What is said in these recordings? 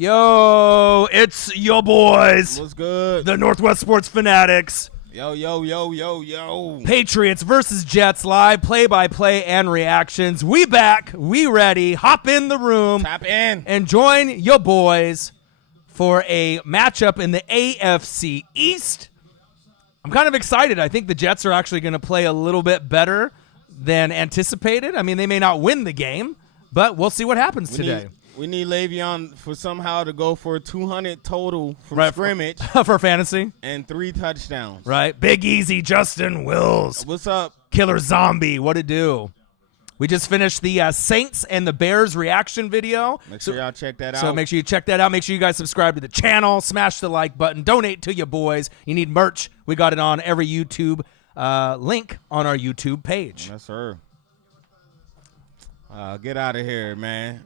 Yo, it's your boys. What's good? The Northwest Sports Fanatics. Yo. Patriots versus Jets live, play-by-play and reactions. We back. We ready. Hop in the room. Tap in. And join your boys for a matchup in the AFC East. I'm kind of excited. I think the Jets are actually going to play a little bit better than anticipated. I mean, they may not win the game, but we'll see what happens today. We need Le'Veon for somehow to go for 200 total from scrimmage. For fantasy. And 3 touchdowns. Right. Big Easy, Justin Wills. What's up? Killer Zombie. What it do? We just finished the Saints and the Bears reaction video. Make sure y'all check that out. So make sure you check that out. Make sure you guys subscribe to the channel. Smash the like button. Donate to your boys. You need merch. We got it on every YouTube link on our YouTube page. Yes, sir. Get out of here, man.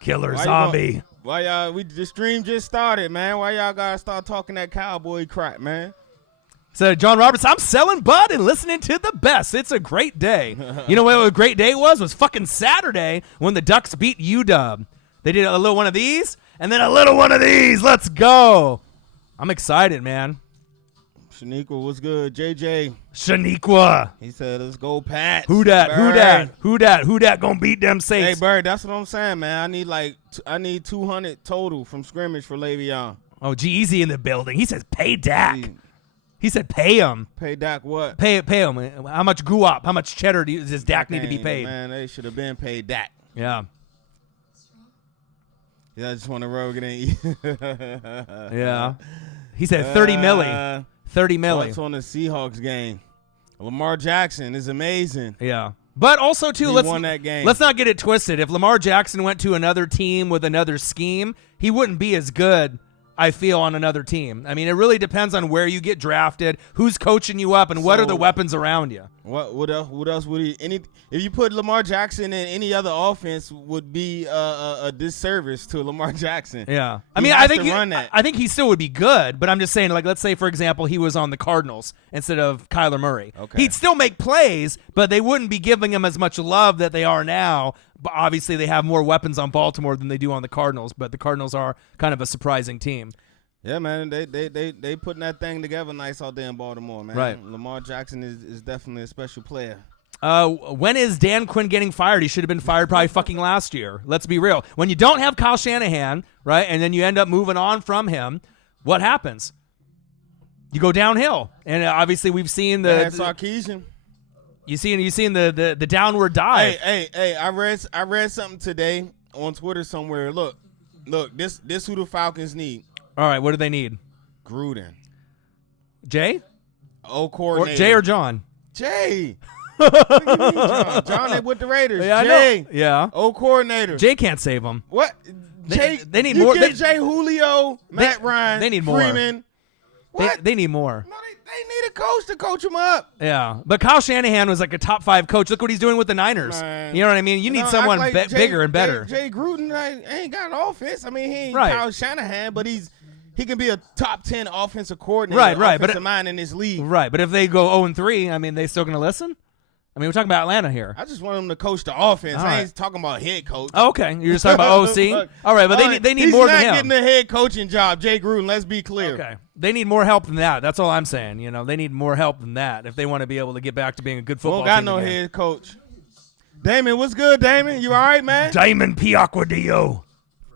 Killer Zombie. Why y'all? The stream just started, man. Why y'all gotta start talking that cowboy crap, man? So John Roberts, I'm selling bud and listening to the best. It's a great day. You know what a great day was fucking Saturday when the Ducks beat UW. They did a little one of these and then a little one of these. Let's go. I'm excited, man. Shaniqua, what's good? JJ. Shaniqua. He said, let's go, Pats. Who that gonna beat them Saints? Hey, Bird, that's what I'm saying, man. I need 200 total from scrimmage for Le'Veon. Oh, G-Eazy in the building. He says pay Dak. He said pay him. Pay Dak what? Pay him. How much guap, how much cheddar does Dak need to be paid? Man, they should have been paid Dak. Yeah. Yeah, I just want to rogue it in. Yeah. He said 30 milli. 30 milli. Thoughts on the Seahawks game. Lamar Jackson is amazing. Yeah. But also, too, he won that game. Let's not get it twisted. If Lamar Jackson went to another team with another scheme, he wouldn't be as good, I feel, on another team. I mean, it really depends on where you get drafted, who's coaching you up, and what are the weapons around you. What else would he? If you put Lamar Jackson in any other offense, would be a disservice to Lamar Jackson. Yeah, I think he still would be good, but I'm just saying, like, let's say for example he was on the Cardinals instead of Kyler Murray. Okay. He'd still make plays, but they wouldn't be giving him as much love that they are now. But obviously they have more weapons on Baltimore than they do on the Cardinals. But the Cardinals are kind of a surprising team. Yeah, man, they putting that thing together nice out there in Baltimore, man. Right. Lamar Jackson is definitely a special player. When is Dan Quinn getting fired? He should have been fired probably fucking last year. Let's be real. When you don't have Kyle Shanahan, right, and then you end up moving on from him, what happens? You go downhill, and obviously we've seen the Sarkisian. You seen the downward dive. Hey! I read something today on Twitter somewhere. Look, this who the Falcons need. All right, what do they need? Gruden. Jay? Coordinator. Or Jay or John? Jay. What do you mean, John? John with the Raiders. Yeah, Jay. Yeah. Coordinator. Jay can't save them. What? They need you more. Get Jay Julio, Matt Ryan. They need more. Freeman. What? They need more. No, they need a coach to coach them up. Yeah, but Kyle Shanahan was like a top 5 coach. Look what he's doing with the Niners. Man. You know what I mean? You need someone bigger and better. Jay Gruden ain't got an offense. I mean, he ain't Kyle Shanahan, but he can be a top 10 offensive coordinator. Right. Offensive mind in this league. Right, but if they go 0-3, I mean, they still going to listen? I mean, we're talking about Atlanta here. I just want him to coach the offense. I ain't talking about head coach. Oh, okay, you're just talking about OC? All right, but they need more than him. He's not getting a head coaching job, Jay Gruden, let's be clear. Okay, they need more help than that. That's all I'm saying. You know, they need more help than that if they want to be able to get back to being a good football team. Don't got no head coach. Damon, what's good, Damon? You all right, man? Damon Piacquadio.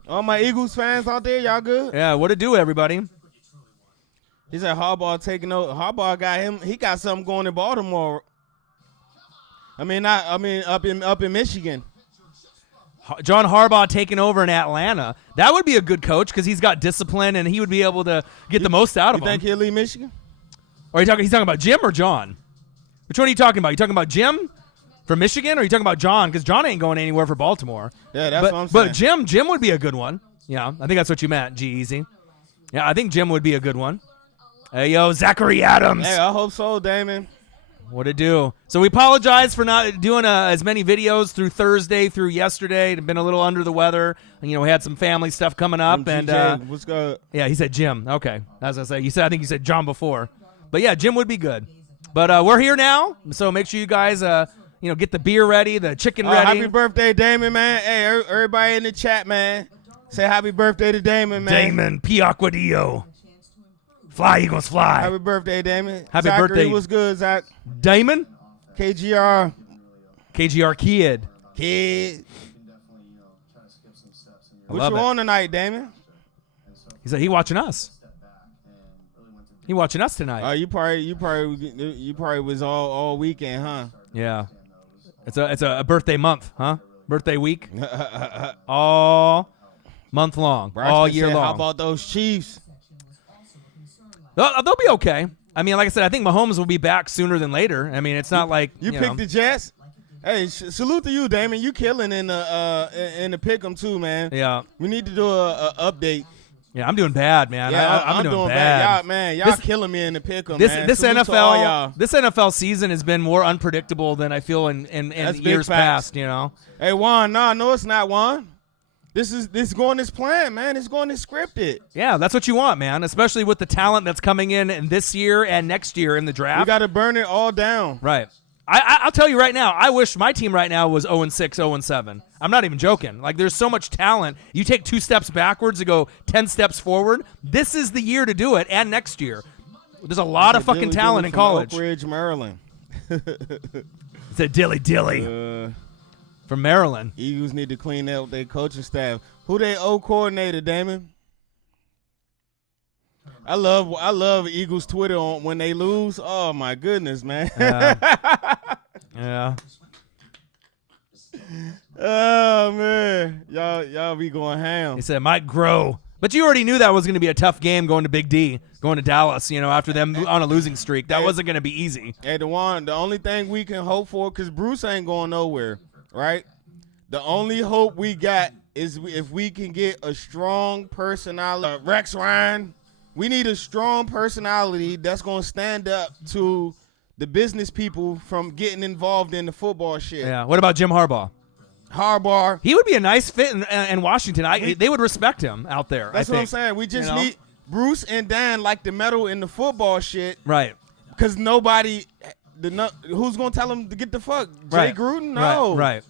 All my Eagles fans out there, y'all good? Yeah, what it do, everybody? He said Harbaugh taking over. Harbaugh got him. He got something going in Baltimore. up in Michigan. John Harbaugh taking over in Atlanta. That would be a good coach because he's got discipline and he would be able to get the most out of him. You think he'll leave Michigan? Or he's talking about Jim or John? Which one are you talking about? You talking about Jim from Michigan or are you talking about John? Because John ain't going anywhere for Baltimore. Yeah, that's what I'm saying. But Jim would be a good one. Yeah, I think that's what you meant, G-Eazy. Yeah, I think Jim would be a good one. Hey, yo, Zachary Adams. Hey, I hope so, Damon. What it do? So we apologize for not doing as many videos through Thursday, through yesterday. It's been a little under the weather. And, we had some family stuff coming up. And what's good? Yeah, he said Jim. Okay, as I say, I think you said John before. But yeah, Jim would be good. But we're here now, so make sure you guys, get the beer ready, the chicken ready. Happy birthday, Damon, man! Hey, everybody in the chat, man. Say happy birthday to Damon, man. Damon P. Aquadio. Fly, Eagles, fly. Happy birthday, Damon. Happy Zachary, birthday. what's good, Zach? Damon? KGR. KGR Kid. Kid. What love you it. on tonight, Damon? He said he watching us. He watching us tonight. You probably was all weekend, huh? Yeah. It's a birthday month, huh? Birthday week. All month long. Braxton all year said, long. How about those Chiefs? They'll be okay. I mean, like I said, I think Mahomes will be back sooner than later. I mean, it's not like You picked the Jets. Hey, salute to you, Damon. You killing in the pick'em too, man. Yeah. We need to do a update. Yeah, I'm doing bad, man. Yeah, I'm doing bad. Y'all killing me in the pick'em, man. This Salute to all y'all. NFL season has been more unpredictable than I feel in years past. You know. Hey, Juan, no, it's not, Juan. This is going as planned, man. It's going as scripted. Yeah, that's what you want, man. Especially with the talent that's coming in this year and next year in the draft. We got to burn it all down. Right. I'll tell you right now, I wish my team right now was 0-6, 0-7. I'm not even joking. Like, there's so much talent. You take 2 steps backwards and go 10 steps forward. This is the year to do it, and next year. There's a lot of fucking talent in college. Oak Ridge, Maryland. It's a dilly. From Maryland. Eagles need to clean up their coaching staff. Who they O coordinator, Damon? I love Eagles Twitter when they lose. Oh my goodness, man. Yeah. Oh man, y'all be going ham. He said Mike Groh, but you already knew that was going to be a tough game going to Big D, going to Dallas. You know, after them on a losing streak, that wasn't going to be easy. Hey, the only thing we can hope for, because Bruce ain't going nowhere, right? The only hope we got is if we can get a strong personality. Rex Ryan. We need a strong personality that's going to stand up to the business people from getting involved in the football shit. Yeah. What about Jim Harbaugh? Harbaugh. He would be a nice fit in Washington. They would respect him out there. That's what I'm saying. We just need Bruce and Dan like the metal in the football shit. Right. Because nobody, who's going to tell them to get the fuck? Jay Gruden? No. Right.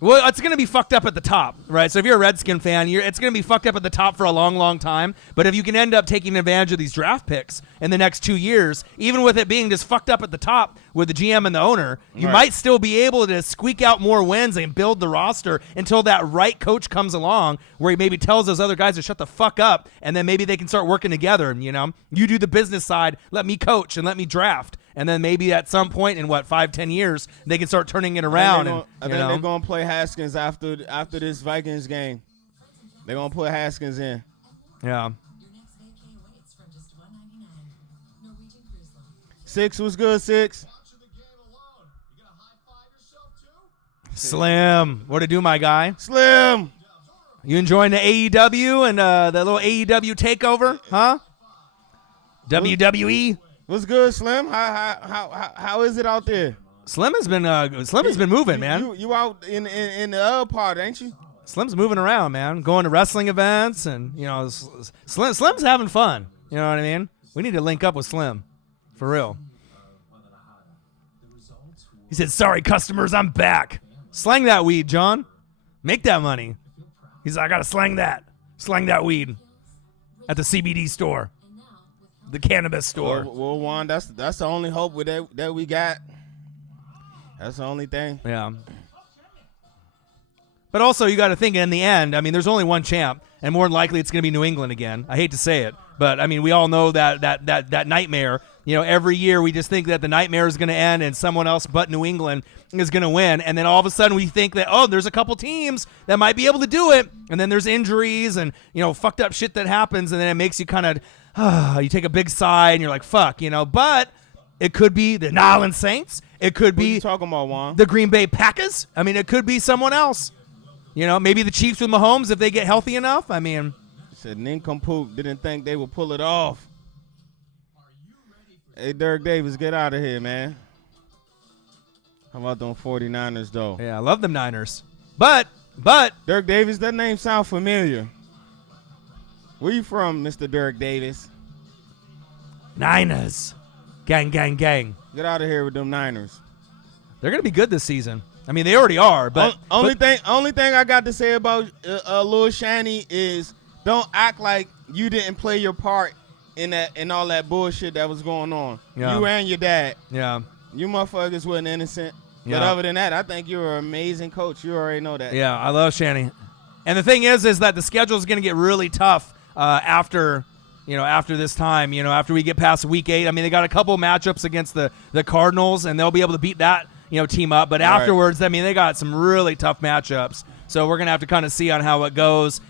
Well, it's going to be fucked up at the top, right? So if you're a Redskin fan, it's going to be fucked up at the top for a long, long time. But if you can end up taking advantage of these draft picks in the next 2 years, even with it being just fucked up at the top with the GM and the owner, you might still be able to squeak out more wins and build the roster until that right coach comes along where he maybe tells those other guys to shut the fuck up, and then maybe they can start working together. And, you do the business side, let me coach and let me draft. And then maybe at some point in 5-10 years, they can start turning it around. I think they're gonna play Haskins after this Vikings game. They're gonna put Haskins in. Yeah. 6 was good. 6. Slim, what to do, my guy? Slim. You enjoying the AEW and the little AEW takeover, huh? WWE. What's good, Slim? How is it out there? Slim has been moving, man. You out in the other part, ain't you? Slim's moving around, man. Going to wrestling events, and Slim's having fun. You know what I mean? We need to link up with Slim, for real. He said, "Sorry, customers, I'm back. Slang that weed, John. Make that money." He's like, "I gotta slang that weed at the CBD store." The cannabis store. Well, Juan, that's the only hope that we got. That's the only thing. Yeah. But also, you got to think in the end, I mean, there's only one champ, and more than likely it's going to be New England again. I hate to say it, but I mean, we all know that nightmare. Every year we just think that the nightmare is going to end and someone else but New England is going to win, and then all of a sudden we think that there's a couple teams that might be able to do it, and then there's injuries and fucked up shit that happens, and then it makes you kind of you take a big sigh and you're like, fuck, but it could be the New Orleans Saints. It could be you talking about, Juan? The Green Bay Packers. I mean, it could be someone else. Maybe the Chiefs with Mahomes if they get healthy enough. I mean, said nincompoop didn't think they would pull it off. Hey, Dirk Davis, get out of here, man. How about them 49ers, though? Yeah, I love them Niners. But Dirk Davis, that name sound familiar. Where you from, Mr. Dirk Davis? Niners. Gang, gang, gang. Get out of here with them Niners. They're going to be good this season. I mean, they already are. But only thing I got to say about Lil Shani is don't act like you didn't play your part in all that bullshit that was going on. Yeah. You and your dad. Yeah. You motherfuckers wasn't innocent. Yeah. But other than that, I think you're an amazing coach. You already know that. Yeah, I love Shani. And the thing is that the schedule is going to get really tough after this time. After we get past week 8. I mean, they got a couple matchups against the Cardinals, and they'll be able to beat that team up. But afterwards, I mean, they got some really tough matchups. So we're going to have to kind of see on how it goes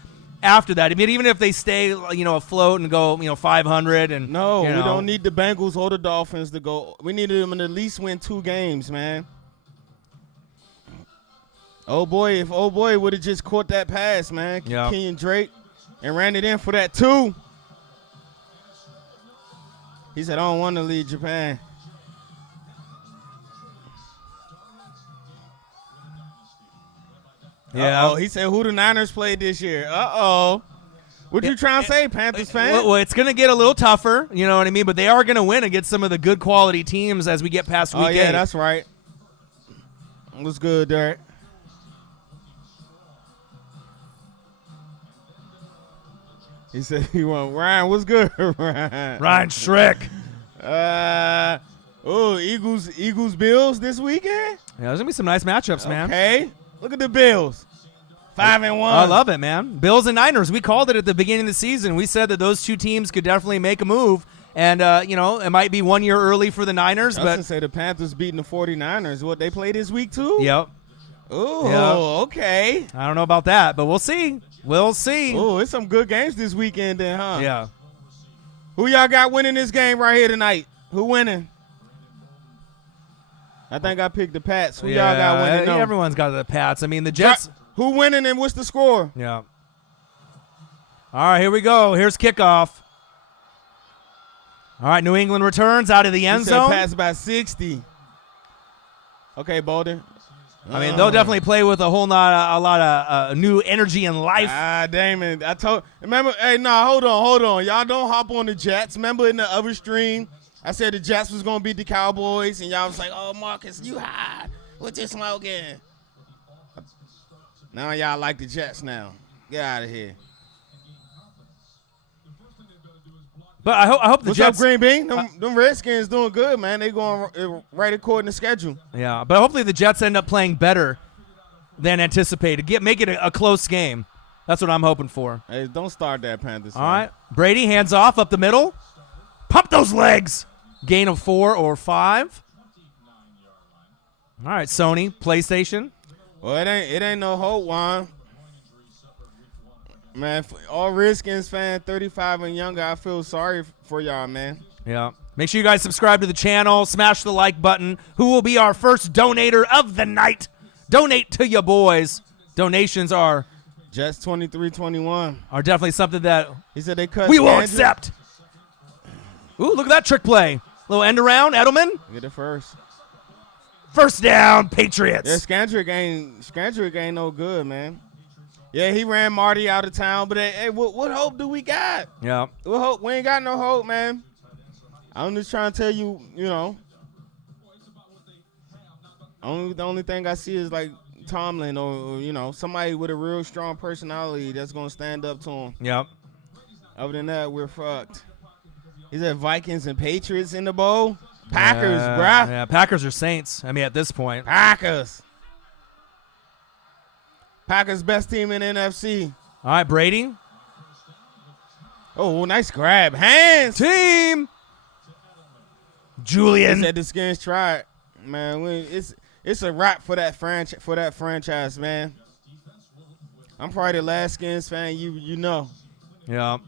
after that. I mean, even if they stay afloat and go 500 and we don't need the Bengals or the Dolphins to go. We needed them to at least win 2 games, man. If old boy would have just caught that pass, man, Kenyon Drake, and ran it in for that 2. He said, I don't want to leave Japan. Yeah. He said, who the Niners played this year? What you trying to say, Panthers fan? Well, it's going to get a little tougher, you know what I mean? But they are going to win against some of the good quality teams as we get past week 8. Yeah, that's right. What's good, Derek? He said he want Ryan. What's good, Ryan? Ryan Schreck. Eagles Bills this weekend? Yeah, there's going to be some nice matchups, man. Okay. Look at the Bills. 5-1. I love it, man. Bills and Niners. We called it at the beginning of the season. We said that those 2 teams could definitely make a move. And, it might be 1 year early for the Niners. I was going to say the Panthers beating the 49ers. What, they play this week too? Yep. Oh, okay. I don't know about that, but we'll see. We'll see. Oh, it's some good games this weekend then, huh? Yeah. Who y'all got winning this game right here tonight? Who winning? I think I picked the Pats. Who y'all got winning? No. Everyone's got the Pats. I mean, the Jets. Who winning and what's the score? Yeah. All right, here we go. Here's kickoff. All right, New England returns out of the end zone. Pats by 60. Okay, Bolden. I mean, they'll definitely play with a lot of new energy and life. Damon. Remember, hold on. Y'all don't hop on the Jets. Remember in the other stream, I said the Jets was going to beat the Cowboys, and y'all was like, oh, Marcus, you high. What you smoking? Now y'all like the Jets now. Get out of here. But I hope the Jets. What's up, Green Bean? Them Redskins doing good, man. They going right according to schedule. Yeah, but hopefully the Jets end up playing better than anticipated. Make it a close game. That's what I'm hoping for. Hey, don't start that, Panthers. All right. Brady, hands off up the middle. Pump those legs. Gain of 4 or 5. All right, Sony, PlayStation. Well, it ain't no hope, Juan. Man, for all Redskins fan, 35 and younger, I feel sorry for y'all, man. Yeah. Make sure you guys subscribe to the channel. Smash the like button. Who will be our first donator of the night? Donate to your boys. Donations are Jets 23-21. Are definitely something that he said they cut. We will accept. Ooh, look at that trick play. Little end around, Edelman. Get it first. First down, Patriots. Yeah, Scandrick ain't no good, man. Yeah, he ran Marty out of town, but hey, what hope do we got? Yeah. What hope? We ain't got no hope, man. I'm just trying to tell you, the only thing I see is like Tomlin or somebody with a real strong personality that's going to stand up to him. Yep. Other than that, we're fucked. Is that Vikings and Patriots in the bowl? Packers, bruh. Yeah, Packers or Saints. I mean, at this point. Packers best team in NFC. All right, Brady. Oh, nice grab. Hands. Team. Julian. Said the Skins tried. Man, it's a wrap for that franchise, man. I'm probably the last Skins fan you know. Yeah.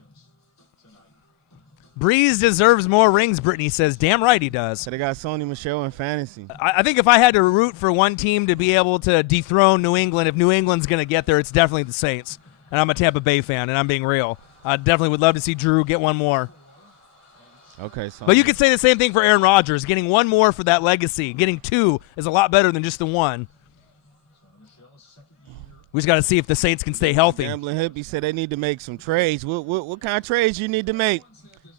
Breeze deserves more rings, Brittany says. Damn right he does. So they got Sony Michel in fantasy. I think if I had to root for one team to be able to dethrone New England, if New England's going to get there, it's definitely the Saints. And I'm a Tampa Bay fan, and I'm being real. I definitely would love to see Drew get one more. Okay, so. But you could say the same thing for Aaron Rodgers. Getting one more for that legacy. Getting 2 is a lot better than just the 1. We just got to see if the Saints can stay healthy. Gambling Hippie said they need to make some trades. What kind of trades you need to make?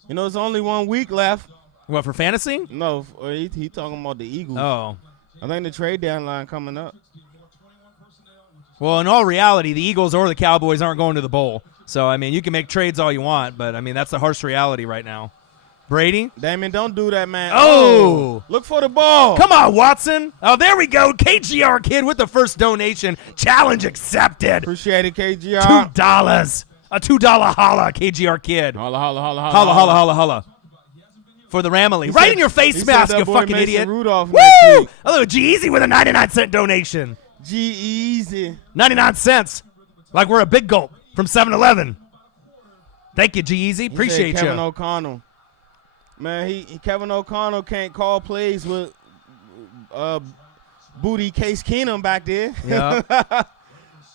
There's only 1 week left. What, for fantasy? No, he talking about the Eagles. Oh. I think the trade deadline coming up. Well, in all reality, the Eagles or the Cowboys aren't going to the bowl. So, I mean, you can make trades all you want, but, I mean, that's the harsh reality right now. Brady? Damon, don't do that, man. Oh! Look for the ball. Come on, Watson. Oh, there we go. KGR Kid with the first donation. Challenge accepted. Appreciate it, KGR. $2. A $2 holla, KGR Kid. Holla, holla, holla, holla. Holla, holla, holla, holla. For the Ramily. Right in your face mask, you fucking idiot. Rudolph Woo! next week. Hello, G-Eazy with a 99-cent donation. G-Eazy. 99 cents. Like we're a big gulp from 7-Eleven. Thank you, G-Eazy. Appreciate you. Kevin O'Connell. Man, Kevin O'Connell can't call plays with Booty Case Keenum back there. Yeah.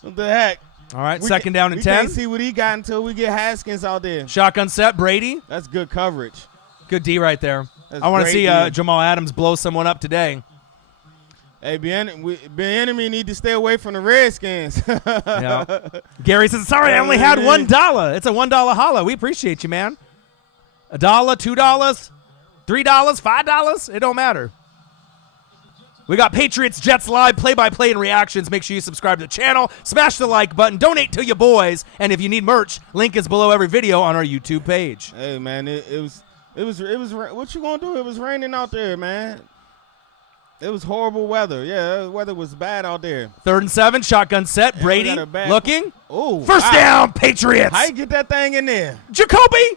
What the heck? All right, second down and 10. We can't see what he got until we get Haskins out there. Shotgun set, Brady. That's good coverage. Good D right there. That's I want to great see D. Jamal Adams blow someone up today. Hey, Enemy need to stay away from the Redskins. Yeah. Gary says, sorry, I only had $1. It's a $1 holla. We appreciate you, man. $1, $2, $3, $5. It don't matter. We got Patriots, Jets live, play-by-play and reactions. Make sure you subscribe to the channel. Smash the like button. Donate to your boys. And if you need merch, link is below every video on our YouTube page. Hey, man, it was what you gonna do? It was raining out there, man. It was horrible weather. Yeah, the weather was bad out there. 3rd and 7, shotgun set. Brady looking. Oh, First down, Patriots. How you get that thing in there? Jacoby.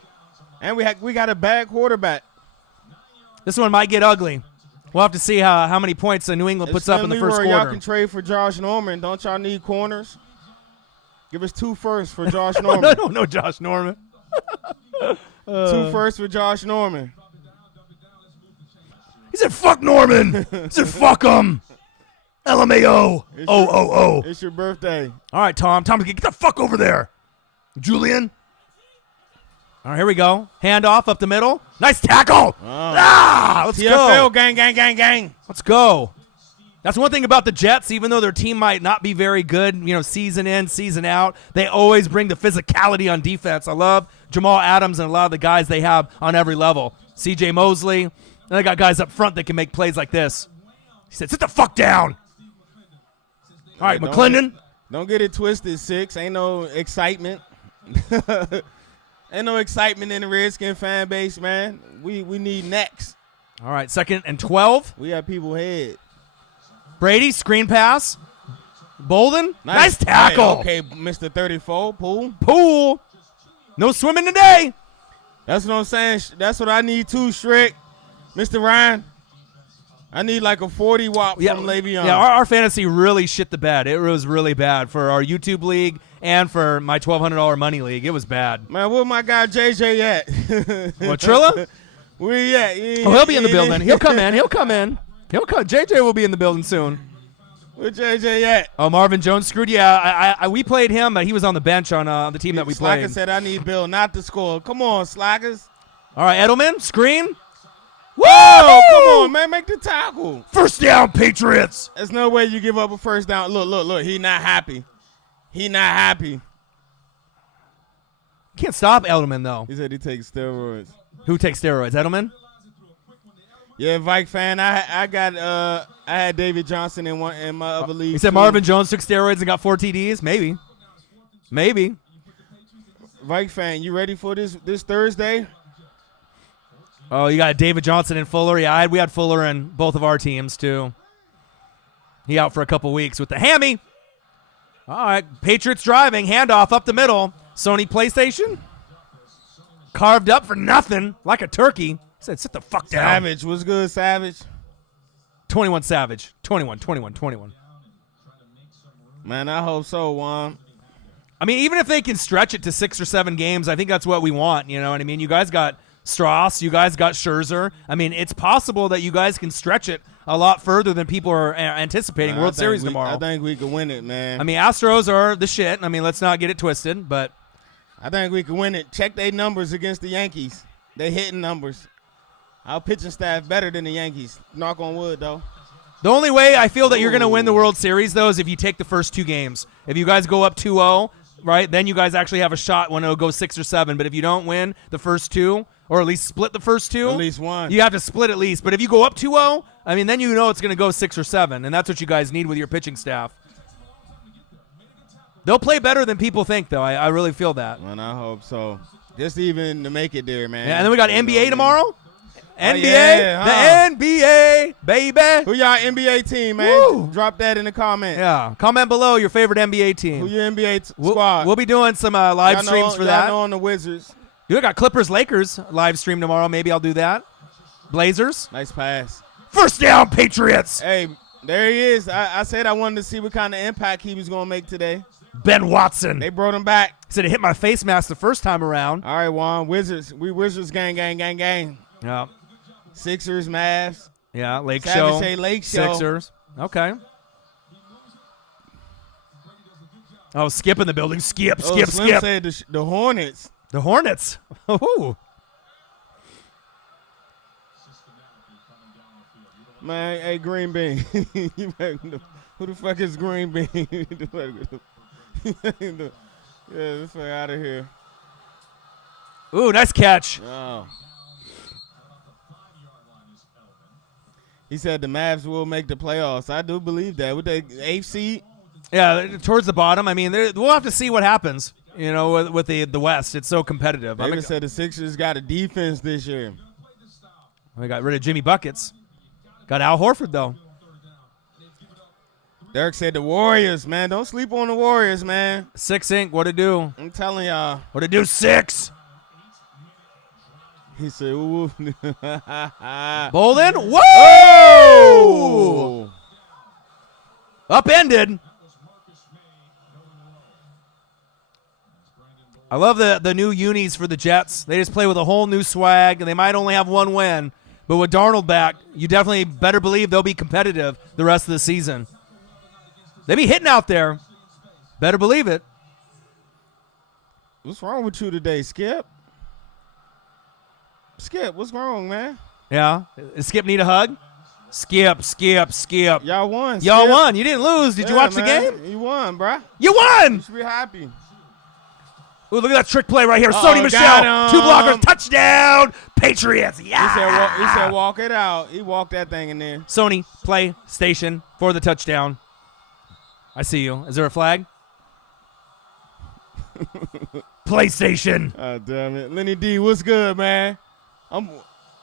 And we got a bad quarterback. This one might get ugly. We'll have to see how many points New England puts up in the first quarter. Y'all can trade for Josh Norman. Don't y'all need corners? Give us 2 firsts for Josh Norman. No, Josh Norman. 2 firsts for Josh Norman. He said, fuck Norman. He said, fuck him. LMAO. Oh. It's your birthday. All right, Tom. Tom, get the fuck over there. Julian. All right, here we go. Handoff up the middle. Nice tackle. Let's TFL, go. gang. Let's go. That's one thing about the Jets. Even though their team might not be very good, season in, season out, they always bring the physicality on defense. I love Jamal Adams and a lot of the guys they have on every level. C.J. Mosley. And they got guys up front that can make plays like this. He said, sit the fuck down. All right, McClendon. Don't get it twisted, 6. Ain't no excitement. Ain't no excitement in the Redskin fan base, man. We need next. All right, 2nd and 12. We have people head. Brady, screen pass. Bolden, nice tackle. Hey, okay, Mr. 34, Pool. No swimming today. That's what I'm saying. That's what I need too, Shrek. Mr. Ryan, I need like a 40 wop from Le'Veon. Yeah, our fantasy really shit the bed. It was really bad for our YouTube league and for my $1,200 money league. It was bad. Man, where my guy JJ at? What, Trilla? Where he at? He'll be in the building. He'll come in. JJ will be in the building soon. Where JJ at? Oh, Marvin Jones screwed you. We played him, but he was on the bench on the team that we played. Slacker said I need Bill not to score. Come on, Slackers. All right, Edelman, screen. Whoa! Come on, man. Make the tackle. First down, Patriots. There's no way you give up a first down. Look. He not happy. Can't stop Edelman, though. He said he takes steroids. Who takes steroids? Edelman? Yeah, Vike fan. I had David Johnson in my other league. He said Marvin Jones took steroids and got 4 TDs? Maybe. Vike fan, you ready for this Thursday? Oh, you got David Johnson and Fuller. Yeah, we had Fuller in both of our teams, too. He out for a couple weeks with the hammy. All right, Patriots driving. Handoff up the middle. Sony PlayStation. Carved up for nothing like a turkey. He said, sit the fuck down. Savage. What's good, Savage? 21 Savage. 21. Man, I hope so, Juan. I mean, even if they can stretch it to 6 or 7 games, I think that's what we want. You know what I mean? You guys got Strauss. You guys got Scherzer. I mean, it's possible that you guys can stretch it a lot further than people are anticipating. World Series tomorrow. I think we can win it, man. I mean, Astros are the shit. I mean, let's not get it twisted, but I think we can win it. Check their numbers against the Yankees. They hitting numbers. Our pitching staff better than the Yankees. Knock on wood, though. The only way I feel that you're going to win the World Series, though, is if you take the first 2 games. If you guys go up 2-0, right, then you guys actually have a shot when it'll go 6 or 7. But if you don't win the first 2, or at least split the first two. At least one. You have to split at least. But if you go up 2-0, I mean, then you know it's going to go 6 or 7, and that's what you guys need with your pitching staff. They'll play better than people think, though. I really feel that. And I hope so. Just even to make it there, man. Yeah, and then we got NBA tomorrow. NBA, yeah, the NBA, baby. Who y'all NBA team, man? Woo. Drop that in the comments. Yeah, comment below your favorite NBA team. Who your NBA squad? We'll be doing some live streams for that. Y'all know on the Wizards. You got Clippers-Lakers live stream tomorrow. Maybe I'll do that. Blazers. Nice pass. First down, Patriots. Hey, there he is. I said I wanted to see what kind of impact he was going to make today. Ben Watson. They brought him back. He said it hit my face mask the first time around. All right, Juan. Wizards. We Wizards gang, gang, gang, gang. Yeah. Sixers, Mavs. Yeah, Lake Savage Show. say Lake Show. Sixers. Okay. Oh, Skip in the building. Skip. Slim said the Hornets. The Hornets. Ooh. Man, hey, Green Bean. Who the fuck is Green Bean? Yeah, let's fuck out of here. Ooh, nice catch. Oh. He said the Mavs will make the playoffs. I do believe that. With the 8th seed? Yeah, towards the bottom. I mean, we'll have to see what happens, you know, with the West. It's so competitive. David said the Sixers got a defense this year. We got rid of Jimmy Buckets. Got Al Horford, though. Derek said the Warriors, man. Don't sleep on the Warriors, man. 6 Inc. What it do? I'm telling y'all. What it do? 6. He said, ooh. Bolden. Whoa! Oh! Upended. I love the new unis for the Jets. They just play with a whole new swag, and they might only have one win. But with Darnold back, you definitely better believe they'll be competitive the rest of the season. They be hitting out there. Better believe it. What's wrong with you today, Skip? Skip, what's wrong, man? Yeah. Does Skip need a hug? Skip. Y'all won. Y'all Skip. won. You didn't lose. Did you watch the game? You won, bruh. You won. You should be happy. Ooh, look at that trick play right here. Oh, Sony Michel. got 2 him. blockers. Touchdown. Patriots. Yeah. He said walk it out. He walked that thing in there. Sony, PlayStation for the touchdown. I see you. Is there a flag? PlayStation. Oh, damn it. Lenny D, what's good, man?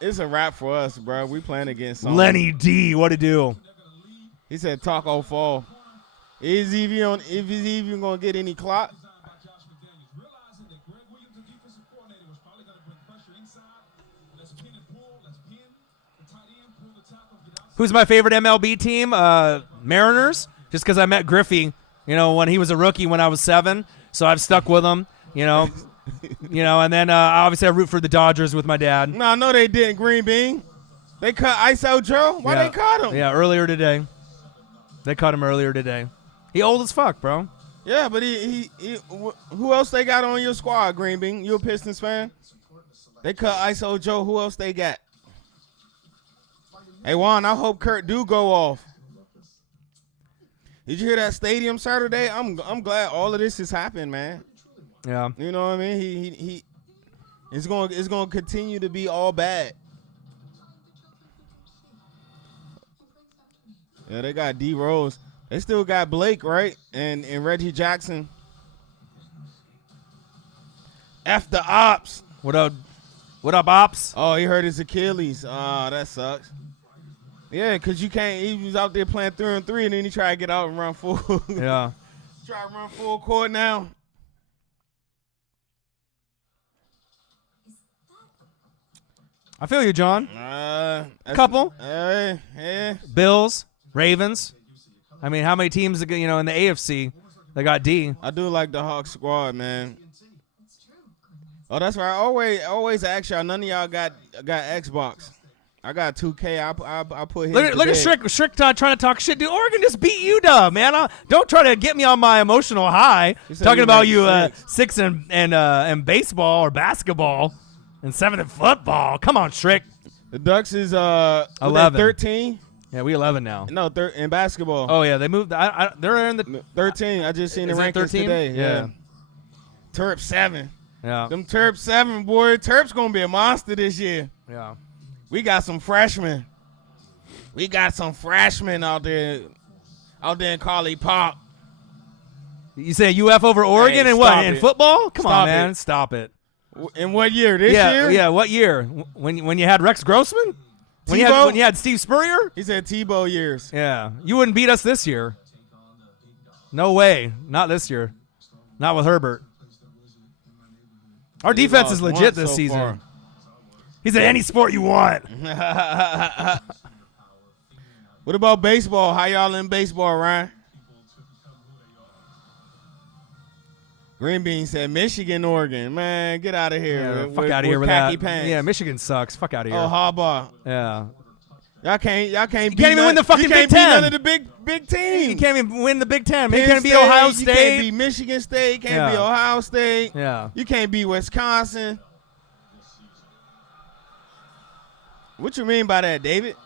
It's a wrap for us, bro. We playing against Sony. Lenny D, what to do? He said taco fall. Is he even going to get any clock? Who's my favorite MLB team? Mariners, just because I met Griffey, when he was a rookie when I was 7. So I've stuck with him, and then obviously I root for the Dodgers with my dad. No, they didn't, Green Bean. They cut ISO Joe. Why they cut him? Yeah, earlier today. They cut him earlier today. He old as fuck, bro. Yeah, but he who else they got on your squad, Green Bean? You a Pistons fan? They cut ISO Joe. Who else they got? Hey, Juan, I hope Kurt do go off. Did you hear that stadium Saturday? I'm glad all of this has happened, man. Yeah. You know what I mean? He it's going to continue to be all bad. Yeah, they got D Rose. They still got Blake, right? And Reggie Jackson. F the ops. What up, ops? Oh, he hurt his Achilles. Oh, that sucks. Yeah, because you can't. He was out there playing 3-on-3, and then he tried to get out and run full. Yeah. Try to run full court now. I feel you, John. Couple. Yeah. Bills, Ravens. I mean, how many teams, in the AFC that got D? I do like the Hawks squad, man. Oh, that's right. I always ask y'all. None of y'all got Xbox. I got 2K. I put him. Look at Shrick trying to talk shit. Dude, Oregon just beat UW, man. Don't try to get me on my emotional high. Talking about you 6 and baseball or basketball and 7 in football. Come on, Shrick. The Ducks is 11. 13. Yeah, we 11 now. No, in basketball. Oh yeah, they moved. They're in the 13. I just seen the rankings 13? today. Yeah. Terp 7. Yeah. Them Terps 7, boy. Terps going to be a monster this year. Yeah. We got some freshmen. We got some freshmen out there in Carly Park. You say UF over Oregon Hey, and what? stop In it. football? Come on, Stop man. it. Stop it. In what year? This Yeah, year? yeah. What year? When you had Rex Grossman? When Tebow? you had Steve Spurrier? He said Tebow years. Yeah. You wouldn't beat us this year. No way. Not this year. Not with Herbert. Our defense is legit this season. Far. He said any sport you want. What about baseball? How y'all in baseball, Ryan? Green Bean said Michigan, Oregon. Man, get out of here. Yeah, fuck out of here with khaki that. pants. Yeah, Michigan sucks. Fuck out of here. Oh, Harbaugh. Yeah. Y'all can't can't even win the fucking Big Ten. None of the big teams. You can't even win the Big Ten. Man. You Penn can't beat Ohio You State. can't beat Michigan State. Can't beat Ohio State. Yeah. You can't beat Wisconsin. What you mean by that, David?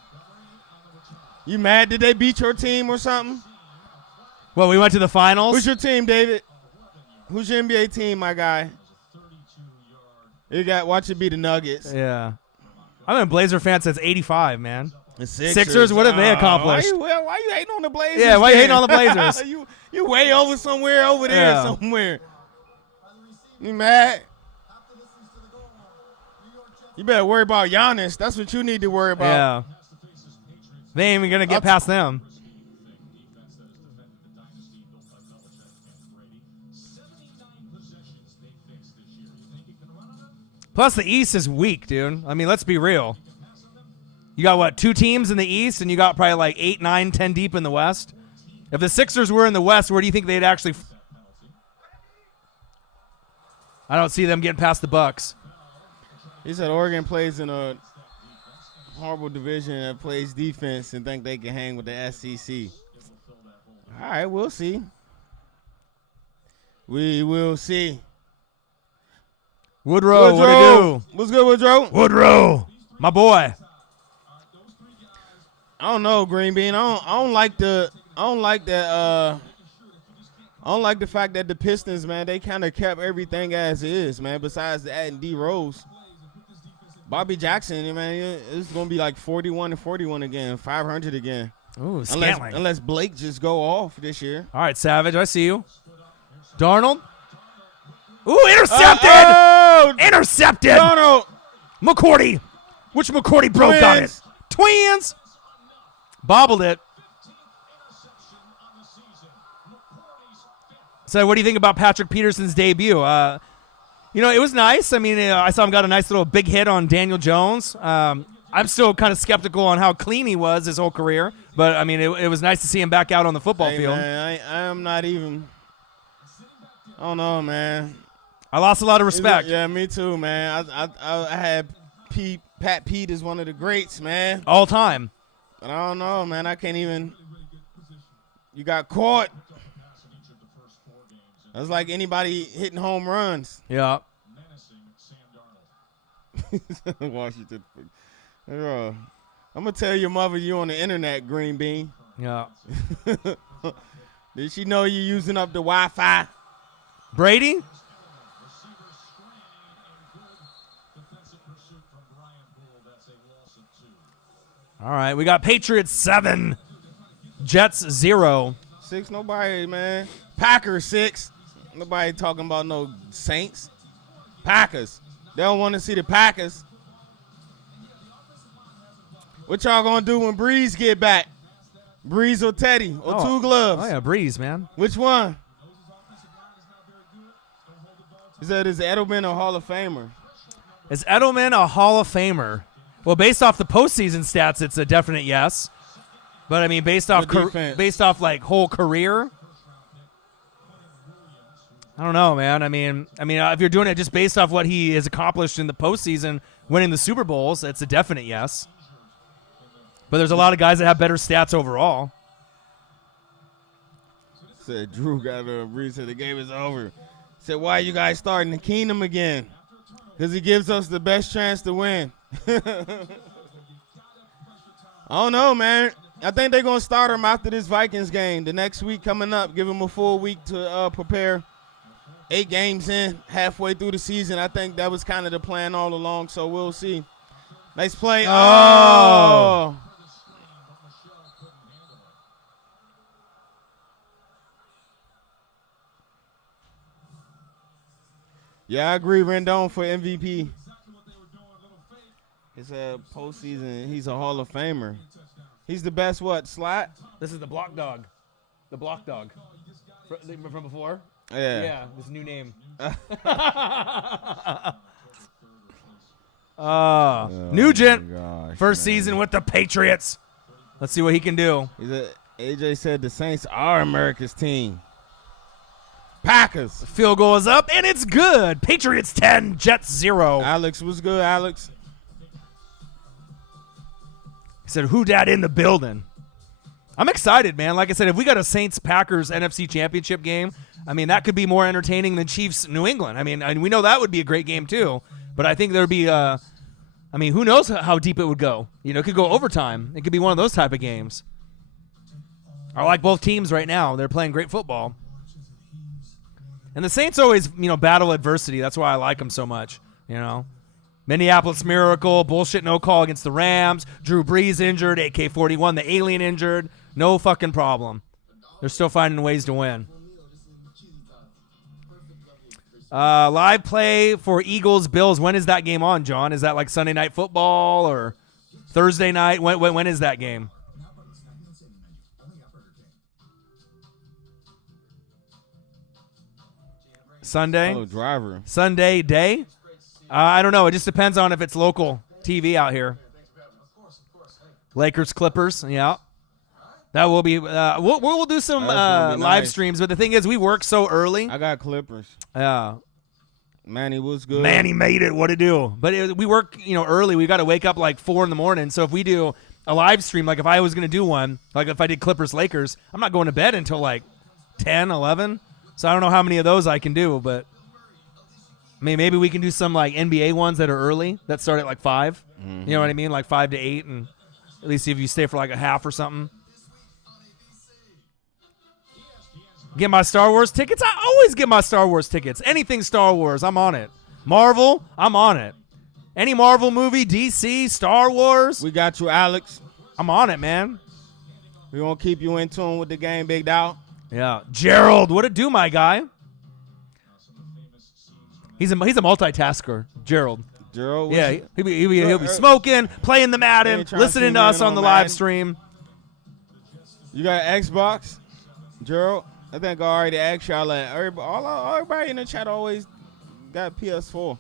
You mad? Did they beat your team or something? Well, we went to the finals. Who's your team, David? Who's your NBA team, my guy? You got watch it be the Nuggets. Yeah. I'm a Blazer fan since '85, man. The Sixers, what have they accomplished? Why you hating on the Blazers? Yeah, why you then? hating on the Blazers? you way over somewhere over there Yeah. somewhere. You mad? You better worry about Giannis. That's what you need to worry about. Yeah. They ain't even going to get past them. Plus, the East is weak, dude. I mean, let's be real. You got, what, 2 teams in the East, and you got probably like 8, 9, 10 deep in the West? If the Sixers were in the West, where do you think they'd actually... I don't see them getting past the Bucks. He said Oregon plays in a horrible division that plays defense and think they can hang with the SEC. All right, we'll see. We will see. Woodrow, what do you do? What's good, Woodrow? Woodrow, my boy. I don't know, Green Bean. I don't like the fact that the Pistons, man, they kind of kept everything as is, man. Besides adding D Rose, Bobby Jackson, man, it's gonna be like 41-41 again, 500 again. Ooh, Scantling. Unless Blake just go off this year. All right, Savage, I see you. Darnold. Ooh, intercepted! Intercepted! Darnold. McCourty. Which McCourty bro got it? Twins! Bobbled it. So what do you think about Patrick Peterson's debut? It was nice. I mean, I saw him got a nice little big hit on Daniel Jones. I'm still kind of skeptical on how clean he was his whole career. But, I mean, it was nice to see him back out on the football field. Man, I am not even – I don't know, man. I lost a lot of respect. Yeah, me too, man. I had Pat Pete as one of the greats, man. All time. But I don't know, man. I can't even – you got caught. That's like anybody hitting home runs. Yeah. Washington. I'm going to tell your mother you on the internet, Green Bean. Yeah. Did she know you using up the Wi-Fi? Brady? All right, we got Patriots 7, Jets 0. 6, nobody, man. Packers 6. Nobody talking about no Saints. Packers. They don't want to see the Packers. What y'all gonna do when Breeze get back? Breeze or Teddy or two gloves? Oh yeah, Breeze, man. Which one? He said, is Edelman a Hall of Famer? Is Edelman a Hall of Famer? Well, based off the postseason stats, it's a definite yes. But I mean, based off like whole career, I don't know, man. I mean, if you're doing it just based off what he has accomplished in the postseason, winning the Super Bowls, it's a definite yes. But there's a lot of guys that have better stats overall. Said Drew got a Breeze said the game is over. Said, why are you guys starting the Kingdom again? Because he gives us the best chance to win. I don't know, man. I think they're going to start him after this Vikings game. The next week coming up, give him a full week to prepare. 8 games in, halfway through the season. I think that was kind of the plan all along, so we'll see. Nice play. Oh. Yeah, I agree. Rendon for MVP. It's a postseason. He's a Hall of Famer. He's the best what? Slot? This is the block dog. The block dog. From before? Yeah. Yeah, this new name. Nugent. Gosh, First season with the Patriots. Let's see what he can do. AJ said the Saints are America's team. Packers. Field goal is up, and it's good. Patriots 10, Jets 0. Alex was good, Alex. He said, who dat in the building? I'm excited, man. Like I said, if we got a Saints-Packers NFC Championship game, I mean, that could be more entertaining than Chiefs-New England. I mean, we know that would be a great game, too. But I think there would be, who knows how deep it would go. You know, it could go overtime. It could be one of those type of games. I like both teams right now. They're playing great football. And the Saints always, battle adversity. That's why I like them so much, Minneapolis Miracle, bullshit no call against the Rams. Drew Brees injured, AK-41, the alien injured. No fucking problem. They're still finding ways to win. Live play for Eagles-Bills. When is that game on, John? Is that like Sunday Night Football or Thursday night? When is that game? Sunday? Oh, driver. Sunday day? I don't know. It just depends on if it's local TV out here. Lakers, Clippers, yeah. That will be. We'll do some live streams, but the thing is, we work so early. I got Clippers. Yeah. Manny was good. Manny made it. What'd it do? But we work, early. We got to wake up like 4 a.m. So if we do a live stream, like if I was going to do one, like if I did Clippers, Lakers, I'm not going to bed until like 10, 11. So I don't know how many of those I can do, but maybe we can do some like NBA ones that are early that start at like 5. Mm-hmm. You know what I mean? Like 5 to 8, and at least if you stay for like a half or something. Get my Star Wars tickets? I always get my Star Wars tickets. Anything Star Wars, I'm on it. Marvel, I'm on it. Any Marvel movie, DC, Star Wars. We got you, Alex. I'm on it, man. We gonna keep you in tune with the game, Big Dog. Yeah. Gerald, what it do, my guy? He's a multitasker, Gerald. Gerald? Yeah, he'll be smoking, playing the Madden, listening to us on the live stream. You got Xbox, Gerald? I think I already asked y'all that. Everybody in the chat always got PS4.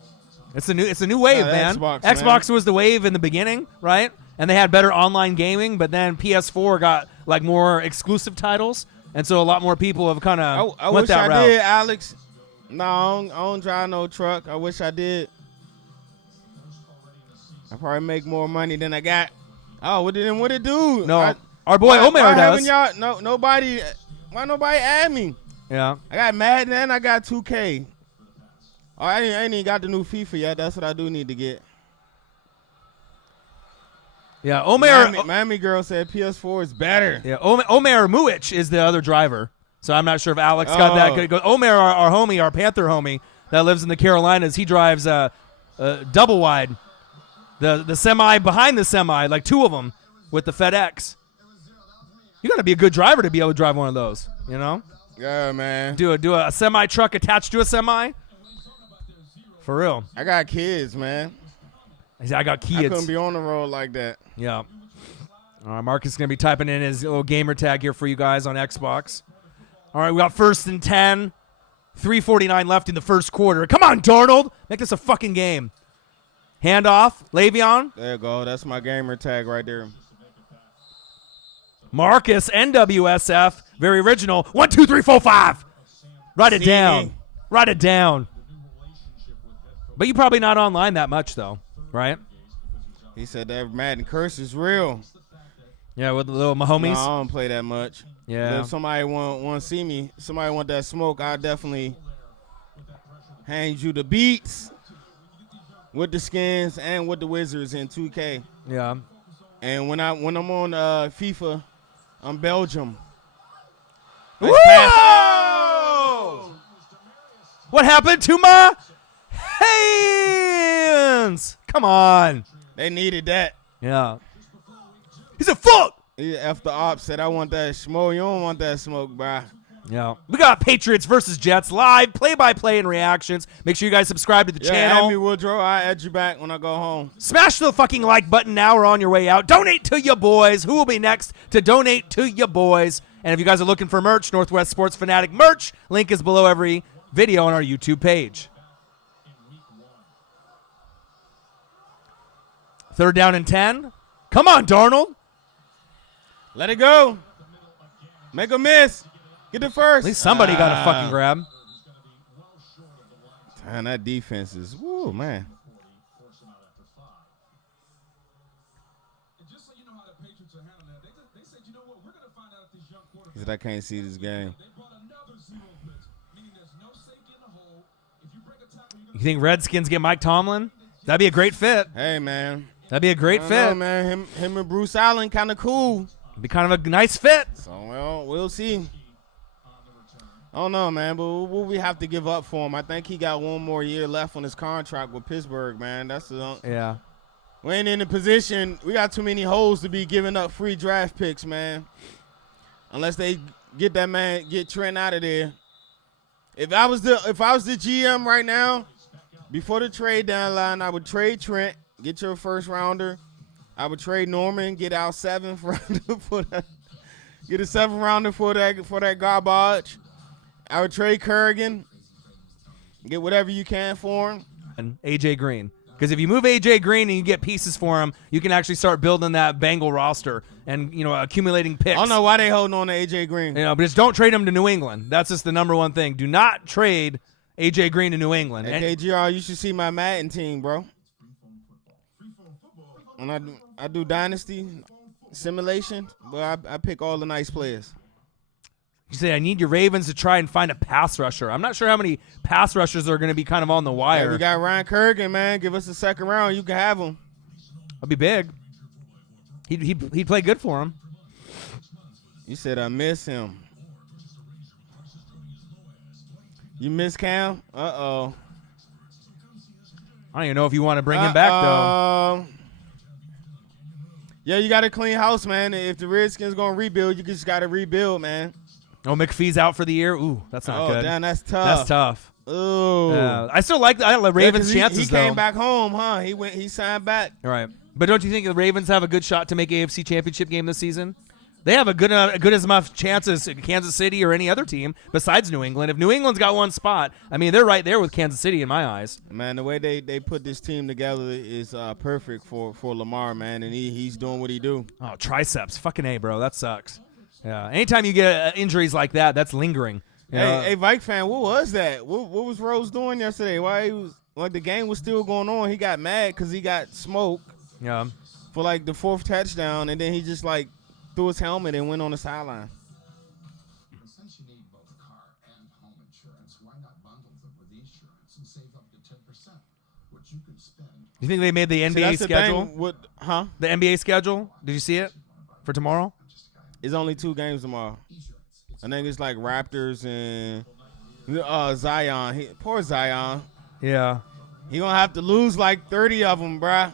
It's a new wave, man. Xbox was the wave in the beginning, right? And they had better online gaming, but then PS4 got like more exclusive titles, and so a lot more people have kind of went that route. I wish I did, Alex. No, I don't drive no truck. I wish I did. I probably make more money than I got. Oh, what it do? No, our boy Omer does. Why nobody add me? Yeah. I got Madden and I got 2K. Oh, I ain't even got the new FIFA yet. That's what I do need to get. Yeah, Omer. Miami girl said PS4 is better. Yeah, Omer Muich is the other driver. So I'm not sure if Alex got that good. Omer, our homie, our Panther homie that lives in the Carolinas, he drives double wide. The semi behind the semi, like 2 of them with the FedEx. You got to be a good driver to be able to drive one of those, Yeah, man. Do a semi truck attached to a semi. For real. I got kids, man. I got kids. I couldn't be on the road like that. Yeah. All right, Marcus is going to be typing in his little gamer tag here for you guys on Xbox. All right, we got 1st and 10. 3:49 left in the first quarter. Come on, Darnold. Make this a fucking game. Handoff. Le'Veon. There you go. That's my gamer tag right there. Marcus, NWSF. Very original. 1, 2, 3, 4, 5. Write it down. Write it down. But you're probably not online that much, though, right? He said that Madden curse is real. Yeah, with the little homies. No, I don't play that much. Yeah. But if somebody want to see me, somebody want that smoke, I'll definitely hand you the beats with the skins and with the Wizards in 2K. Yeah. And when I'm on FIFA, I'm Belgium. Nice pass. What happened to my hands? Come on. They needed that. Yeah. He said, fuck. After Op said, I want that smoke. You don't want that smoke, bro. Yeah. We got Patriots versus Jets live, play-by-play and reactions. Make sure you guys subscribe to the channel. Add me, Woodrow. I'll add you back when I go home. Smash the fucking like button now or on your way out. Donate to your boys. Who will be next to donate to your boys? And if you guys are looking for merch, Northwest Sports Fanatic merch, link is below every video on our YouTube page. 3rd down and 10. Come on, Darnold. Let it go. Make a miss. Get the first. At least somebody got a fucking grab. Man, that defense is, woo, man. He said, I can't see this game. You think Redskins get Mike Tomlin? That'd be a great fit. Hey, man. That'd be a great fit. Know, man. Him and Bruce Allen kind of cool. It'd be kind of a nice fit. So, well, we'll see. I don't know, man, but what we have to give up for him? I think he got one more year left on his contract with Pittsburgh, man. That's the yeah. We ain't in the position. We got too many holes to be giving up free draft picks, man. Unless they get that man, get Trent out of there. If I was the GM right now, before the trade deadline, I would trade Trent, get your first rounder. I would trade Norman, get our 7th rounder for that. Get a 7th rounder for that garbage. I would trade Kurgan, get whatever you can for him. And A.J. Green. Because if you move A.J. Green and you get pieces for him, you can actually start building that Bengal roster and, accumulating picks. I don't know why they holding on to A.J. Green. But just don't trade him to New England. That's just the number one thing. Do not trade A.J. Green to New England. Hey, KGR, you should see my Madden team, bro. When I do Dynasty simulation, well, I pick all the nice players. You say, I need your Ravens to try and find a pass rusher. I'm not sure how many pass rushers are going to be kind of on the wire. Yeah, we got Ryan Kurgan, man. Give us a 2nd round. You can have him. That'd be big. He'd play good for him. You said I miss him. You miss Cam? Uh-oh. I don't even know if you want to bring him back, though. Yeah, you got a clean house, man. If the Redskins going to rebuild, you just got to rebuild, man. Oh, McPhee's out for the year? Ooh, that's not good. Oh, damn, that's tough. That's tough. Ooh. I still like the Ravens' chances, though. He came back home, huh? He signed back. All right. But don't you think the Ravens have a good shot to make AFC Championship game this season? They have a good as much chances as Kansas City or any other team besides New England. If New England's got one spot, I mean, they're right there with Kansas City in my eyes. Man, the way they put this team together is perfect for Lamar, man, and he's doing what he do. Oh, triceps. Fucking A, bro. That sucks. Yeah. Anytime you get injuries like that, that's lingering. Hey, Vike fan, what was that? What was Rose doing yesterday? Why he was the game was still going on? He got mad because he got smoked. Yeah. For the 4th touchdown, and then he just threw his helmet and went on the sideline. Since you need both car and home insurance, why not bundle them with insurance and save up to 10%, which you could spend? You think they made the NBA schedule? The NBA schedule? Did you see it for tomorrow? It's only 2 games tomorrow. I think it's Raptors and Zion. Poor Zion. Yeah. He gonna have to lose 30 of them, bruh.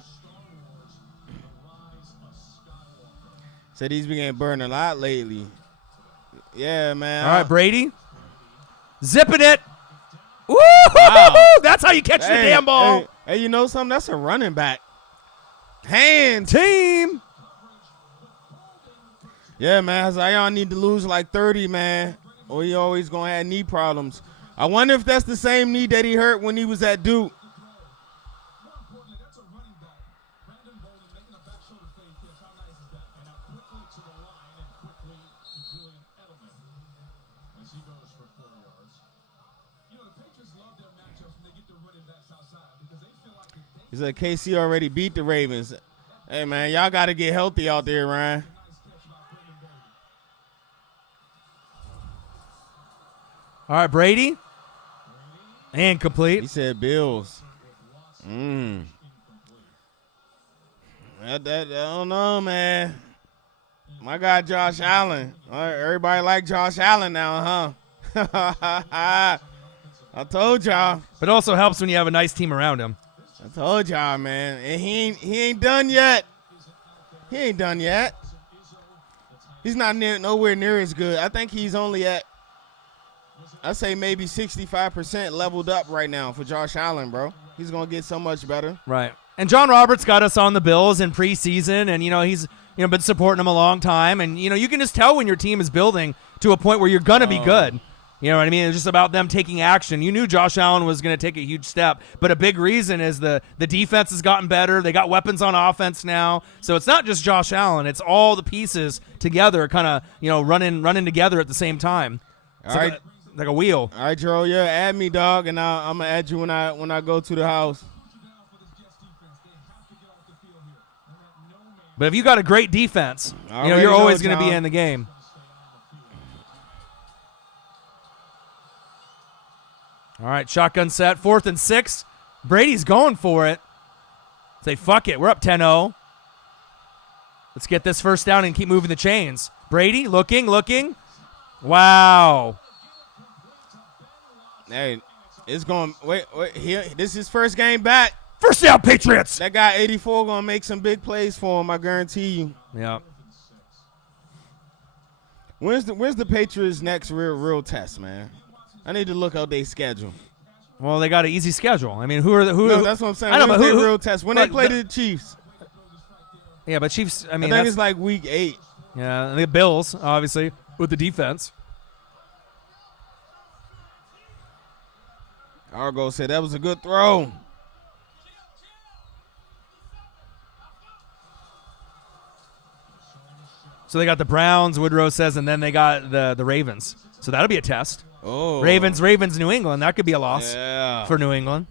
Said he's been getting burned a lot lately. Yeah, man. All right, Brady. Zipping it. Woo! Wow. That's how you catch the damn ball. Hey, you know something? That's a running back. Hands. Team. Yeah, man. Zion need to lose 30, man, or he always going to have knee problems. I wonder if that's the same knee that he hurt when he was at Duke. He said KC already beat the Ravens. Hey, man, y'all got to get healthy out there, Ryan. All right, Brady. And complete. He said Bills. I don't know, man. My guy Josh Allen. Everybody like Josh Allen now, huh? I told y'all. But it also helps when you have a nice team around him. I told y'all, man. And he ain't done yet. He ain't done yet. He's not nowhere near as good. I think he's only at, I say maybe 65% leveled up right now for Josh Allen, bro. He's going to get so much better. Right. And John Roberts got us on the Bills in preseason, and, he's been supporting them a long time. And, you can just tell when your team is building to a point where you're going to be good. You know what I mean? It's just about them taking action. You knew Josh Allen was going to take a huge step, but a big reason is the defense has gotten better. They got weapons on offense now. So it's not just Josh Allen. It's all the pieces together kind of, running together at the same time. All right. Like a wheel. All right, Jerome, yeah, add me, dog, and I'm going to add you when I go to the house. But if you got a great defense, you're always going to be in the game. All right, shotgun set, 4th and 6. Brady's going for it. Say, fuck it, we're up 10-0. Let's get this first down and keep moving the chains. Brady, looking. Wow. Hey, it's going, wait, here, this is his first game back. First down, Patriots. That guy 84 going to make some big plays for him, I guarantee you. Yeah. Where's the Patriots' next real test, man? I need to look out their schedule. Well, they got an easy schedule. I mean, No, that's what I'm saying. I know, When's but their who real test? When they play the Chiefs? Yeah, but Chiefs, I think it's like week 8. Yeah, and the Bills, obviously, with the defense. Argo said that was a good throw. So they got the Browns, Woodrow says, and then they got the Ravens. So that'll be a test. Oh. Ravens, New England. That could be a loss for New England.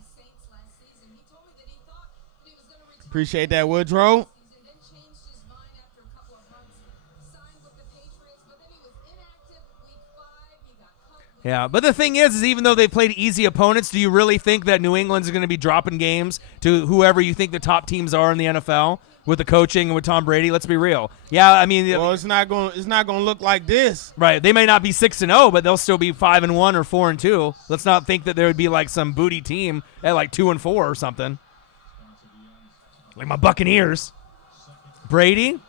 Appreciate that, Woodrow. Yeah, but the thing is even though they played easy opponents, do you really think that New England's going to be dropping games to whoever you think the top teams are in the NFL with the coaching and with Tom Brady? Let's be real. Yeah, I mean, well, it's not going to look like this. Right. They may not be 6-0, but they'll still be 5-1 or 4-2. Let's not think that there would be like some booty team at like 2-4 or something. Like my Buccaneers. Brady.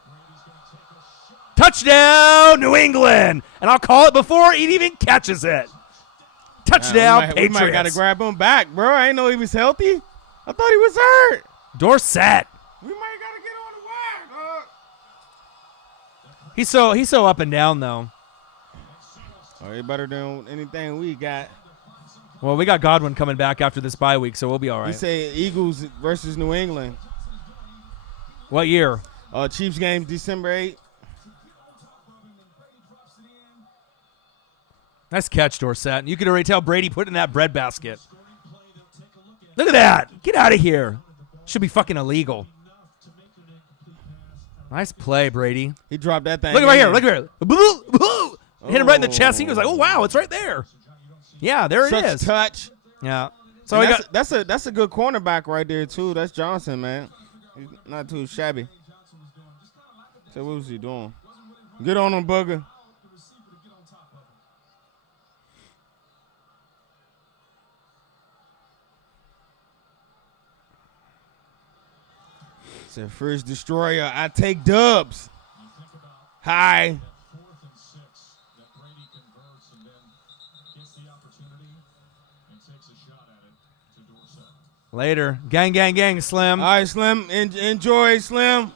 Touchdown, New England. And I'll call it before he even catches it. Touchdown, Patriots. We might got to grab him back, bro. I didn't know he was healthy. I thought he was hurt. Dorsett. We might got to get on the wire, dog. He's so up and down, though. Oh, he better than anything we got. Well, we got Godwin coming back after this bye week, so we'll be all right. You say Eagles versus New England. What year? Chiefs game, December 8th. Nice catch, Dorsett. You could already tell Brady put in that bread basket. Look at that. Get out of here. Should be fucking illegal. Nice play, Brady. He dropped that thing. Look right here. Look right here. Hit him right in the chest. He was like, oh, wow, it's right there. Yeah, there it is. Such touch. Yeah. So that's a good cornerback right there, too. That's Johnson, man. He's not too shabby. So what was he doing? Get on him, Booger. Said first destroyer, I take dubs. Hi. Later. Gang, gang, gang, Slim. All right, Slim. Enjoy, Slim.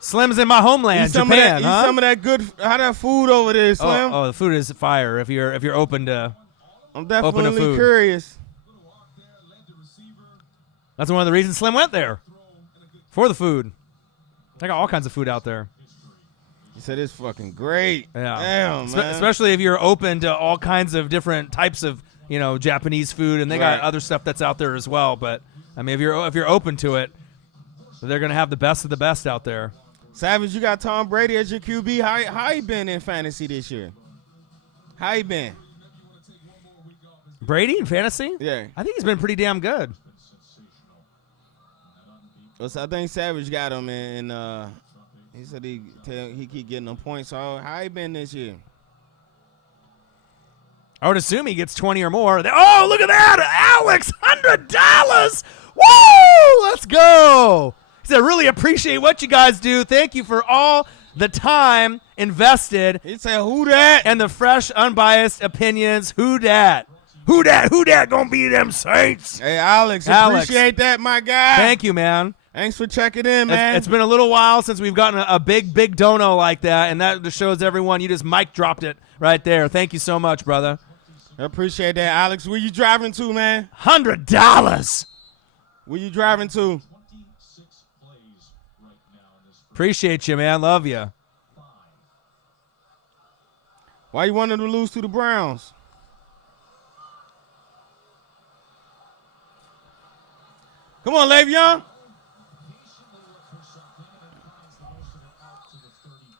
Slim's in my homeland, Japan, huh? Eat some of that good, how that food over there, Slim. Oh, the food is fire if you're open to I'm definitely open to food. Curious. That's one of the reasons Slim went there. For the food. They got all kinds of food out there. He said it's fucking great. Yeah. Damn, man. Especially if you're open to all kinds of different types of, Japanese food, and they got other stuff that's out there as well. But I mean, if you're open to it, they're gonna have the best of the best out there. Savage, you got Tom Brady as your QB. How you been in fantasy this year? How you been? Brady in fantasy? Yeah. I think he's been pretty damn good. I think Savage got him, and he said he keep getting them points. So how you been this year? I would assume he gets 20 or more. Oh, look at that. Alex, $100. Woo! Let's go. He said, really appreciate what you guys do. Thank you for all the time invested. He said, who that? And the fresh, unbiased opinions. Who dat? Who dat? Who dat gonna be them Saints? Hey, Alex, appreciate that, my guy. Thank you, man. Thanks for checking in, man. It's been a little while since we've gotten a big dono like that, and that just shows everyone you just mic dropped it right there. Thank you so much, brother. I appreciate that, Alex. Where you driving to, man? $100. Where you driving to? Appreciate you, man. Love you. Why you wanted to lose to the Browns? Come on, Le'Veon.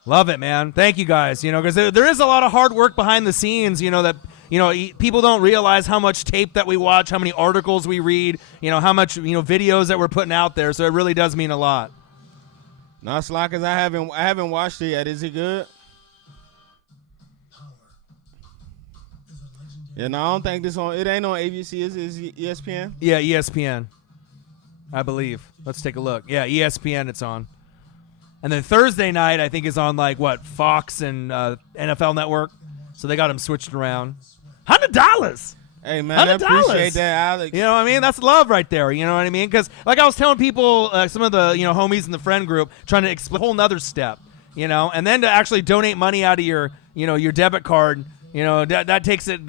Love it, man. Thank you guys. Because there is a lot of hard work behind the scenes, that people don't realize how much tape that we watch, how many articles we read, how much, videos that we're putting out there. So it really does mean a lot. No, Slockers, I haven't watched it yet. Is it good? Yeah, no, I don't think it ain't on ABC. Is it ESPN? Yeah, ESPN. I believe. Let's take a look. Yeah, ESPN it's on. And then Thursday night, I think, is on, Fox and NFL Network. So they got them switched around. $100. Hey, man, I appreciate that, Alex. You know what I mean? That's love right there. You know what I mean? Because, I was telling people, some of the, homies in the friend group, trying to explain a whole nother step, and then to actually donate money out of your, your debit card, that takes it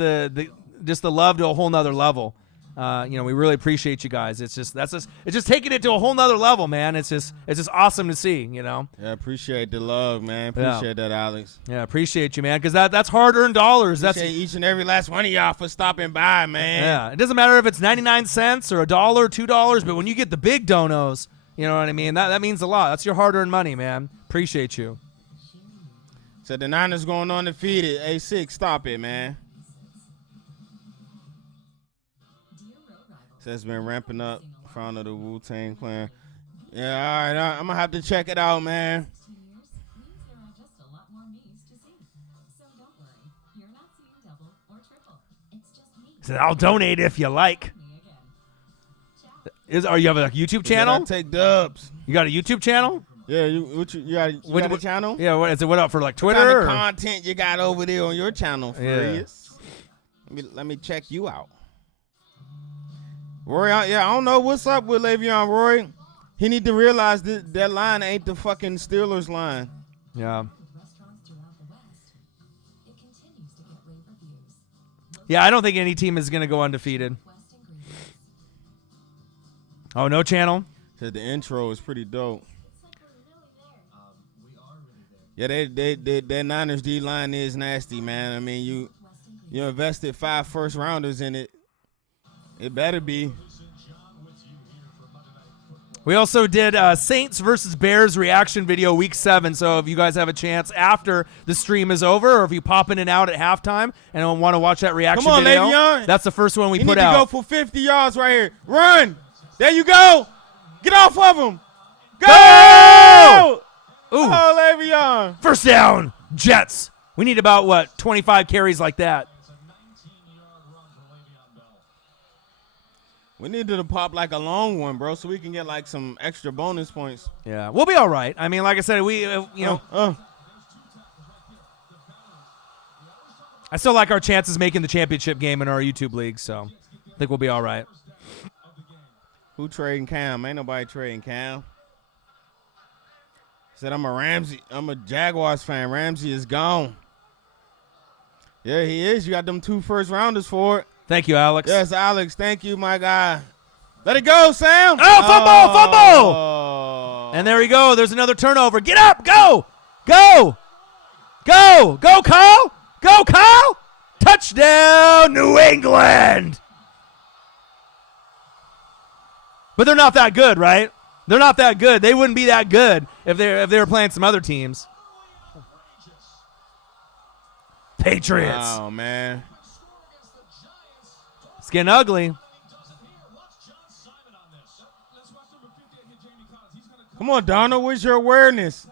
just the love to a whole nother level. We really appreciate you guys. It's just taking it to a whole nother level, man. It's just awesome to see, Yeah, appreciate the love, man. Appreciate that, Alex. Yeah, appreciate you, man, because that's hard-earned dollars. Appreciate each and every last one of y'all for stopping by, man. Yeah, it doesn't matter if it's 99 cents or $1, $2, but when you get the big donos, you know what I mean? That means a lot. That's your hard-earned money, man. Appreciate you. So the Niners going undefeated. A6, stop it, man. So it's been ramping up in front of the Wu-Tang Clan. Yeah, all right. I'm going to have to check it out, man. He said, I'll donate if you like. You have a YouTube channel? I take dubs. You got a YouTube channel? Yeah, you got a channel? Yeah, what is it? What up for Twitter? What kind of content you got over there on your channel, Furious? Yeah. Let me check you out. Roy, I don't know what's up with Le'Veon, Roy. He need to realize that line ain't the fucking Steelers line. Yeah. Yeah, I don't think any team is going to go undefeated. Oh, no channel? Said the intro is pretty dope. Yeah, that Niners D line is nasty, man. I mean, you invested 5 first rounders in it. It better be. We also did Saints versus Bears reaction video week 7. So if you guys have a chance after the stream is over, or if you pop in and out at halftime and want to watch that reaction video, Le'Veon. That's the first one we put out. out. You need to go for 50 yards right here. Run. There you go. Get off of him. Go! Ooh. Oh, Le'Veon. First down, Jets. We need about, 25 carries like that. We need to pop a long one, bro, so we can get some extra bonus points. Yeah, we'll be all right. I mean, like I said, I still like our chances making the championship game in our YouTube league, so I think we'll be all right. Who trading Cam? Ain't nobody trading Cam. Said I'm a Jaguars fan. Ramsey is gone. Yeah, he is. You got them 2 first rounders for it. Thank you, Alex. Yes, Alex. Thank you, my guy. Let it go, Sam. Oh, fumble. And there we go. There's another turnover. Get up. Go. Go, Kyle. Go, Kyle. Touchdown, New England. But they're not that good, right? They're not that good. They wouldn't be that good if they were playing some other teams. Patriots. Oh, man. It's getting ugly. Come on, Donald. Where's your awareness?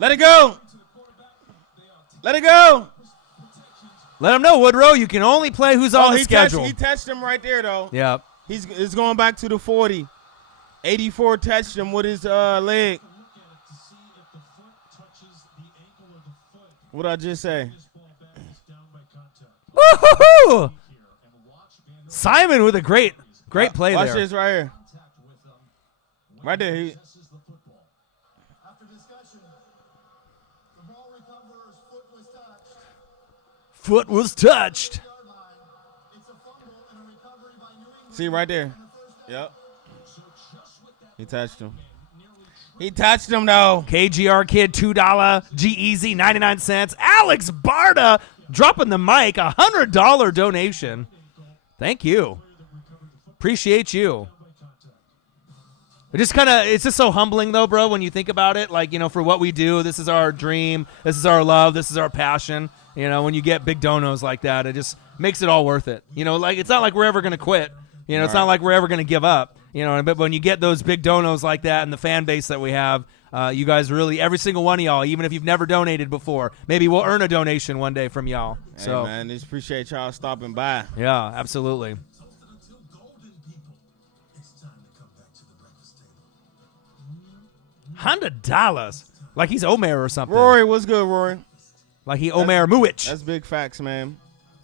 Let it go. Let it go. Let him know, Woodrow. You can only play who's on the schedule. He touched him right there, though. Yeah. It's going back to the 40. 84 touched him with his leg. What'd I just say? Woo-hoo-hoo! Simon with a great play there. Watch this right here. Right there. After discussion, the ball recoverer's foot was touched. Foot was touched. Yard line. It's a fumble and a recovery by New England. See right there. Yep. He touched him. He touched him, though. KGR Kid, $2. G-Easy, 99 cents. Alex Barta dropping the mic, $100 donation. Thank you. Appreciate you. It's just so humbling, though, bro, when you think about it. Like, for what we do, this is our dream. This is our love. This is our passion. When you get big donos like that, it just makes it all worth it. Like, it's not like we're ever going to quit. It's not like we're ever going to give up. But when you get those big donos like that and the fan base that we have, you guys really, every single one of y'all, even if you've never donated before, maybe we'll earn a donation one day from y'all. Hey, man, just appreciate y'all stopping by. Yeah, absolutely. $100, like he's Omer or something. Rory, what's good, Rory? Like he Omer Muich. That's big facts, man.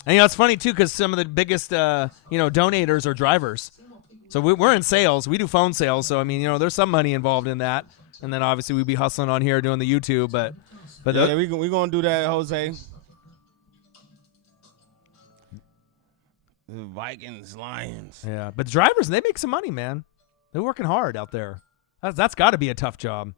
And it's funny too because some of the biggest donators are drivers. So we're in sales. We do phone sales. So there's some money involved in that. And then obviously we'd be hustling on here doing the YouTube. But yeah, we gonna do that, Jose. The Vikings, Lions. Yeah, but drivers, they make some money, man. They're working hard out there. That's got to be a tough job.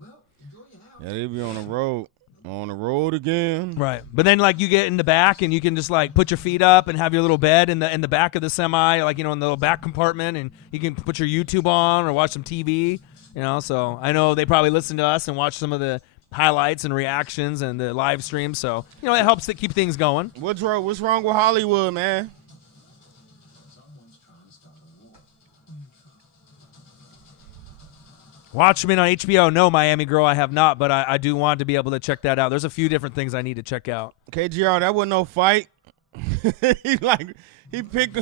Yeah, they be on the road. On the road again. Right. But then, like, you get in the back and you can just, like, put your feet up and have your little bed in the back of the semi, like, in the little back compartment, and you can put your YouTube on or watch some TV, So I know they probably listen to us and watch some of the highlights and reactions and the live streams. So, it helps to keep things going. What's wrong with Hollywood, man? Watchmen on HBO. No, Miami Girl, I have not, but I do want to be able to check that out. There's a few different things I need to check out. KGR, that wasn't no fight. he picked.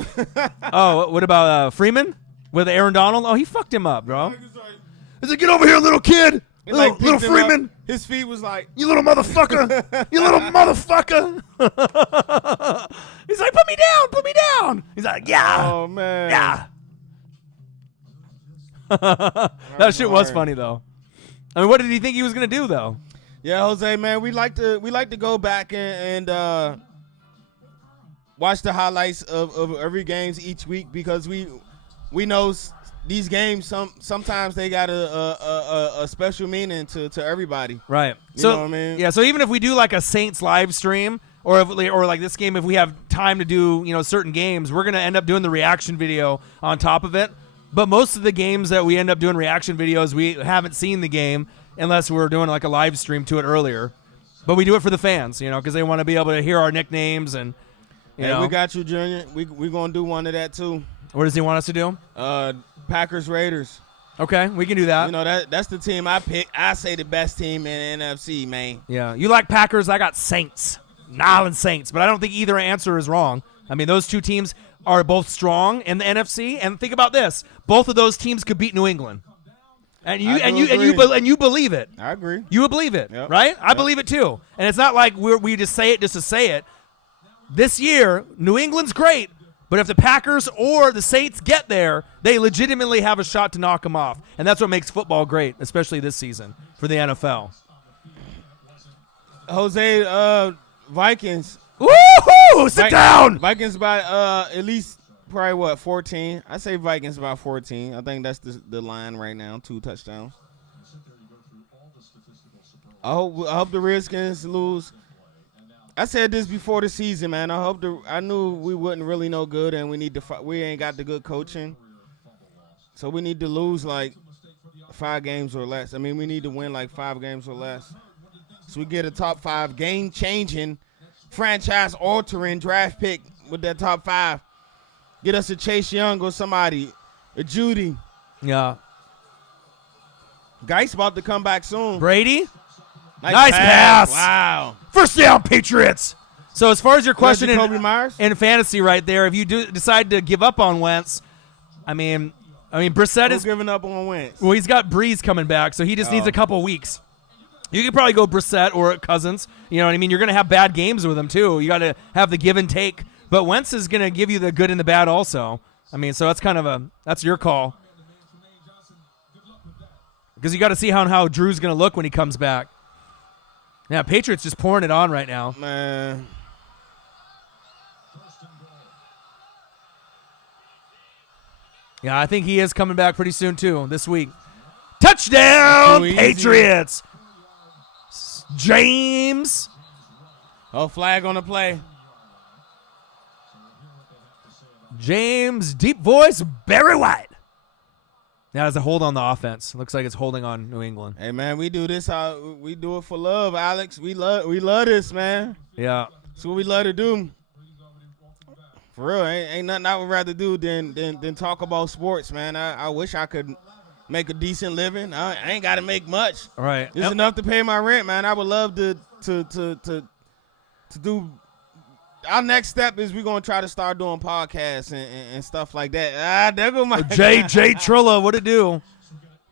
Oh, what about Freeman with Aaron Donald? Oh, he fucked him up, bro. He's like, get over here, little kid. Little Freeman. His feet was like, you little motherfucker. You little motherfucker. He's like, put me down. He's like, yeah. Oh, man. Yeah. That shit was funny though. I mean, what did he think he was gonna do though? Yeah, Jose, man, we like to go back and watch the highlights of every games each week because we know these games sometimes they got a special meaning to everybody. Right. You know what I mean? Yeah. So even if we do like a Saints live stream or like this game, if we have time to do certain games, we're gonna end up doing the reaction video on top of it. But most of the games that we end up doing reaction videos, we haven't seen the game unless we're doing like a live stream to it earlier. But we do it for the fans, because they want to be able to hear our nicknames and, you know. We got you, Junior. We're going to do one of that too. What does he want us to do? Packers, Raiders. Okay, we can do that. That's the team I pick. I say the best team in the NFC, man. Yeah, you like Packers, I got Saints. Nyland Saints. But I don't think either answer is wrong. I mean, those two teams are both strong in the NFC, and think about this: both of those teams could beat New England, and you believe it. I agree. You believe it, yep. right? I believe it too. And it's not like we just say it just to say it. This year, New England's great, but if the Packers or the Saints get there, they legitimately have a shot to knock them off, and that's what makes football great, especially this season for the NFL. Jose, Vikings. Woohoo! Sit down. Vikings by at least probably 14. I say Vikings by 14. I think that's the line right now. 2 touchdowns. I hope the Redskins lose. I said this before the season, man. I knew we wasn't really no good, and we ain't got the good coaching. So we need to lose like 5 games or less. I mean, we need to win like 5 games or less. So we get a top 5 game-changing, franchise-altering draft pick with that top 5. Get us a Chase Young or somebody, a Judy. Yeah. Geist about to come back soon. Brady? Nice pass. Wow. First down, Patriots. So as far as your question Jacoby Myers? in fantasy right there, if you do decide to give up on Wentz, I mean Brissett Who's is giving up on Wentz? well, he's got Breeze coming back, so he just needs a couple weeks. You could probably go Brissett or Cousins. You know what I mean? You're going to have bad games with him too. You got to have the give and take. But Wentz is going to give you the good and the bad also. I mean, so that's kind of that's your call. Because you got to see how Drew's going to look when he comes back. Yeah, Patriots just pouring it on right now. Man. Yeah, I think he is coming back pretty soon too, this week. Touchdown, Patriots! James. Oh, flag on the play. James, deep voice, Barry White. Now there's a hold on the offense. Looks like it's holding on New England. Hey, man, we do this. We do it for love, Alex. We love this, man. Yeah. That's what we love to do. For real, ain't nothing I would rather do than talk about sports, man. I wish I could make a decent living. I ain't got to make much. All right. It's enough to pay my rent, man. I would love to do. Our next step is we're gonna try to start doing podcasts and stuff like that. There go my JJ Trilla, what it do?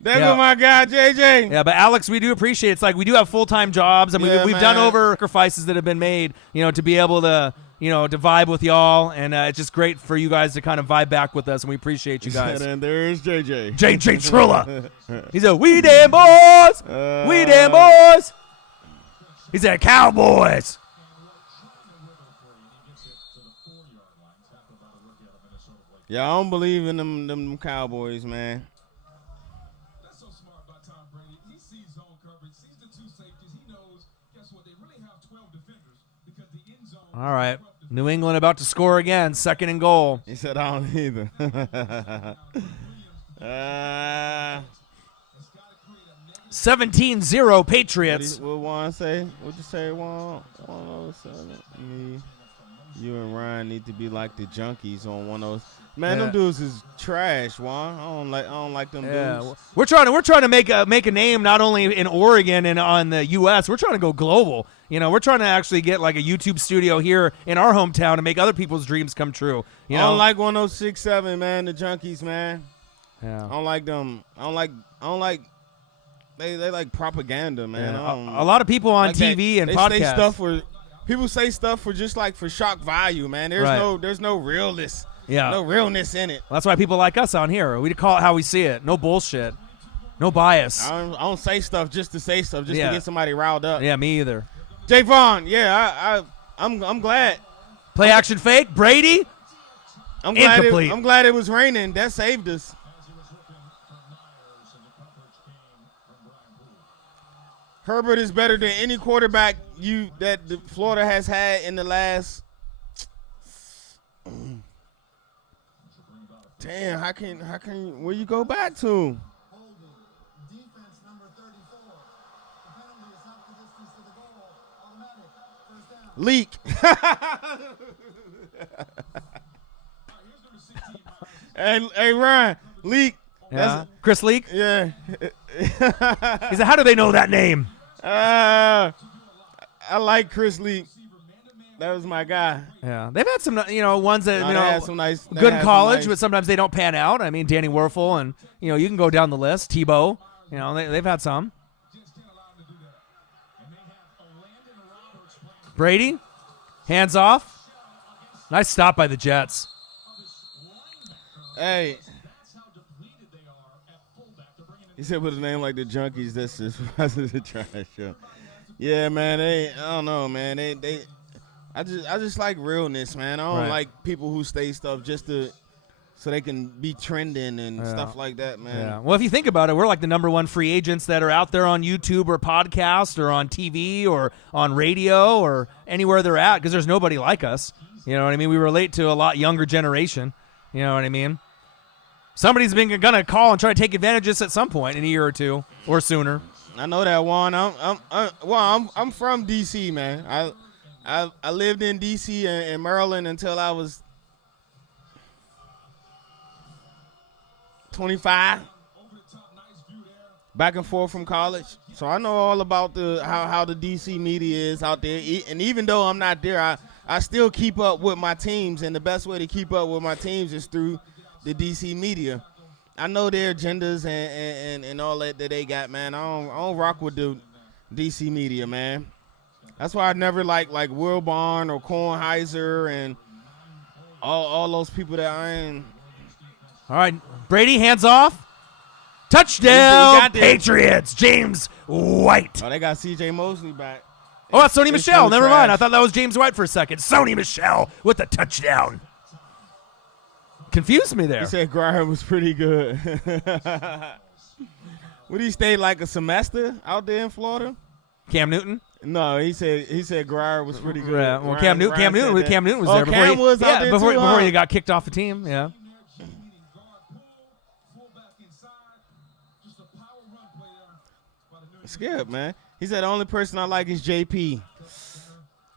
There go my guy, JJ. Yeah, but Alex, we do appreciate it. It's like we do have full-time jobs, and we've done over sacrifices that have been made, to be able to, to vibe with y'all, and it's just great for you guys to kind of vibe back with us, and we appreciate you guys. And there's JJ. JJ Trilla. He said, "We damn boys, we damn boys." He said, "Cowboys." Yeah, I don't believe in them Cowboys, man. That's so smart by Tom Brady. He sees zone coverage, sees the two safeties. He knows, guess what? They really have 12 defenders because the end zone. All right. New England about to score again. 2nd and goal. He said, I don't either. 17-0 Patriots. What Juan say? What'd you say, Juan? 107. Me, you and Ryan need to be like the junkies on 107. Man, them dudes is trash, Juan. I don't like them dudes. We're trying to make a name not only in Oregon and on the U.S. We're trying to go global. We're trying to actually get like a YouTube studio here in our hometown and make other people's dreams come true. I don't like 106.7, man. The junkies, man. Yeah. I don't like them. I don't like. They like propaganda, man. Yeah. A lot of people on TV and podcasts. People say stuff for just like for shock value, man. There's no realness. Yeah. No realness in it. Well, that's why people like us on here. We call it how we see it. No bullshit. No bias. I don't say stuff just to say stuff, just to get somebody riled up. Yeah, me either. Javon, yeah, I'm glad. Play action fake. Brady. I'm glad incomplete. I'm glad it was raining. That saved us. Herbert is better than any quarterback that Florida has had in the last. Damn, how can where you go back to? Defense number 34. The penalty is half the distance to the goal. Automatic. First down. Leak. Hey, Ryan, Leak. Yeah. Chris Leak? Yeah. He said, how do they know that name? I like Chris Leak. That was my guy. Yeah. They've had some, ones that, had some nice, good in college, but sometimes they don't pan out. I mean, Danny Werfel and, you can go down the list. Tebow, they've had some. Brady, hands off. Nice stop by the Jets. Hey. He said with a name like the Junkies, that's just a trash show. Yeah, man, I don't know, man. I just like realness, man. I don't like people who say stuff just so they can be trending and stuff like that, man. Yeah. Well, if you think about it, we're like the number one free agents that are out there on YouTube or podcast or on TV or on radio or anywhere they're at because there's nobody like us. You know what I mean? We relate to a lot younger generation. You know what I mean? Somebody's going to call and try to take advantage of this at some point in a year or two or sooner. I know that, Juan. I'm from D.C., man. I lived in D.C. and Maryland until I was 25. Back and forth from college. So I know all about how the D.C. media is out there. And even though I'm not there, I still keep up with my teams, and the best way to keep up with my teams is through the DC media. I know their agendas and all that they got, man. I don't rock with the DC media, man. That's why I never like Wilborn or Kornheiser and all those people that I ain't. All right, Brady, hands off. Touchdown, He Patriots. James White. Oh, they got C.J. Mosley back. Oh, that's Sony It's Michel. so Never mind. trash. I thought that was James White for a second. Sony Michel with the touchdown. Confused me there. He said Grier was pretty good. Would he stay like a semester out there in Florida? Cam Newton. No, he said Grier was pretty good. Yeah, well, Ryan Cam Newton was Oh, there before Cam was out there before too, huh? he got kicked off the team. Yeah. Skip, man. He said the only person I like is JP.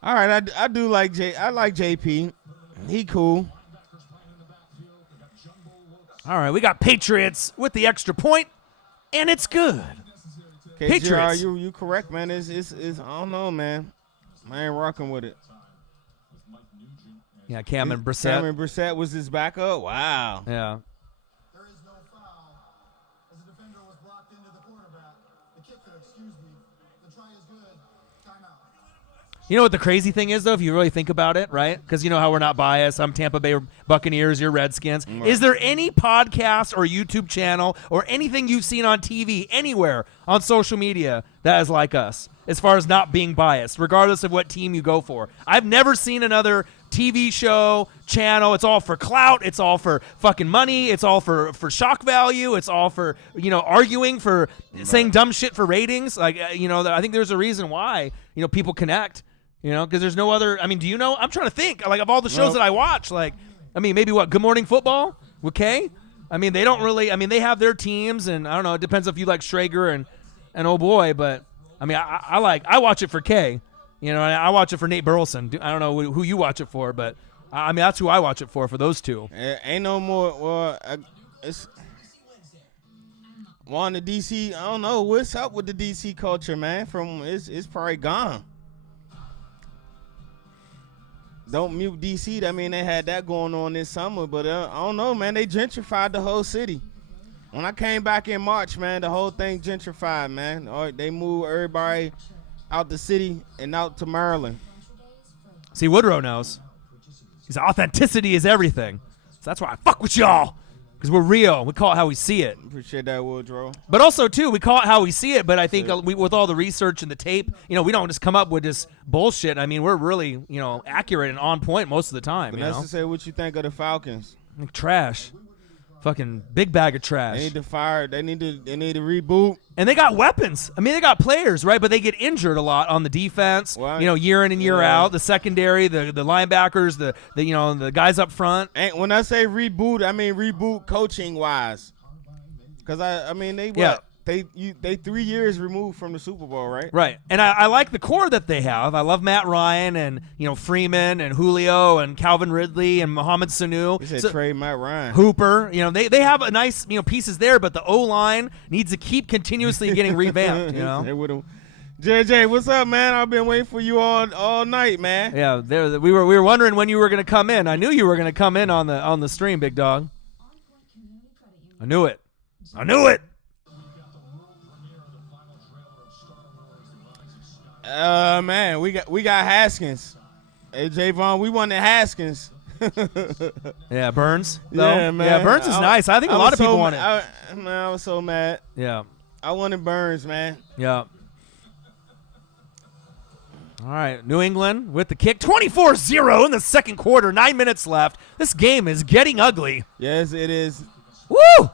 All right, I do like I like JP. He cool. All right, we got Patriots with the extra point, and it's good. Patriots. You correct, man. It's I don't know, man. I ain't rocking with it. Yeah, Cam and Brissett. Cameron Brissett was his backup. Wow. Yeah. There is no foul. As the defender was blocked into the quarterback. The kicker, excuse me. The try is good. Timeout. You know what the crazy thing is, though, if you really think about it, right? Because you know how we're not biased. I'm Tampa Bay Buccaneers, you're Redskins. Right. Is there any podcast or YouTube channel or anything you've seen on TV, anywhere on social media, that is like us, as far as not being biased, regardless of what team you go for? I've never seen another TV show, channel. It's all for clout. It's all for fucking money. It's all for shock value. It's all for, arguing, for saying dumb shit for ratings. Like, I think there's a reason why, people connect. Because there's no other. I mean, do you know? I'm trying to think. Like, of all the shows that I watch, maybe what? Good Morning Football with Kay? I mean, they don't really. I mean, they have their teams, and I don't know. It depends if you like Schrager and oh boy, but I mean, I watch it for Kay. And I watch it for Nate Burleson. I don't know who you watch it for, but I mean, that's who I watch it for those two. Ain't no more. Well, it's on the DC. I don't know what's up with the DC culture, man. It's probably gone. Don't mute DC. I mean, they had that going on this summer, but I don't know, man. They gentrified the whole city. When I came back in March, man, the whole thing gentrified, man. They moved everybody out the city and out to Maryland. See, Woodrow knows. He said authenticity is everything. So that's why I fuck with y'all. Because we're real. We call it how we see it. Appreciate that, Woodrow. But also, too, we call it how we see it. But I think with all the research and the tape, we don't just come up with this bullshit. I mean, we're really, accurate and on point most of the time. Vanessa said, what you think of the Falcons? Trash. Fucking big bag of trash. They need to fire. They need to reboot. And they got weapons. I mean, they got players, right? But they get injured a lot on the defense. Well, year in and year out. The secondary, the linebackers, the guys up front. And when I say reboot, I mean reboot coaching wise. Because they 3 years removed from the Super Bowl, right? Right. And I like the core that they have. I love Matt Ryan and Freeman and Julio and Calvin Ridley and Mohamed Sanu. He said trade Matt Ryan. Hooper. They have a nice pieces there, but the O-line needs to keep continuously getting revamped. JJ, what's up, man? I've been waiting for you all night, man. Yeah, we were wondering when you were going to come in. I knew you were going to come in on the stream, big dog. I knew it. Man, we got Haskins. Hey, Javon, we wanted Haskins. Yeah, Burns. Though. Yeah, man. Yeah, Burns is nice. I think a lot of people want it. I was so mad. Yeah. I wanted Burns, man. Yeah. All right, New England with the kick. 24-0 in the second quarter. 9 minutes left. This game is getting ugly. Yes, it is. Woo!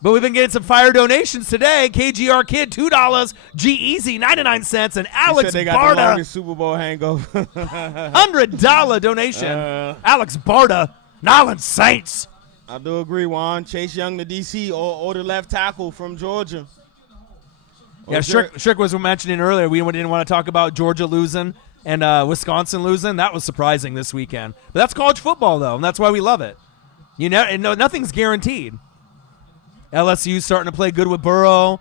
But we've been getting some fire donations today. KGR Kid, $2. G-Easy, 99 cents. And Alex they got the Barta, longest Super Bowl hangover. $100 donation. Alex Barta, Nolans Saints. I do agree, Juan. Chase Young to D.C. or the left tackle from Georgia. Yeah, Shrick was mentioning earlier. We didn't want to talk about Georgia losing and Wisconsin losing. That was surprising this weekend. But that's college football, though, and that's why we love it. Nothing's guaranteed. LSU starting to play good with Burrow.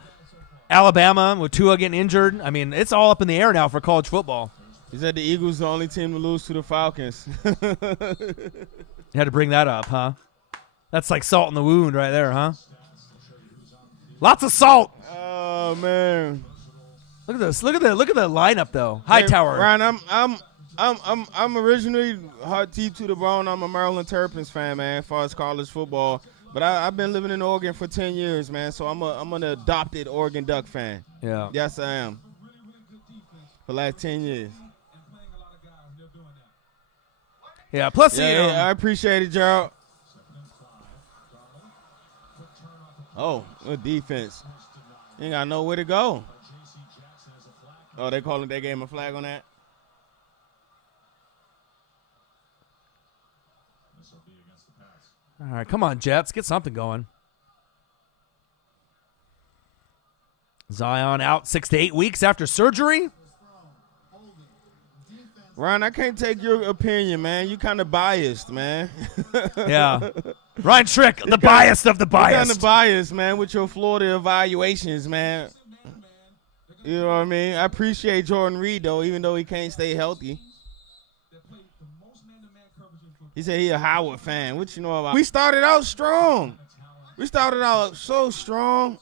Alabama with Tua getting injured. I mean, it's all up in the air now for college football. He said the Eagles the only team to lose to the Falcons. You had to bring that up, huh? That's like salt in the wound right there, huh? Lots of salt. Oh man. Look at this. Look at the lineup though. Hightower. Hey, Ryan, I'm originally hard teeth to the bone. I'm a Maryland Terrapins fan, man, as far as college football. But I've been living in Oregon for 10 years, man. So I'm an adopted Oregon Duck fan. Yeah. Yes, I am. For the last 10 years. Yeah. Plus, Yeah, I appreciate it, Gerald. Oh, good defense. Ain't got nowhere to go. Oh, they gave him a flag on that? All right, come on, Jets. Get something going. Zion out 6 to 8 weeks after surgery. Ryan, I can't take your opinion, man. You kind of biased, man. Yeah. Ryan Schrick, the biased of the You biased. kind of biased, man, with your Florida evaluations, man. You know what I mean? I appreciate Jordan Reed, though, even though he can't stay healthy. He said he a Howard fan. What you know about? We started out strong. We started out so strong.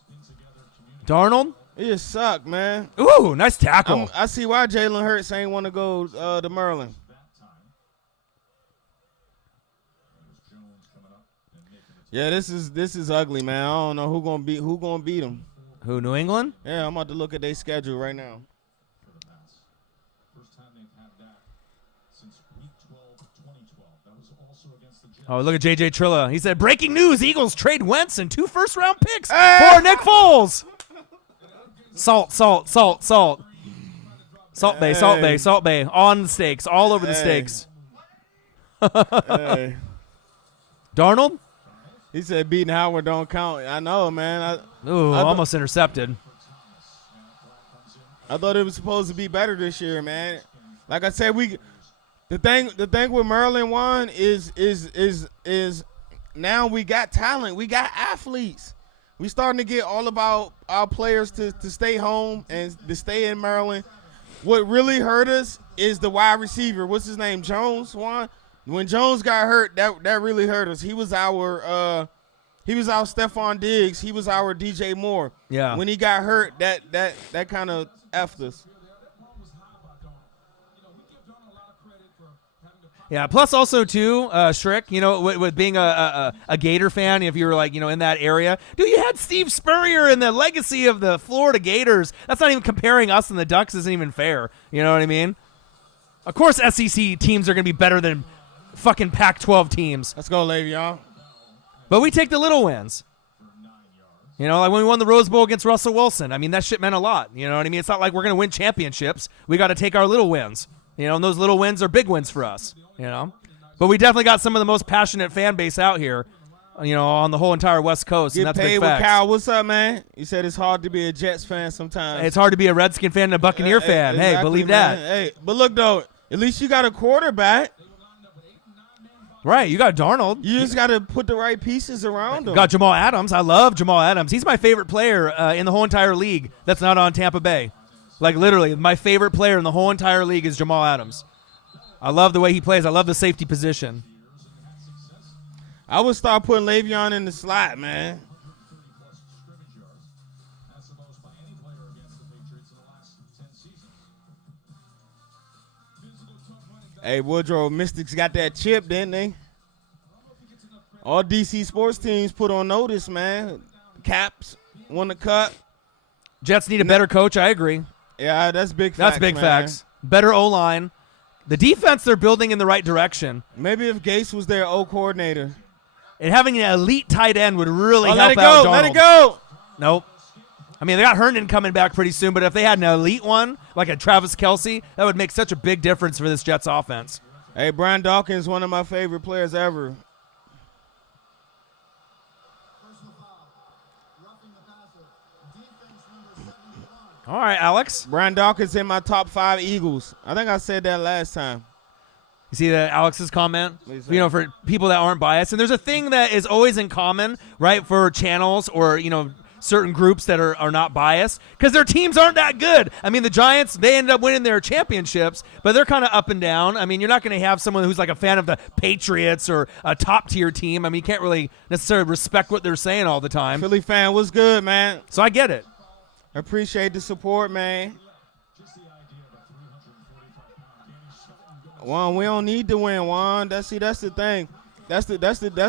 Darnold? It just sucked, man. Ooh, nice tackle. I see why Jalen Hurts ain't want to go to Maryland. Yeah, this is ugly, man. I don't know who gonna beat them. Who, New England? Yeah, I'm about to look at their schedule right now. Oh, look at J.J. Trilla. He said, breaking news, Eagles trade Wentz and 2 first-round picks Hey! for Nick Foles. Salt. Salt Bay, Salt Bay, Salt Bay. On the steaks, all over the steaks. Hey. Darnold? He said beating Howard don't count. I know, man. Almost intercepted. I thought it was supposed to be better this year, man. Like I said, the thing with Maryland one is now we got talent. We got athletes. We starting to get all of our players to stay home and to stay in Maryland. What really hurt us is the wide receiver. What's his name? Jones, Juan. When Jones got hurt, that really hurt us. He was our Stephon Diggs. He was our DJ Moore. Yeah. When he got hurt, that kind of effed us. Yeah, plus also, too, Schrick, with being a Gator fan, if you were, in that area. Dude, you had Steve Spurrier and the legacy of the Florida Gators. That's not even comparing us and the Ducks isn't even fair. You know what I mean? Of course SEC teams are going to be better than fucking Pac-12 teams. Let's go, Le'Veon. But we take the little wins. Like when we won the Rose Bowl against Russell Wilson. I mean, that shit meant a lot. You know what I mean? It's not like we're going to win championships. We got to take our little wins. And those little wins are big wins for us. But we definitely got some of the most passionate fan base out here, on the whole entire West Coast. Get and that's paid big with facts. Kyle. What's up, man? You said it's hard to be a Jets fan sometimes. It's hard to be a Redskin fan and a Buccaneer fan. Exactly, Hey, believe man. that. Hey, but look, though, at least you got a quarterback. Right, you got Darnold. You just got to put the right pieces around him. Got Jamal Adams. I love Jamal Adams. He's my favorite player in the whole entire league that's not on Tampa Bay. Like, literally, my favorite player in the whole entire league is Jamal Adams. I love the way he plays. I love the safety position. I would start putting Le'Veon in the slot, man. Hey, Woodrow Mystics got that chip, didn't they? All DC sports teams put on notice, man. Caps won the cup. Jets need a better coach. I agree. Yeah, that's big facts. That's big man. facts. Better O-line. The defense they're building in the right direction. Maybe if Gase was their O coordinator. And having an elite tight end would really help let it out go. Darnold. Let it go. Nope. I mean, they got Herndon coming back pretty soon, but if they had an elite one, like a Travis Kelce, that would make such a big difference for this Jets offense. Hey, Brian Dawkins, one of my favorite players ever. All right, Alex. Brian Dawkins in my top 5 Eagles. I think I said that last time. You see that Alex's comment? Please, For people that aren't biased. And there's a thing that is always in common, right, for channels or, certain groups that are not biased because their teams aren't that good. I mean, the Giants, they end up winning their championships, but they're kind of up and down. I mean, you're not going to have someone who's like a fan of the Patriots or a top-tier team. I mean, you can't really necessarily respect what they're saying all the time. Philly fan, what's good, man? So I get it. Appreciate the support, man. Juan, we don't need to win, Juan. That's the thing. That's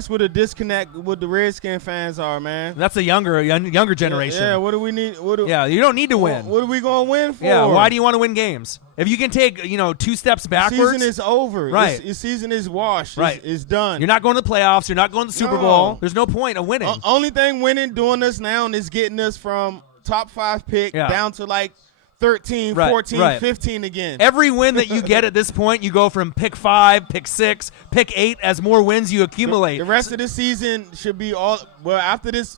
where the disconnect with the Redskin fans are, man. That's the younger generation. Yeah, what do we need? Yeah, you don't need to win. What are we going to win for? Yeah, why do you want to win games? If you can take, 2 steps backwards. The season is over. Right. The season is washed. Right. It's done. You're not going to the playoffs. You're not going to the Super Bowl. There's no point of winning. Only thing winning doing this now is getting us from top 5 pick down to like 13, 14, 15 again. Every win that you get at this point, you go from pick 5, pick 6, pick 8. As more wins you accumulate. The rest of the season should be after this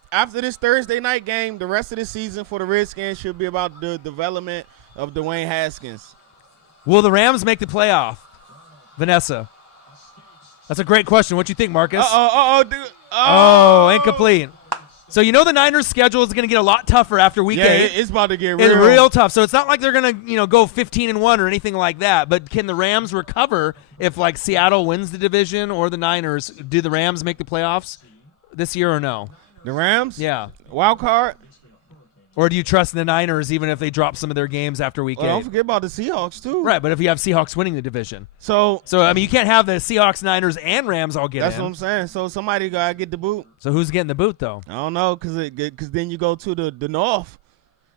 Thursday night game, the rest of the season for the Redskins should be about the development of Dwayne Haskins. Will the Rams make the playoff? Vanessa. That's a great question. What you think, Marcus? Dude. Oh, incomplete. So the Niners' schedule is going to get a lot tougher after week 8. It's about to get It's real tough. So it's not like they're going to, go 15-1 or anything like that. But can the Rams recover if like Seattle wins the division or the Niners? Do the Rams make the playoffs this year or no? The Rams? Yeah. Wild card? Or do you trust the Niners even if they drop some of their games after week 8? Don't forget about the Seahawks too. Right, but if you have Seahawks winning the division. So I mean, you can't have the Seahawks, Niners, and Rams all get in. That's what I'm saying. So somebody got to get the boot. So who's getting the boot, though? I don't know, because then you go to the North,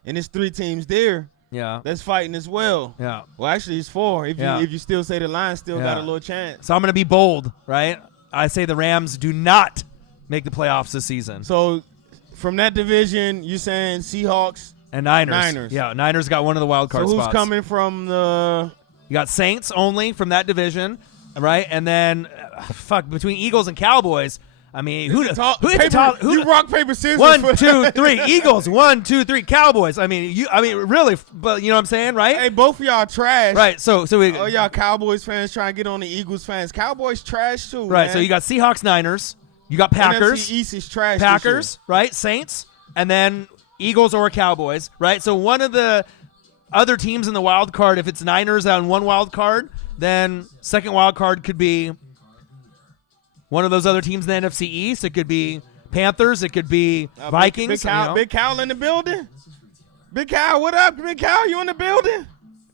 and there's 3 teams there. Yeah. That's fighting as well. Yeah. Well, actually, it's 4. If you still say the Lions still got a little chance. So I'm going to be bold, right? I say the Rams do not make the playoffs this season. So from that division, you're saying Seahawks and Niners. Yeah, Niners got one of the wild card spots. So who's coming from the? You got Saints only from that division, right? And then, between Eagles and Cowboys. I mean, who you rock paper scissors? 1, 2, 3 Eagles. 1, 2, 3 Cowboys. I mean, really, but you know what I'm saying, right? Hey, both of y'all trash. Right. So y'all Cowboys fans trying to get on the Eagles fans. Cowboys trash too. Right. Man. So you got Seahawks, Niners. You got Packers. NFC East is trash. Packers, right? Saints, and then Eagles or Cowboys, right? So one of the other teams in the wild card, if it's Niners on one wild card, then second wild card could be one of those other teams in the NFC East. It could be Panthers. It could be Vikings. Big Cal in the building. Big Cal, what up? Big Cal, you in the building?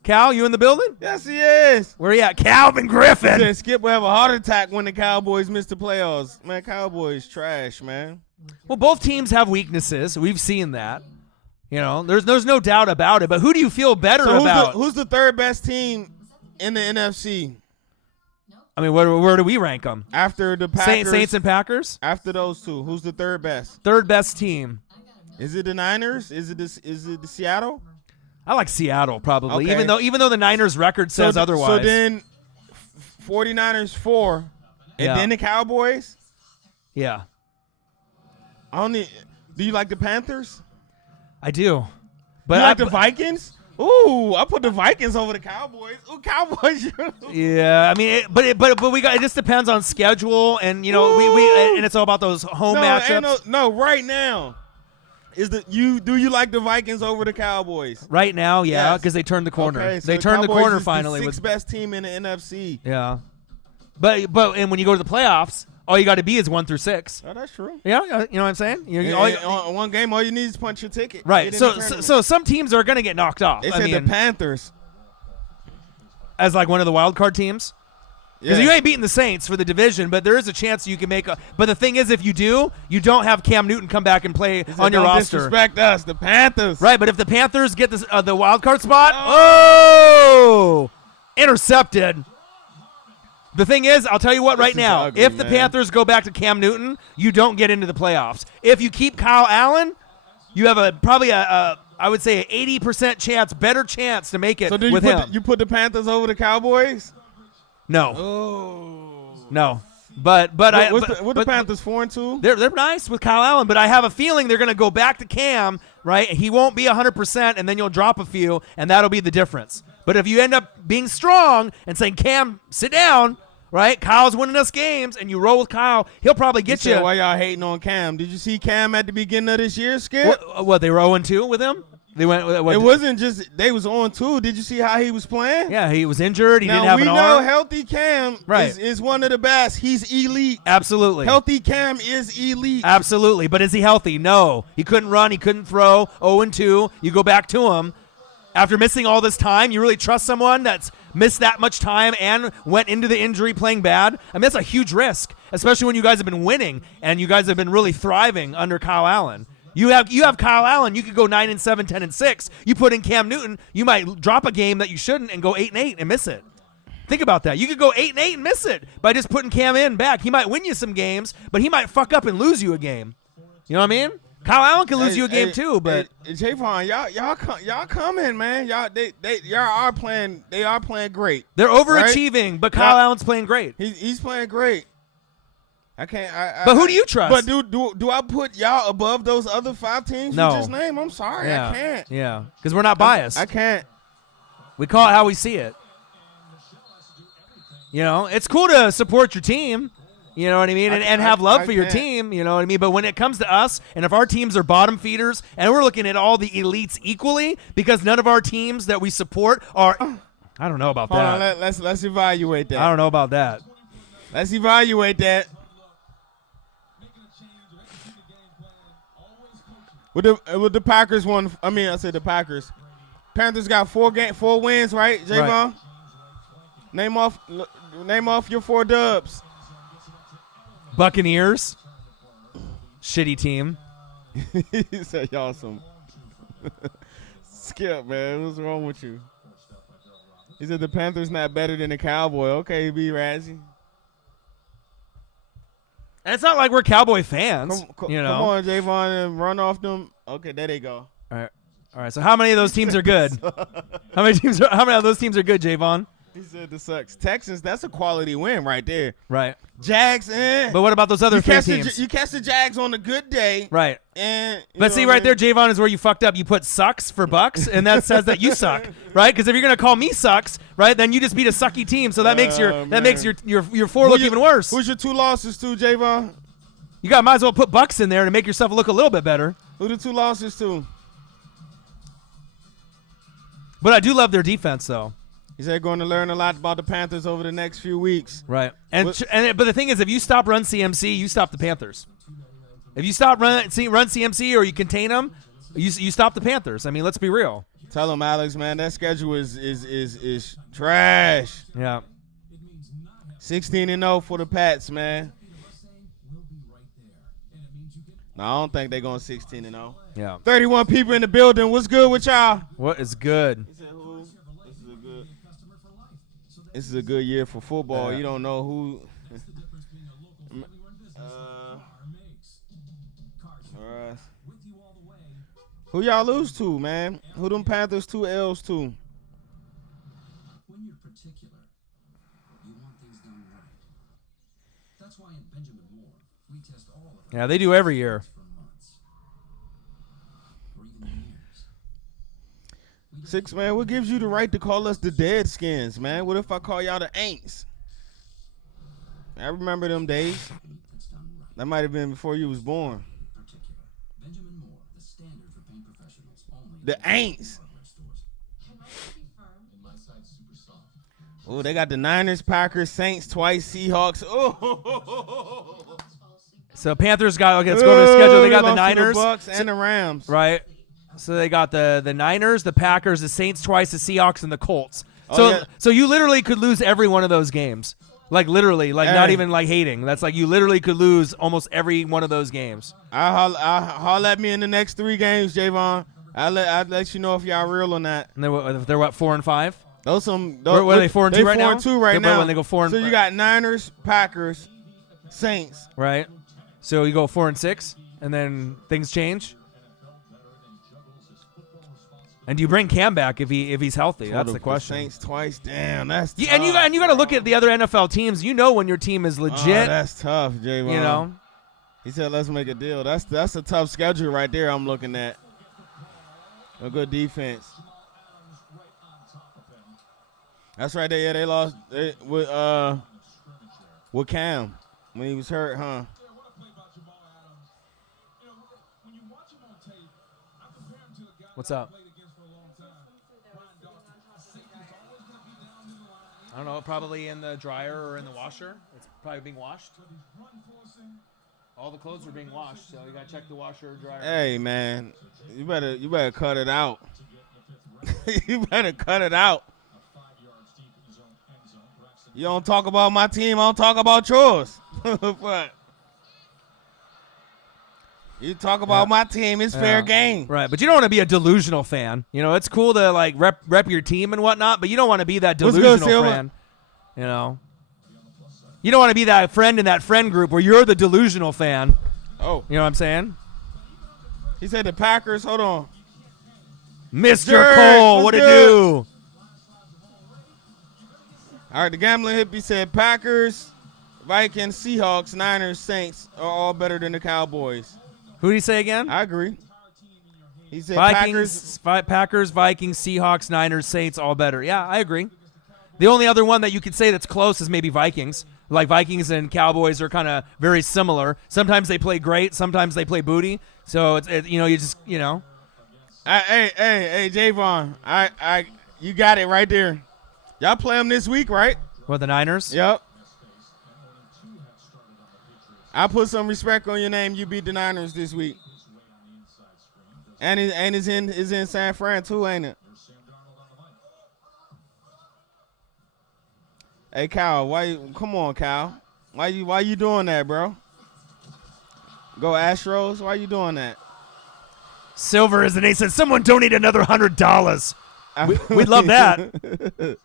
Cal, you in the building? Yes, he is. Where you at? Calvin Griffin. Said Skip will have a heart attack when the Cowboys miss the playoffs. Man, Cowboys trash, man. Well, both teams have weaknesses. We've seen that. There's no doubt about it. But who do you feel better about? Who's the third best team in the NFC? I mean, where do we rank them? After the Packers. Saints and Packers? After those two, who's the third best? Third best team. Is it the Niners? Is it the Seattle? I like Seattle probably, Okay. even though the Niners record says otherwise. So then 49ers 4, and then the Cowboys? Yeah. Do you like the Panthers? I do. But you like the Vikings? Ooh, I put the Vikings over the Cowboys. Ooh, Cowboys. Yeah, I mean, but we got. It just depends on schedule, and we and it's all about those home matchups. No, right now, do you like the Vikings over the Cowboys? Right now, yeah, Yes. because they turned the corner. Okay, so they turned the Cowboys corner is finally. the 6th best team in the NFC. Yeah, but and when you go to the playoffs, all you got to be is 1 through 6. Oh, that's true. Yeah, you know what I'm saying. On one game, all you need is punch your ticket. Right. So some teams are going to get knocked off. They said the Panthers as like one of the wild card teams. Because you ain't beating the Saints for the division, but there is a chance you can make a. But the thing is, if you do, you don't have Cam Newton come back and play on your roster. Disrespect us, the Panthers. Right, but if the Panthers get the wild card spot, intercepted. The thing is, I'll tell you what right now, ugly, if the man. Panthers go back to Cam Newton, you don't get into the playoffs. If you keep Kyle Allen, you have probably I would say an 80% better chance to make it with him. You put the Panthers over the Cowboys? No. Oh. No. But the Panthers 4-2? They're nice with Kyle Allen, but I have a feeling they're going to go back to Cam, right? He won't be 100%, and then you'll drop a few, and that'll be the difference. But if you end up being strong and saying, Cam, sit down, right? Kyle's winning us games, and you roll with Kyle. He'll probably get you. Why y'all hating on Cam? Did you see Cam at the beginning of this year, Skip? What they were 0-2 with him? They went. It wasn't just they was on 2. Did you see how he was playing? Yeah, he was injured. He now, didn't have an arm. We know healthy Cam is one of the best. He's elite. Absolutely. Healthy Cam is elite. Absolutely. But is he healthy? No. He couldn't run. He couldn't throw. 0-2. You go back to him. After missing all this time, you really trust someone that's missed that much time and went into the injury playing bad? I mean, that's a huge risk, especially when you guys have been winning and you guys have been really thriving under Kyle Allen. You have Kyle Allen. You could go 9-7, 10-6. You put in Cam Newton, you might drop a game that you shouldn't and go 8-8 and miss it. Think about that. You could go 8-8 and miss it by just putting Cam in back. He might win you some games, but he might fuck up and lose you a game. You know what I mean? Kyle Allen can lose you a game too, but Javon, y'all coming, man. Y'all are playing. They are playing great. They're overachieving, right? but Kyle Allen's playing great. He's playing great. I can't. But who do you trust? But do I put y'all above those other 5 teams No. you just named? I'm sorry, I can't. Yeah, because we're not biased. I can't. We call it how we see it. You know, it's cool to support your team. You know what I mean? And have love for your team. You know what I mean? But when it comes to us, and if our teams are bottom feeders, and we're looking at all the elites equally, because none of our teams that we support are. I don't know about Hold that. on, let's evaluate that. I don't know about that. Let's evaluate that. With the Packers won. I mean, I said the Packers. Panthers got 4 wins, right, Javon? Right. Name off your 4 dubs. Buccaneers, shitty team. He said y'all some Skip, man. What's wrong with you? He said the Panthers not better than the Cowboy. Okay, B. Razzie. And it's not like we're Cowboy fans. You know. Come on, Javon, and run off them. Okay, there they go. All right. So how many of those teams are good? How many of those teams are good, Javon? He said the sucks. Texans, that's a quality win right there. Right. Jags, But what about those other 3 teams? You catch the Jags on a good day. Right. And but see, right there, Javon, is where you fucked up. You put sucks for Bucks, and that says that you suck, right? Because if you're gonna call me sucks, right, then you just beat a sucky team. So that makes your 4 look even worse. Who's your 2 losses to, Javon? You might as well put Bucks in there to make yourself look a little bit better. Who the 2 losses to? But I do love their defense, though. He said going to learn a lot about the Panthers over the next few weeks. Right. But the thing is, if you stop run CMC, you stop the Panthers. If you stop run CMC or you contain them, you stop the Panthers. I mean, let's be real. Tell them, Alex, man, that schedule is trash. Yeah. 16-0 for the Pats, man. No, I don't think they're going 16-0. Yeah. 31 people in the building. What's good with y'all? What is good? This is a good year for football. You don't know who. Who y'all lose to, man? Who them Panthers 2 L's to? When you're particular, you want things done right. That's why in Benjamin Moore, we test all of Yeah, they do every year. for months or even years. 6, man, what gives you the right to call us the Deadskins, man? What if I call y'all the Aints? I remember them days. That's done right. That might have been before you was born. Particular. Benjamin Moore, the standard for paint professionals. Only The Aints. Oh, they got the Niners, Packers, Saints twice, Seahawks. Oh, So Panthers got, okay, let's go over the schedule. They got the lost to Niners. the Bucks and the Rams. Right. So they got the Niners, the Packers, the Saints twice, the Seahawks, and the Colts. So you literally could lose every one of those games. Like literally, like not even like hating. That's like you literally could lose almost every one of those games. I'll holler at me in the next 3 games, Javon. I'll let you know if y'all real or not. And they're what, 4 and 5? Those What are they 4 and 2 right now? 4 and 2 right now. When they go 4 and so you got Niners, Packers, Saints. right. So you go 4 and 6, and then things change. And do you bring Cam back if he's healthy? That's the question. Saints twice, damn, that's tough. And you got to look at the other NFL teams. You know when your team is legit. Oh, that's tough, Javon. You know. He said, "Let's make a deal." That's a tough schedule right there. I'm looking at a good defense. That's right there. Yeah, they lost with with Cam when he was hurt, huh? What's up? I don't know, probably in the dryer or in the washer. It's probably being washed. All the clothes are being washed, so you gotta check the washer or dryer. Hey man, you better cut it out. You better cut it out. You don't talk about my team, I don't talk about yours. But you talk about my team, it's fair game. Right, but you don't want to be a delusional fan. You know, it's cool to like rep your team and whatnot, but you don't want to be that delusional fan. You know, you don't want to be that friend in that friend group where you're the delusional fan. Oh, you know what I'm saying? He said the Packers. Hold on, Mr. Jerk, Cole, what it do? All right, the gambling hippie said Packers, Vikings, Seahawks, Niners, Saints are all better than the Cowboys. Who did he say again? I agree. He said Packers, Vikings, Seahawks, Niners, Saints, all better. Yeah, I agree. The only other one that you could say that's close is maybe Vikings. Like Vikings and Cowboys are kind of very similar. Sometimes they play great, sometimes they play booty. So it's you just. Hey, Javon, you got it right there. Y'all play them this week, right? What, the Niners? Yep. I put some respect on your name. You beat the Niners this week. And it's in San Fran too, ain't it? Hey, Cal, come on, Cal. Why you doing that, bro? Go Astros. Why you doing that? Silver is the name. Said someone donate another $100. We'd love that.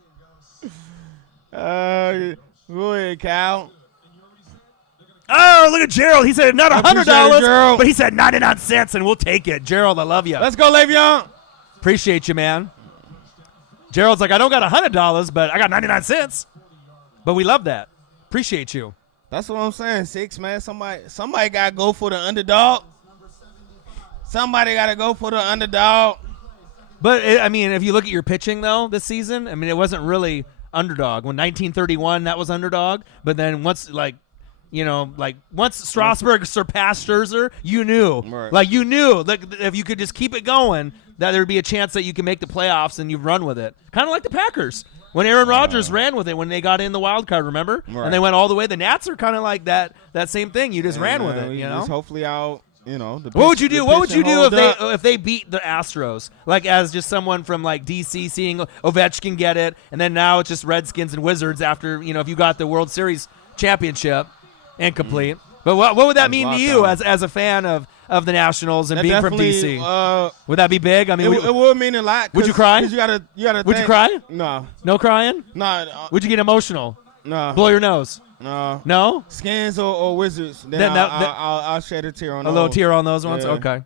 Go ahead, Cal. Oh, look at Gerald. He said not $100, it, but he said 99 cents, and we'll take it. Gerald, I love you. Let's go, Le'Veon. Appreciate you, man. Gerald's like, I don't got $100, but I got 99 cents. But we love that. Appreciate you. That's what I'm saying, Six, man. Somebody got to go for the underdog. Somebody got to go for the underdog. But, if you look at your pitching, though, this season, it wasn't really underdog. When 1931, that was underdog. But then once Strasburg surpassed Scherzer, you knew. Right. Like, you knew that if you could just keep it going, that there would be a chance that you can make the playoffs and you run with it. Kind of like the Packers. When Aaron Rodgers ran with it when they got in the wild card, remember? Right. And they went all the way. The Nats are kind of like that same thing. You just ran with it, Just hopefully out, what would you do? What would you do if they beat the Astros? Like, as just someone from like DC seeing Ovechkin get it, and then now it's just Redskins and Wizards after, if you got the World Series championship incomplete. But what would that mean to you as a fan of the Nationals and being from DC? Would that be big? It would mean a lot. Would you cry? You gotta would you cry? No. No crying? No. Would you get emotional? No. Blow your nose? No. No? Skins or Wizards. Then I'll shed a tear on those. A little tear on those ones? Yeah. Okay.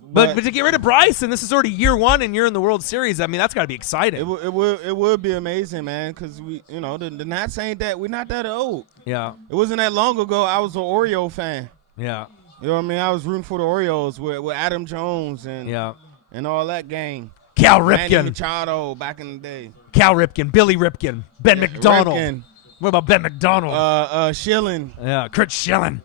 But to get rid of Bryce, and this is already year one, and you're in the World Series. That's got to be exciting. It would be amazing, man. Because we, the Nats ain't that. We're not that old. Yeah. It wasn't that long ago. I was an Oreo fan. Yeah. You know what I mean? I was rooting for the Oreos with Adam Jones and all that gang. Cal Manny Ripken. Machado back in the day. Cal Ripken, Billy Ripken, Ben McDonald. Ripken. What about Ben McDonald? Schilling. Yeah, Kurt Schilling.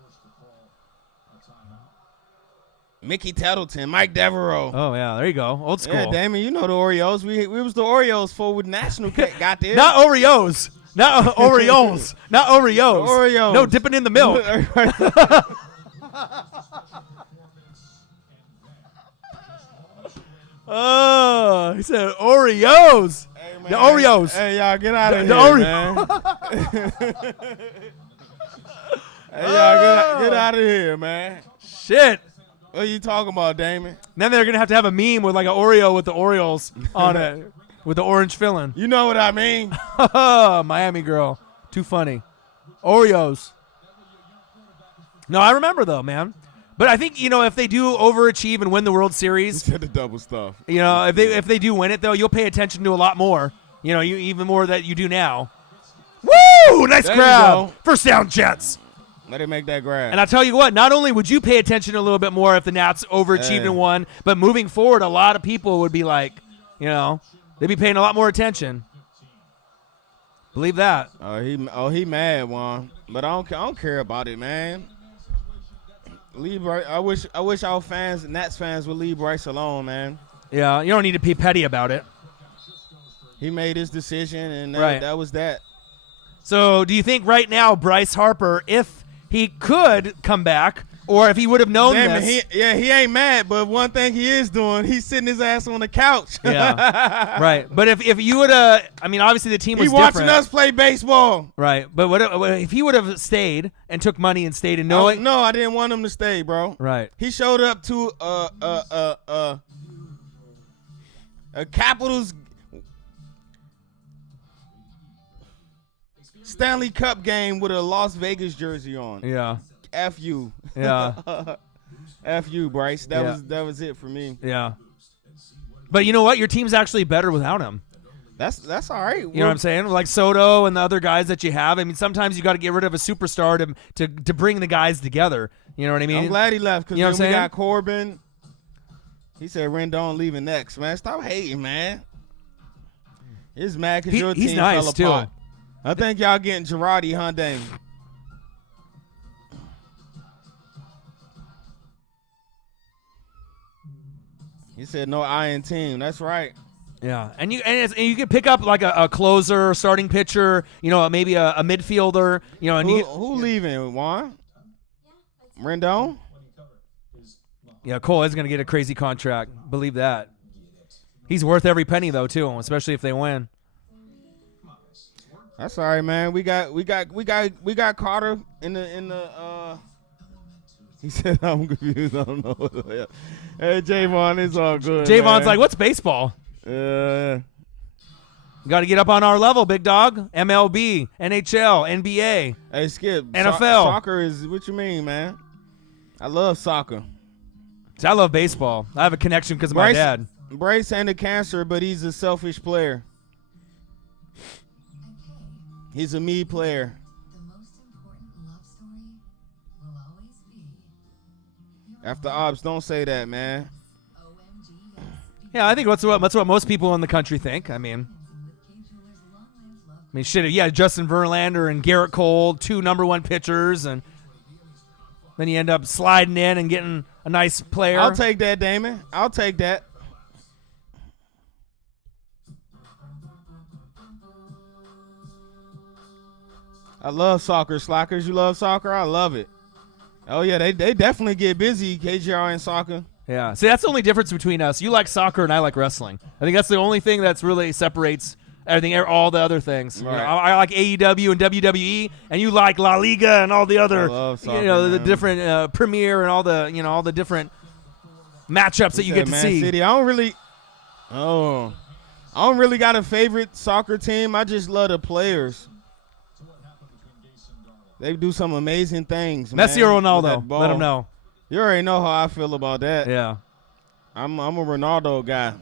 Mickey Tettleton, Mike Devereaux. Oh, yeah, there you go. Old school. Yeah, Damon, you know the Oreos. We was the Oreos for when National got there. Not Oreos. Not Oreos. Not Oreos. Oreos. No, dipping in the milk. Oh, he said Oreos. Hey, man. The Oreos. Hey, y'all, get out of The here, Oreos. man. Hey, y'all, get out of here, man. Shit. What are you talking about, Damon? Then they're going to have a meme with like an Oreo with the Orioles on it, with the orange filling. You know what I mean. Miami girl. Too funny. Oreos. No, I remember, though, man. But I think, if they do overachieve and win the World Series, said the double stuff. If they do win it, though, you'll pay attention to a lot more. Even more that you do now. Woo! Nice grab. First down, Jets. Let it make that grab. And I'll tell you what, not only would you pay attention a little bit more if the Nats overachieved and won, but moving forward, a lot of people would be like, they'd be paying a lot more attention. Believe that. He mad, Juan. But I don't care about it, man. Leave Bryce. I wish our fans, Nats fans, would leave Bryce alone, man. Yeah, you don't need to be petty about it. He made his decision, and Right. that was that. So do you think right now Bryce Harper, if he could come back, or if he would have known this? He ain't mad, but one thing he is doing, he's sitting his ass on the couch. Yeah, right. But if you would have, I mean, obviously the team was He watching different. us play baseball. Right. But what if he would have stayed and took money and stayed and knowing? No, I didn't want him to stay, bro. Right. He showed up to a Capitals Stanley Cup game with a Las Vegas jersey on. Yeah. F you. Yeah. F you, Bryce. Yeah. That was it for me. Yeah. But you know what? Your team's actually better without him. That's all right. You know what I'm saying? Like Soto and the other guys that you have. I mean, sometimes you got to get rid of a superstar to bring the guys together. You know what I mean? I'm glad he left because You know what I'm we saying? got Corbin. He said Rendon leaving next, man. Stop hating, man. He's mad because your he's team nice, fell too. apart. I think y'all getting Girardi, huh, Damon? He said no iron team. That's right. Yeah, and you can pick up like a closer, starting pitcher, you know, maybe a midfielder, you know, and Who leaving, Juan? Rendon? yeah, Cole is going to get a crazy contract. Believe that. He's worth every penny though, too, especially if they win. That's all right, man. We got Carter in the He said I'm confused. I don't know. Hey, Javon, it's all good. Javon's man. like, what's baseball? You got to get up on our level, big dog. MLB, NHL, NBA. Hey, Skip. NFL. Soccer is what you mean, man? I love soccer. See, I love baseball. I have a connection because of my dad. Bryce ain't a cancer, but he's a selfish player. He's a me player. The most important love story will always be. After Ops, don't say that, man. OMG, Yeah, I think that's what most people in the country think. I mean, shit. Yeah, Justin Verlander and Garrett Cole, 2 number 1 pitchers, and then you end up sliding in and getting a nice player. I'll take that, Damon. I'll take that. I love soccer, Slackers. You love soccer? I love it. Oh, yeah, they definitely get busy, KGR and soccer. Yeah. See, that's the only difference between us. You like soccer and I like wrestling. I think that's the only thing that's really separates everything, all the other things. Right. You know, I like AEW and WWE, and you like La Liga and all the other, I love soccer, the man. different Premier and all the different matchups that you get to Man see. City. I don't really got a favorite soccer team. I just love the players. They do some amazing things. Messi man, or with Ronaldo? that ball. Let them know. You already know how I feel about that. Yeah. I'm a Ronaldo guy.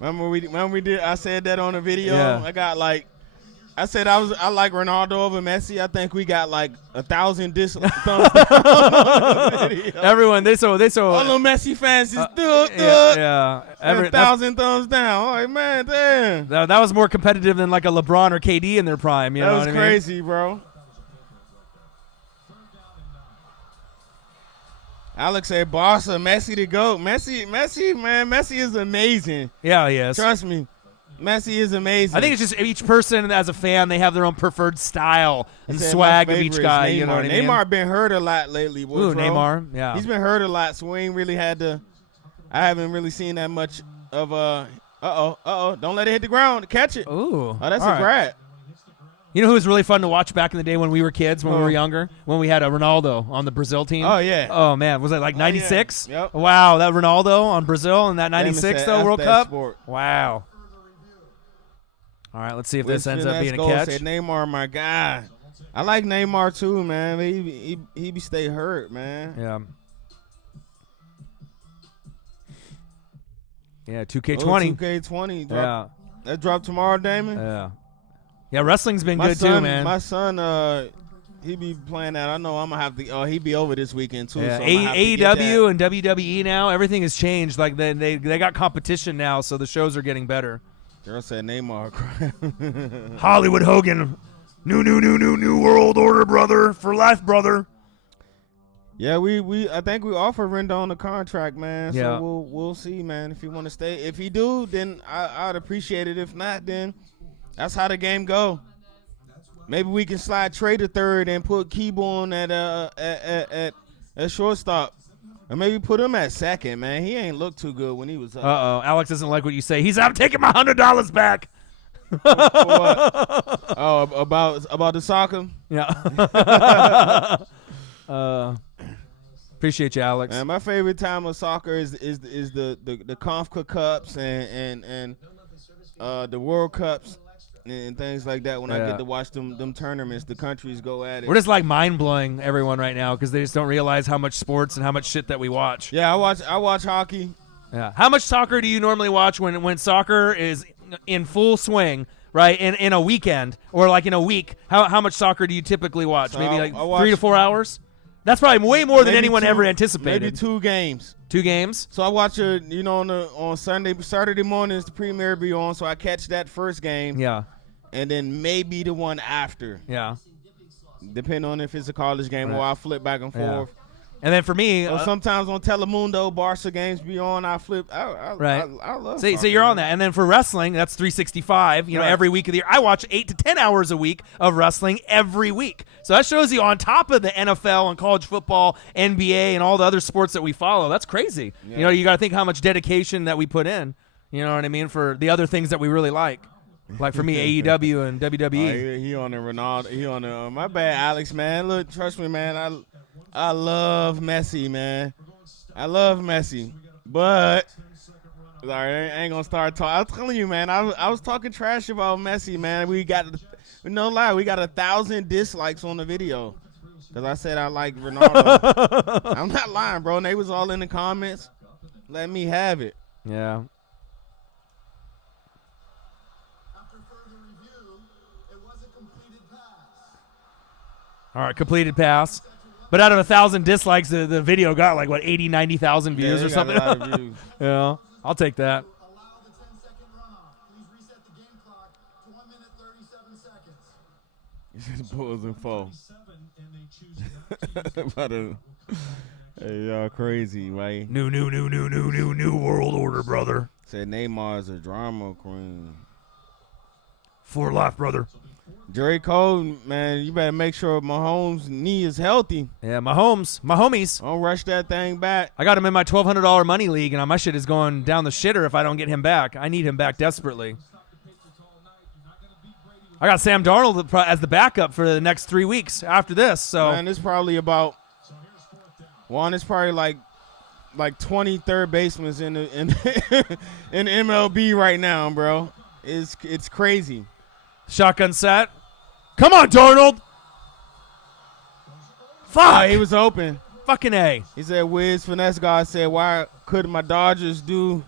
Remember we did? I said that on the video. Yeah. I got like, I said I like Ronaldo over Messi. I think we got like 1,000 thumbs down. Everyone, they so All them Messi fans is yeah. 1,000 thumbs down. I'm like, man, damn. That was more competitive than like a LeBron or KD in their prime. You know That what was I mean? crazy, bro. Alex said, Barca, Messi to go. Messi, man, Messi is amazing. Yeah, he is. Trust me, Messi is amazing. I think it's just each person as a fan, they have their own preferred style and He said, swag my of each favorite is guy. Neymar. You know what I mean? Neymar been hurt a lot lately. Ooh, Woodrow. Neymar. Yeah. He's been hurt a lot, so we ain't really had to. I haven't really seen that much of Don't let it hit the ground. Catch it. Ooh. Oh, that's all a right. grab. You know who was really fun to watch back in the day when we were kids, when we Who? were younger? When we had a Ronaldo on the Brazil team. Oh, yeah. Oh, man. Was it like Oh, 96? yeah. Yep. Wow, that Ronaldo on Brazil in that 96 said, though F World that Cup? sport. Wow. All right, let's see if this ends up being a Goal catch. said Neymar, my guy. I like Neymar too, man. He be stay hurt, man. Yeah. Yeah, 2K20. Oh, 2K20. Yeah. That dropped tomorrow, Damon. Yeah. Yeah, wrestling's been My good son, too, man. My son, he be playing that. I know I'm gonna have to. He be over this weekend too. Yeah, so I'm gonna have to get AEW and WWE now, everything has changed. Like they got competition now, so the shows are getting better. Girl said Neymar crying. Hollywood Hogan. New world order, brother. For life, brother. Yeah, I think we offered Rendon a contract, man. Yeah. So we'll see, man. If he want to stay, if he do, then I'd appreciate it. If not, then that's how the game go. Maybe we can slide Trey to third and put Keybourne at shortstop, or maybe put him at second. Man, he ain't looked too good when he was up. Alex doesn't like what you say. I'm taking my $100 back. For what? Oh, about the soccer. Yeah. Appreciate you, Alex. Man, my favorite time of soccer is the Confca Cups and the World Cups and things like that. When I get to watch them tournaments, the countries go at it. We're just like mind blowing everyone right now because they just don't realize how much sports and how much shit that we watch. Yeah, I watch hockey. Yeah. How much soccer do you normally watch when soccer is in full swing? Right, in a weekend or like in a week, how much soccer do you typically watch? So Maybe like I watch 3 to 4 hours. That's probably way more than anyone ever anticipated. Maybe 2 games. 2 games. So I watch on Saturday mornings the premiere be on, so I catch that first game. Yeah. And then maybe the one after. Yeah. Depending on if it's a college game or I'll flip back and forth. And then for me, sometimes on Telemundo, Barca games be on. I flip. I love. So you're on that. And then for wrestling, that's 365. You know, every week of the year, I watch 8 to 10 hours a week of wrestling every week. So that shows you on top of the NFL and college football, NBA, and all the other sports that we follow. That's crazy. Yeah. You know, you got to think how much dedication that we put in. You know what I mean? For the other things that we really like. Like for me, AEW and WWE. He on the Ronaldo. He on the. My bad, Alex. Man, look, trust me, man. I love Messi, man. I love Messi, but sorry, I ain't gonna start talking. I was telling you, man. I was talking trash about Messi, man. We got 1,000 dislikes on the video because I said I like Ronaldo. I'm not lying, bro. And they was all in the comments. Let me have it. Yeah. All right, completed pass. But out of 1,000 dislikes, the video got like, 80, 90,000 views or something? Got a lot of views. Yeah, I'll take that. Allow the 10-second runoff. Please reset the game clock to 1 minute 37 seconds. This Bulls and 4. Hey, y'all crazy, right? New world order, brother. Said Neymar is a drama queen. For life, brother. Jerry Cole, man, you better make sure Mahomes' knee is healthy. Yeah, my homies. Don't rush that thing back. I got him in my $1,200 money league, and my shit is going down the shitter if I don't get him back. I need him back desperately. I got Sam Darnold as the backup for the next 3 weeks after this. So, man, it's probably about one. It's probably like 20 third basemen in MLB right now, bro. It's crazy. Shotgun set. Come on, Darnold. Fuck. He was open. Fucking A. He said, Wiz Finesse God said, why couldn't my Dodgers do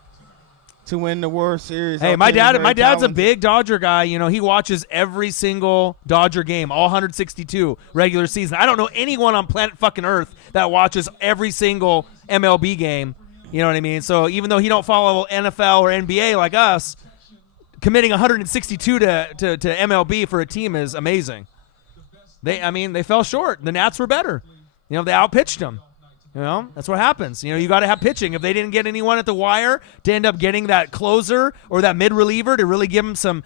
to win the World Series? Hey, my dad's a big Dodger guy. You know, he watches every single Dodger game, all 162 regular season. I don't know anyone on planet fucking Earth that watches every single MLB game. You know what I mean? So even though he don't follow NFL or NBA like us, committing 162 to MLB for a team is amazing. They fell short. The Nats were better. You know, they outpitched them. You know, that's what happens. You know, you got to have pitching. If they didn't get anyone at the wire to end up getting that closer or that mid reliever to really give them some,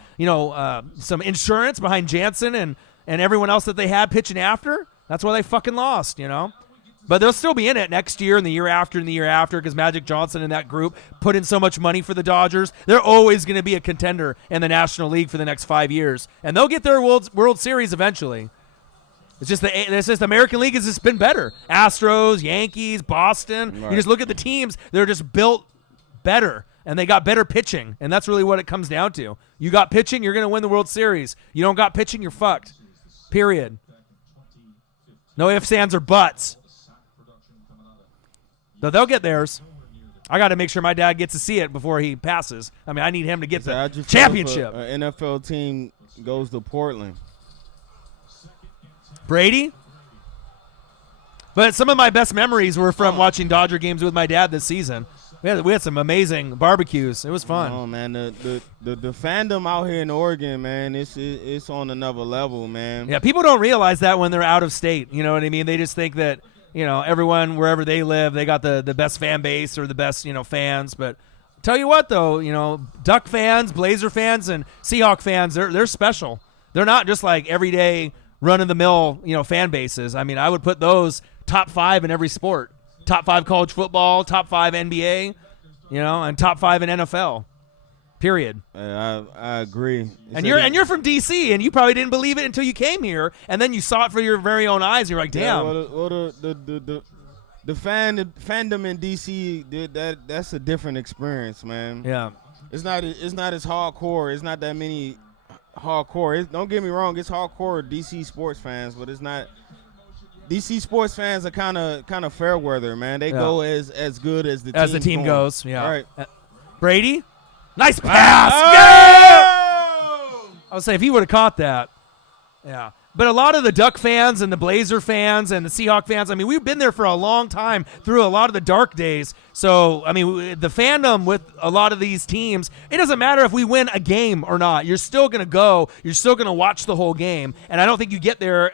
some insurance behind Jansen and everyone else that they had pitching after, that's why they fucking lost, you know. But they'll still be in it next year and the year after because Magic Johnson and that group put in so much money for the Dodgers. They're always going to be a contender in the National League for the next 5 years. And they'll get their World Series eventually. It's just the American League has just been better. Astros, Yankees, Boston. Right. You just look at the teams. They're just built better. And they got better pitching. And that's really what it comes down to. You got pitching, you're going to win the World Series. You don't got pitching, you're fucked. Period. No ifs, ands, or buts. Though they'll get theirs. I got to make sure my dad gets to see it before he passes. I mean, I need him to get the championship. An NFL team goes to Portland. Brady? But some of my best memories were from watching Dodger games with my dad this season. We had some amazing barbecues. It was fun. Oh man, the fandom out here in Oregon, man, it's on another level, man. Yeah, people don't realize that when they're out of state. You know what I mean? They just think that, everyone, wherever they live, they got the best fan base or the best, fans. But tell you what, though, Duck fans, Blazer fans, and Seahawk fans, they're special. They're not just like everyday run-of-the-mill, fan bases. I mean, I would put those top 5 in every sport. Top 5 college football, top 5 NBA, and top 5 in NFL. Period. I agree. And you're from DC, and you probably didn't believe it until you came here, and then you saw it for your very own eyes. And you're like, damn. Yeah, the fandom in DC, that's a different experience, man. Yeah. It's not as hardcore. It's not that many hardcore. Don't get me wrong. It's hardcore DC sports fans, but it's not. DC sports fans are kind of fair weather, man. They go as good as the team goes. Yeah. All right. Brady, nice pass. Yeah! I would say if he would have caught that, yeah. But a lot of the Duck fans and the Blazer fans and the Seahawk fans, I mean, we've been there for a long time through a lot of the dark days. So, I mean, the fandom with a lot of these teams, it doesn't matter if we win a game or not. You're still going to go. You're still going to watch the whole game. And I don't think you get there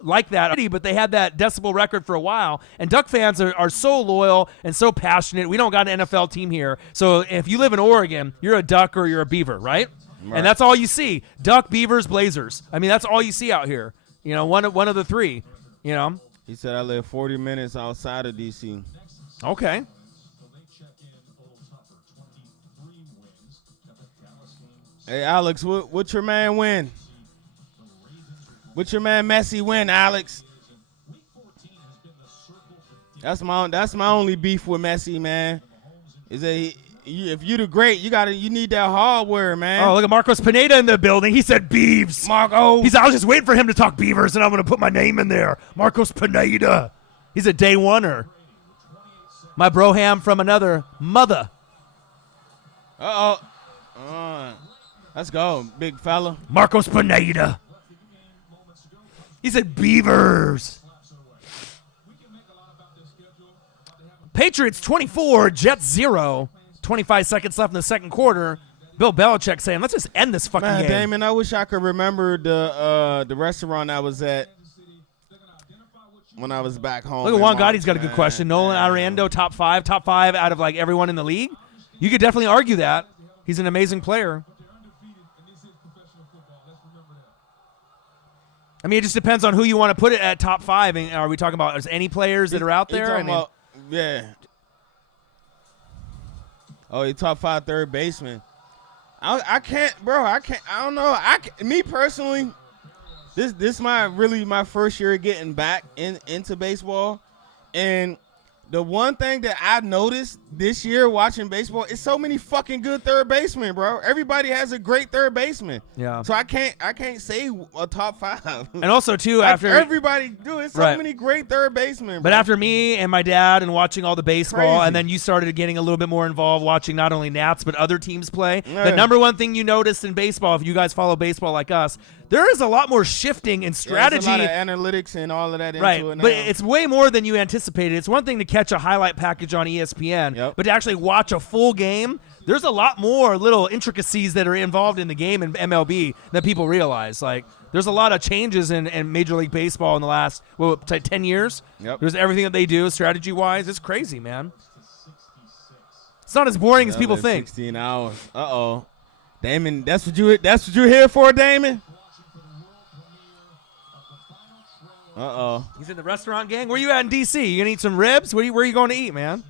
like that, but they had that decibel record for a while. And Duck fans are so loyal and so passionate. We don't got an NFL team here. So if you live in Oregon, you're a Duck or you're a Beaver, right? And that's all you see. Duck, Beavers, Blazers. I mean, that's all you see out here. One of the three, He said I live 40 minutes outside of D.C. Okay. Hey, Alex, what's your man win? What's your man Messi win, Alex? That's my only beef with Messi, man. Is that if you the great, you need that hardware, man. Oh, look at Marcos Pineda in the building. He said Beavs. Marco. I was just waiting for him to talk Beavers, and I'm going to put my name in there. Marcos Pineda. He's a day oneer. My broham from another mother. Let's go, big fella. Marcos Pineda. He said Beavers. Patriots 24, Jets 0. 25 seconds left in the second quarter. Bill Belichick saying, let's just end this fucking game. Damon, I wish I could remember the restaurant I was at when I was back home. Look at Juan Gotti's got a good question. Nolan Ariando, top 5 out of like everyone in the league. You could definitely argue that. He's an amazing player. I mean, it just depends on who you want to put it at top 5. And are we talking about any players that are out there? Yeah. Oh, he top 5 third baseman. I can't, bro. I don't know. Me personally, this my first year getting back into baseball, and the one thing that I noticed this year watching baseball is so many fucking good third basemen, bro. Everybody has a great third baseman. Yeah. So I can't say a top 5. And also too, after everybody do it, so many great third basemen. Bro. But after me and my dad and watching all the baseball, and then you started getting a little bit more involved watching not only Nats but other teams play. Yeah. The number one thing you noticed in baseball, if you guys follow baseball like us, there is a lot more shifting in strategy. There's a lot of analytics and all of that into it now. But it's way more than you anticipated. It's one thing to catch a highlight package on ESPN, but to actually watch a full game, there's a lot more little intricacies that are involved in the game in MLB than people realize. Like, there's a lot of changes in Major League Baseball in the last 10 years. Yep. There's everything that they do strategy-wise. It's crazy, man. It's not as boring as people think. 16 hours. Uh-oh. Damon, that's what you're here for, Damon? Uh-oh. He's in the restaurant gang. Where you at in D.C.? You going to eat some ribs? Where are you going to eat, man?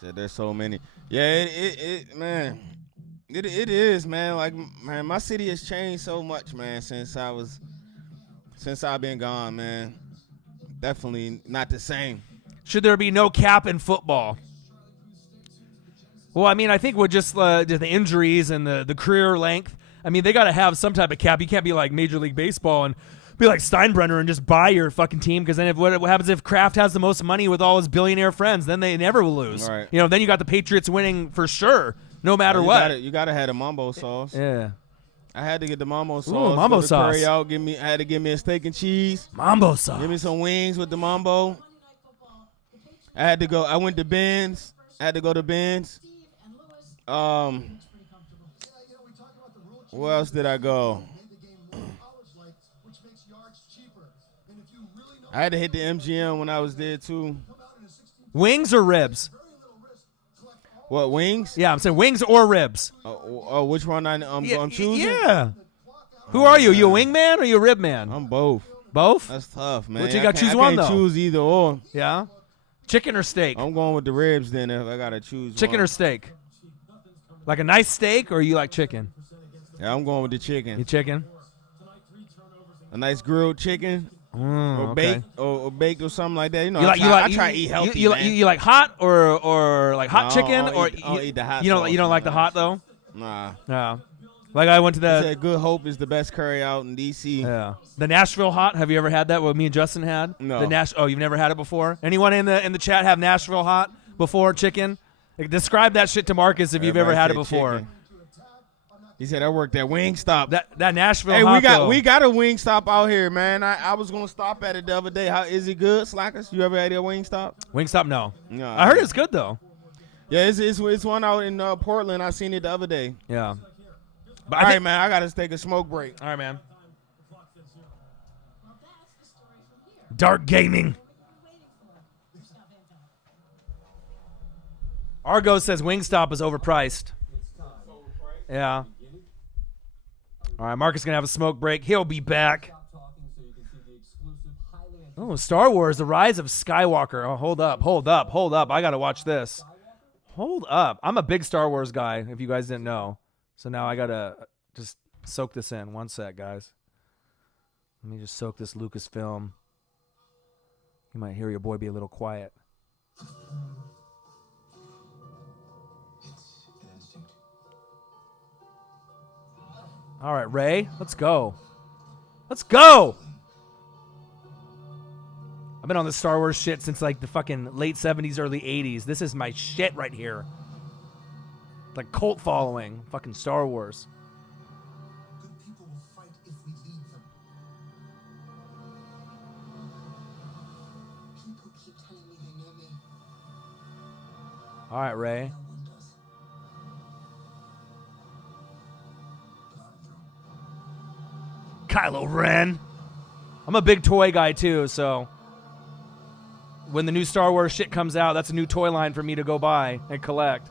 Said there's so many. Yeah, man. It is, man. Like, man, my city has changed so much, man, since I've been gone, man. Definitely not the same. Should there be no cap in football? Well, I mean, I think with just the injuries and the career length, I mean, they got to have some type of cap. You can't be like Major League Baseball and be like Steinbrenner and just buy your fucking team, because then what happens if Kraft has the most money with all his billionaire friends? Then they never will lose. Right. Then you got the Patriots winning for sure, no matter what. You got to have the mambo sauce. Yeah. I had to get the mambo sauce. Ooh, mambo sauce. I had to give me a steak and cheese. Mambo sauce. Give me some wings with the mambo. I had to go. I went to Ben's. I had to go to Ben's. Where else did I go? I had to hit the MGM when I was there too. Wings or ribs? What, wings? Yeah, I'm saying wings or ribs. Which one I'm choosing? Yeah. Who are you? You a wing man or you a rib man? I'm both. Both? That's tough, man. But you got to choose I one, can't though. choose either or. Yeah. Chicken or steak? I'm going with the ribs then if I got to choose Chicken one. or steak? Like a nice steak or you like chicken? Yeah, I'm going with the chicken. You chicken? A nice grilled chicken. Or okay. baked or something like that. You know, I try to eat healthy, you, man. You like hot or like hot chicken? I don't eat the hot You sauce, don't like the hot, though? Nah. No. Like I went to They said Good Hope is the best curry out in D.C. Yeah. The Nashville hot. Have you ever had that? What me and Justin had? No. Oh, you've never had it before? Anyone in the chat have Nashville hot before chicken? Like, describe that shit to Marcus if you've ever had it before. Chicken. He said I worked at Wingstop. That Nashville hey, hot. we got a Wingstop out here, man. I was gonna stop at it the other day. How is it good, Slackers? You ever had a Wingstop? Wingstop, no. No. I heard it's good though. Yeah, it's one out in Portland. I seen it the other day. Yeah. But All right, man. I gotta take a smoke break. All right, man. Dark gaming. Argo says Wingstop is overpriced. Yeah. All right, Marcus is going to have a smoke break. He'll be back. Oh, Star Wars, The Rise of Skywalker. Oh, hold up. I got to watch this. Hold up. I'm a big Star Wars guy, if you guys didn't know. So now I got to just soak this in. One sec, guys. Let me just soak this Lucasfilm. You might hear your boy be a little quiet. All right, Ray, let's go. Let's go. I've been on this Star Wars shit since like the fucking late 70s, early 80s. This is my shit right here. Like cult following, fucking Star Wars. Good people will fight if we lead them. People keep telling me they know me. All right, Ray. No one does. But I'm through. Kylo Ren. I'm a big toy guy too, so when the new Star Wars shit comes out, that's a new toy line for me to go buy and collect.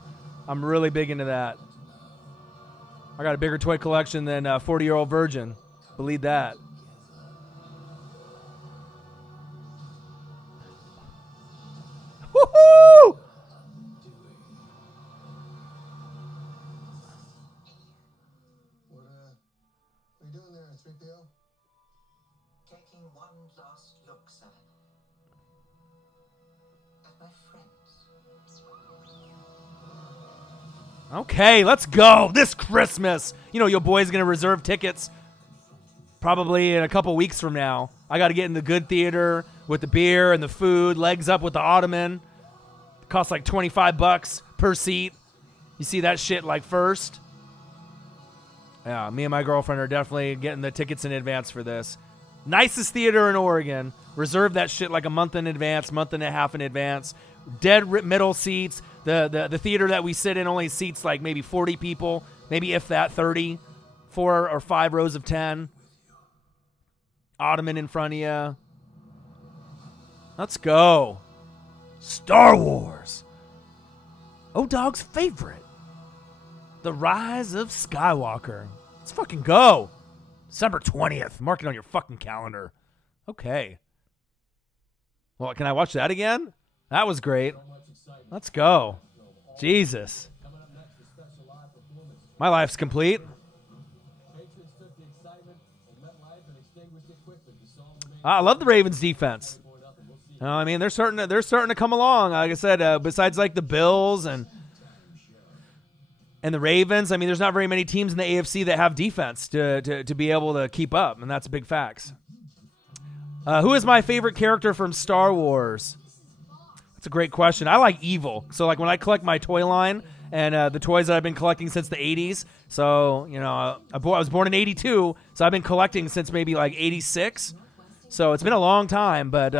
I'm really big into that. I got a bigger toy collection than a 40-year-old virgin. Believe that. Woohoo! What are you doing there, 3PO? Taking one last look, sir. At my friends. Okay, let's go. This Christmas. You know, your boy's going to reserve tickets probably in a couple weeks from now. I got to get in the good theater with the beer and the food, legs up with the ottoman. It costs like $25 per seat. You see that shit like first? Yeah, me and my girlfriend are definitely getting the tickets in advance for this. Nicest theater in Oregon. Reserve that shit like a month in advance, month and a half in advance. Dead middle seats. The theater that we sit in only seats like maybe 40 people, maybe if that 30, 4 or 5 rows of 10. Ottoman in front of you. Let's go. Star Wars. O-Dog's favorite. The Rise of Skywalker. Let's fucking go. December 20th. Mark it on your fucking calendar. Okay. Well, can I watch that again? That was great. Let's go. Jesus. My life's complete. I love the Ravens defense. I mean, they're starting to come along. Like I said, besides like the Bills and the Ravens, I mean, there's not very many teams in the AFC that have defense to be able to keep up, and that's a big fact. Who is my favorite character from Star Wars? That's a great question. I like evil. So like when I collect my toy line and the toys that I've been collecting since the 80s. So, you know, I was born in 82, so I've been collecting since maybe like 86. So it's been a long time, but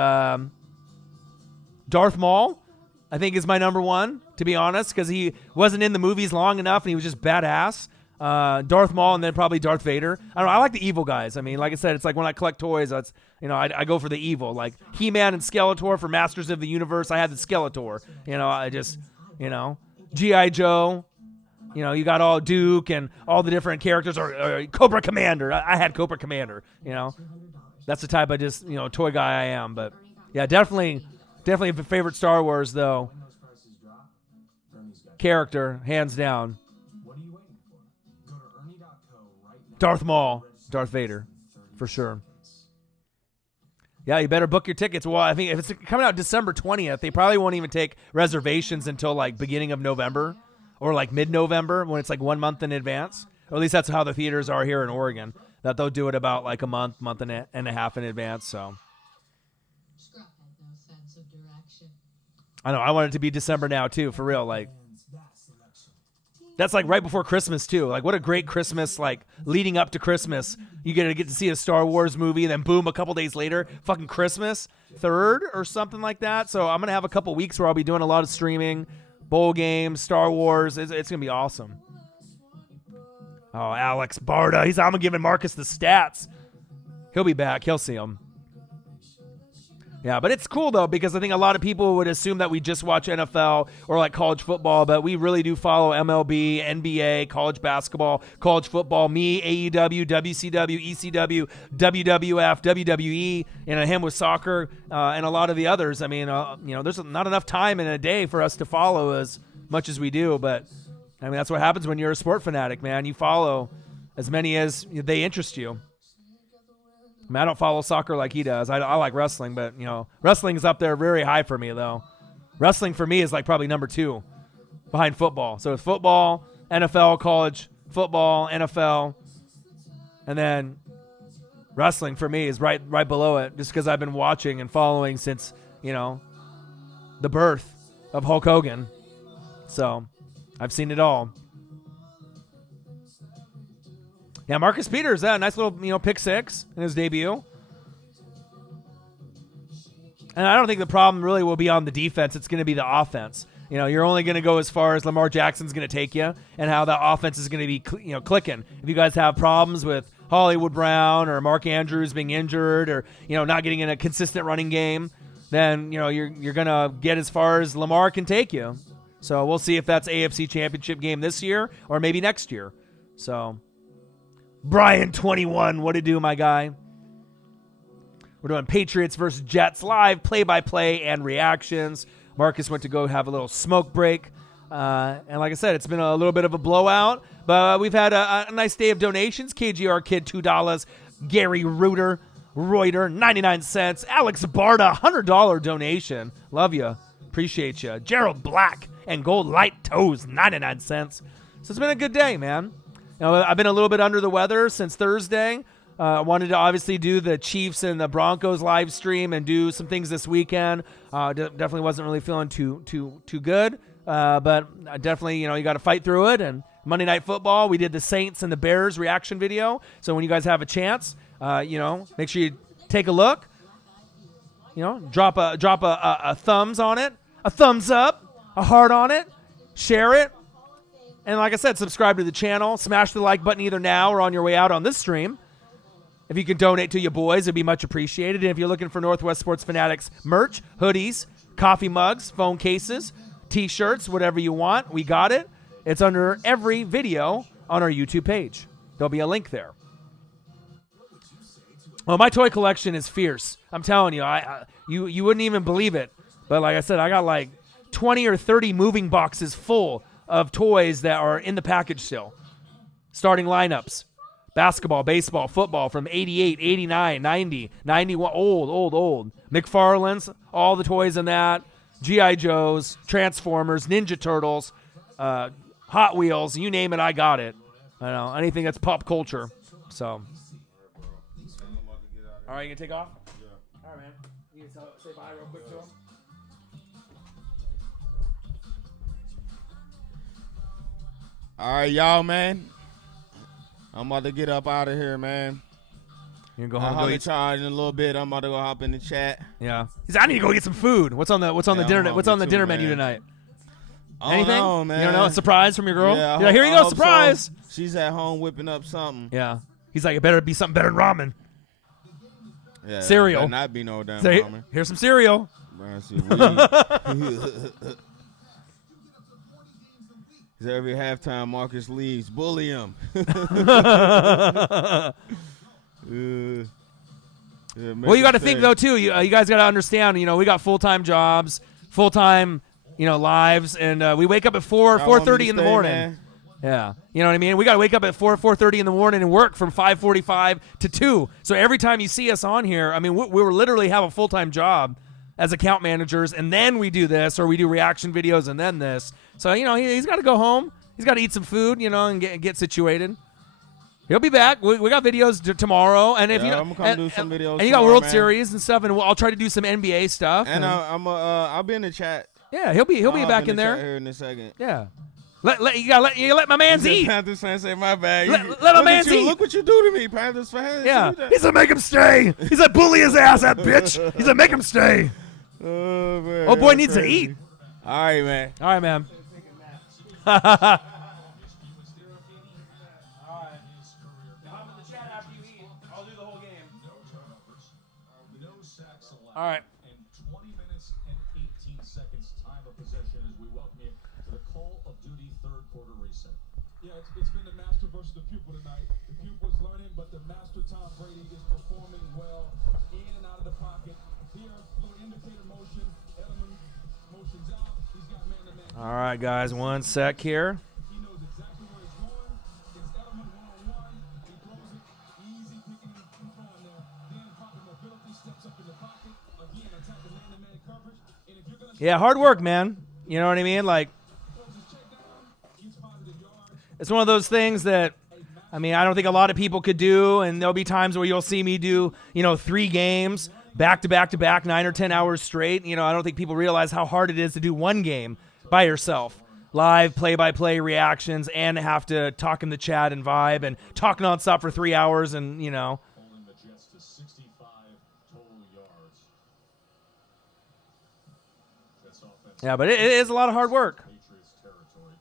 Darth Maul, I think is my number one, to be honest, because he wasn't in the movies long enough and he was just badass. Darth Maul and then probably Darth Vader. I don't know. I like the evil guys. I mean, like I said, it's like when I collect toys, that's I go for the evil. Like He-Man and Skeletor for Masters of the Universe. I had the Skeletor. I just G.I. Joe. You got all Duke and all the different characters, or Cobra Commander. I had Cobra Commander. That's the type of just toy guy I am. But yeah, definitely a favorite Star Wars though. Character, hands down. Darth Maul, Darth Vader, for sure. Yeah, you better book your tickets. Well, I think if it's coming out December 20th, they probably won't even take reservations until like beginning of November or like mid-November when it's like 1 month in advance. Or at least that's how the theaters are here in Oregon, that they'll do it about like a month and a half in advance. So Scrap had no sense of direction. I know I want it to be December now too, for real. Like that's like right before Christmas too. Like what a great Christmas, like leading up to Christmas. You get to see a Star Wars movie, and then boom, a couple days later, fucking Christmas 3rd or something like that. So I'm gonna have a couple weeks where I'll be doing a lot of streaming, bowl games, Star Wars. It's gonna be awesome. Oh, Alex Barda. I'm giving Marcus the stats. He'll be back. He'll see him. Yeah, but it's cool, though, because I think a lot of people would assume that we just watch NFL or like college football, but we really do follow MLB, NBA, college basketball, college football, me, AEW, WCW, ECW, WWF, WWE, and him with soccer, and a lot of the others. I mean, there's not enough time in a day for us to follow as much as we do, but I mean, that's what happens when you're a sport fanatic, man. You follow as many as they interest you. I mean, I don't follow soccer like he does. I like wrestling, but, wrestling is up there very high for me, though. Wrestling for me is like probably number 2 behind football. So it's football, NFL, college, football, NFL, and then wrestling for me is right below it just because I've been watching and following since, the birth of Hulk Hogan. So I've seen it all. Yeah, Marcus Peters, nice little, pick 6 in his debut. And I don't think the problem really will be on the defense. It's going to be the offense. You're only going to go as far as Lamar Jackson's going to take you and how that offense is going to be, clicking. If you guys have problems with Hollywood Brown or Mark Andrews being injured or, not getting in a consistent running game, then, you're going to get as far as Lamar can take you. So we'll see if that's AFC Championship game this year or maybe next year. So Brian 21, what to do, my guy? We're doing Patriots versus Jets live, play-by-play and reactions. Marcus went to go have a little smoke break. And like I said, it's been a little bit of a blowout, but we've had a nice day of donations. KGR Kid, $2. Gary Reuter, 99 cents. Alex Barda, $100 donation. Love you. Appreciate you. Gerald Black and Gold Light Toes, 99 cents. So it's been a good day, man. I've been a little bit under the weather since Thursday. I wanted to obviously do the Chiefs and the Broncos live stream and do some things this weekend. Definitely wasn't really feeling too good. But definitely, you got to fight through it. And Monday Night Football, we did the Saints and the Bears reaction video. So when you guys have a chance, make sure you take a look. Drop a thumbs on it, a thumbs up, a heart on it, share it. And like I said, subscribe to the channel. Smash the like button either now or on your way out on this stream. If you can donate to your boys, it'd be much appreciated. And if you're looking for Northwest Sports Fanatics merch, hoodies, coffee mugs, phone cases, T-shirts, whatever you want, we got it. It's under every video on our YouTube page. There'll be a link there. Well, my toy collection is fierce. I'm telling you, you wouldn't even believe it. But like I said, I got like 20 or 30 moving boxes full of toys that are in the package still. Starting lineups. Basketball, baseball, football from 88, 89, 90, 91. Old. McFarlane's, all the toys in that. G.I. Joes, Transformers, Ninja Turtles, Hot Wheels, you name it, I got it. I know, anything that's pop culture. So. All right, you gonna take off? Yeah. All right, man. You can say bye real quick to him. All right, y'all, man. I'm about to get up out of here, man. You gonna go I'll home and go holler eat? at y'all in a little bit. I'm about to go hop in the chat. Yeah. He said, I need to go get some food. What's on the dinner? I'm What's on the hungry dinner too, menu man. tonight? I don't Anything? know, man. You don't know? A surprise from your girl? Yeah, Here you I go, hope surprise. so. She's at home whipping up something. Yeah. He's like, it better be something better than ramen. Yeah, Cereal. better not be no damn Say, ramen. here's some cereal. Man, see, every halftime, Marcus leaves. Bully him. Well, you got to think though too. You guys got to understand. We got full-time jobs, full-time, lives, and we wake up at 4:30 in the morning. Man? Yeah, you know what I mean. We got to wake up at 4:30 in the morning and work from 5:45 to 2. So every time you see us on here, I mean, we literally have a full-time job as account managers, and then we do this, or we do reaction videos, and then this. So he's got to go home. He's got to eat some food, and get situated. He'll be back. We got videos tomorrow, and if I'm gonna come do some videos. and you got tomorrow, World man. Series and stuff, and I'll try to do some NBA stuff. And I'll be in the chat. Yeah, he'll be back in the there. chat here in a second. Yeah, you let my man's eat. Panthers fans say my bad. Let my man's eat. Look what you do to me, Panthers fans. Yeah, he said make him stay. He said bully his ass, that bitch. He said make him stay. Oh, man, Oh boy that's needs to crazy. eat. All right, man. All right, man. All right. And 20 minutes and 18 seconds time of possession as we welcome you to the Call of Duty third quarter reset. Yeah, it's been the master versus the pupil tonight. The pupil is learning, but the master Tom Brady is performing well in and out of the pocket. Here, little indicator motion, element motions out. He's got man-to-man. All right, guys. One sec here. He knows exactly where he's going. It's element one-on-one. He throws it easy, picking and throwing there. Then pocket mobility, steps up in the pocket. Again, attacking man-to-man coverage. And if you're gonna Yeah, hard work, man. You know what I mean? Like, close his check down, gets positive yards. it's one of those things that, I mean, I don't think a lot of people could do, and there'll be times where you'll see me do, 3 games back to back to back, 9 or 10 hours straight. I don't think people realize how hard it is to do one game by yourself. Live, play-by-play reactions, and have to talk in the chat and vibe and talk nonstop for 3 hours and, Holding the Jets to 65 total yards. Jets offense Yeah, but it is a lot of hard work. Patriots territory.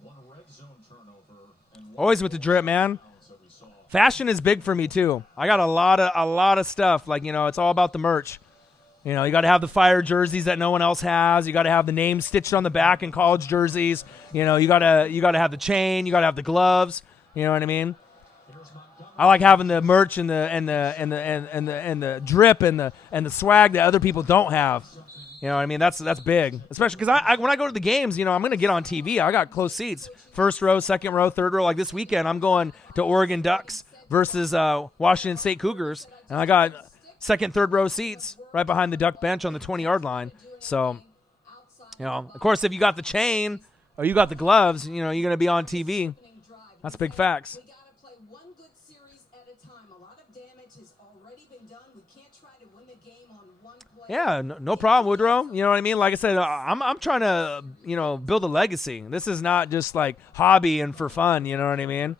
One red zone turnover and one Always with the drip, man. bounce that we saw. Fashion is big for me too. I got a lot of stuff. Like, it's all about the merch. You got to have the fire jerseys that no one else has. You got to have the names stitched on the back in college jerseys. You got to have the chain. You got to have the gloves. You know what I mean? I like having the merch and the drip and the swag that other people don't have. You know what I mean? That's big, especially because I when I go to the games, I'm gonna get on TV. I got close seats, first row, second row, third row. Like this weekend, I'm going to Oregon Ducks versus Washington State Cougars, and I got second, third row seats right behind the Duck bench on the 20-yard line. So, of course, if you got the chain or you got the gloves, you're gonna be on TV. That's big facts. We gotta play one good series at a time. A lot of damage has already been done. We can't try to win the game on one play. Yeah, no problem, Woodrow. You know what I mean? Like I said, I'm trying to, build a legacy. This is not just like hobby and for fun. You know what I mean?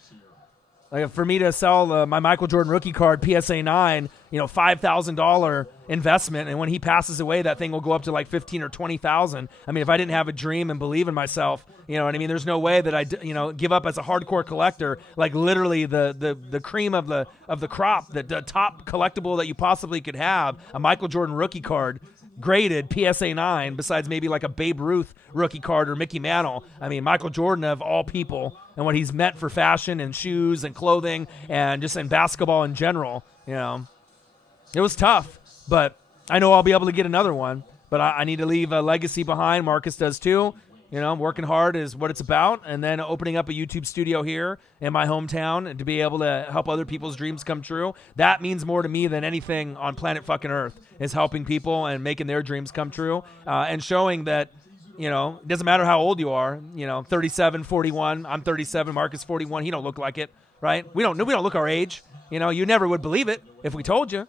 Like for me to sell my Michael Jordan rookie card, PSA 9, $5,000 investment, and when he passes away, that thing will go up to like 15 or 20,000. I mean, if I didn't have a dream and believe in myself, you know what I mean? There's no way that I, give up as a hardcore collector, like literally the cream of the crop, the top collectible that you possibly could have, a Michael Jordan rookie card. Graded PSA 9, besides maybe like a Babe Ruth rookie card or Mickey Mantle. I mean, Michael Jordan of all people, and what he's meant for fashion and shoes and clothing and just in basketball in general. It was tough, but I know I'll be able to get another one. But I need to leave a legacy behind. Marcus does too. Working hard is what it's about, and then opening up a YouTube studio here in my hometown and to be able to help other people's dreams come true. That means more to me than anything on planet fucking Earth, is helping people and making their dreams come true, and showing that, it doesn't matter how old you are, 37, 41, I'm 37, Marcus 41, he don't look like it, right? We don't look our age. You never would believe it if we told you,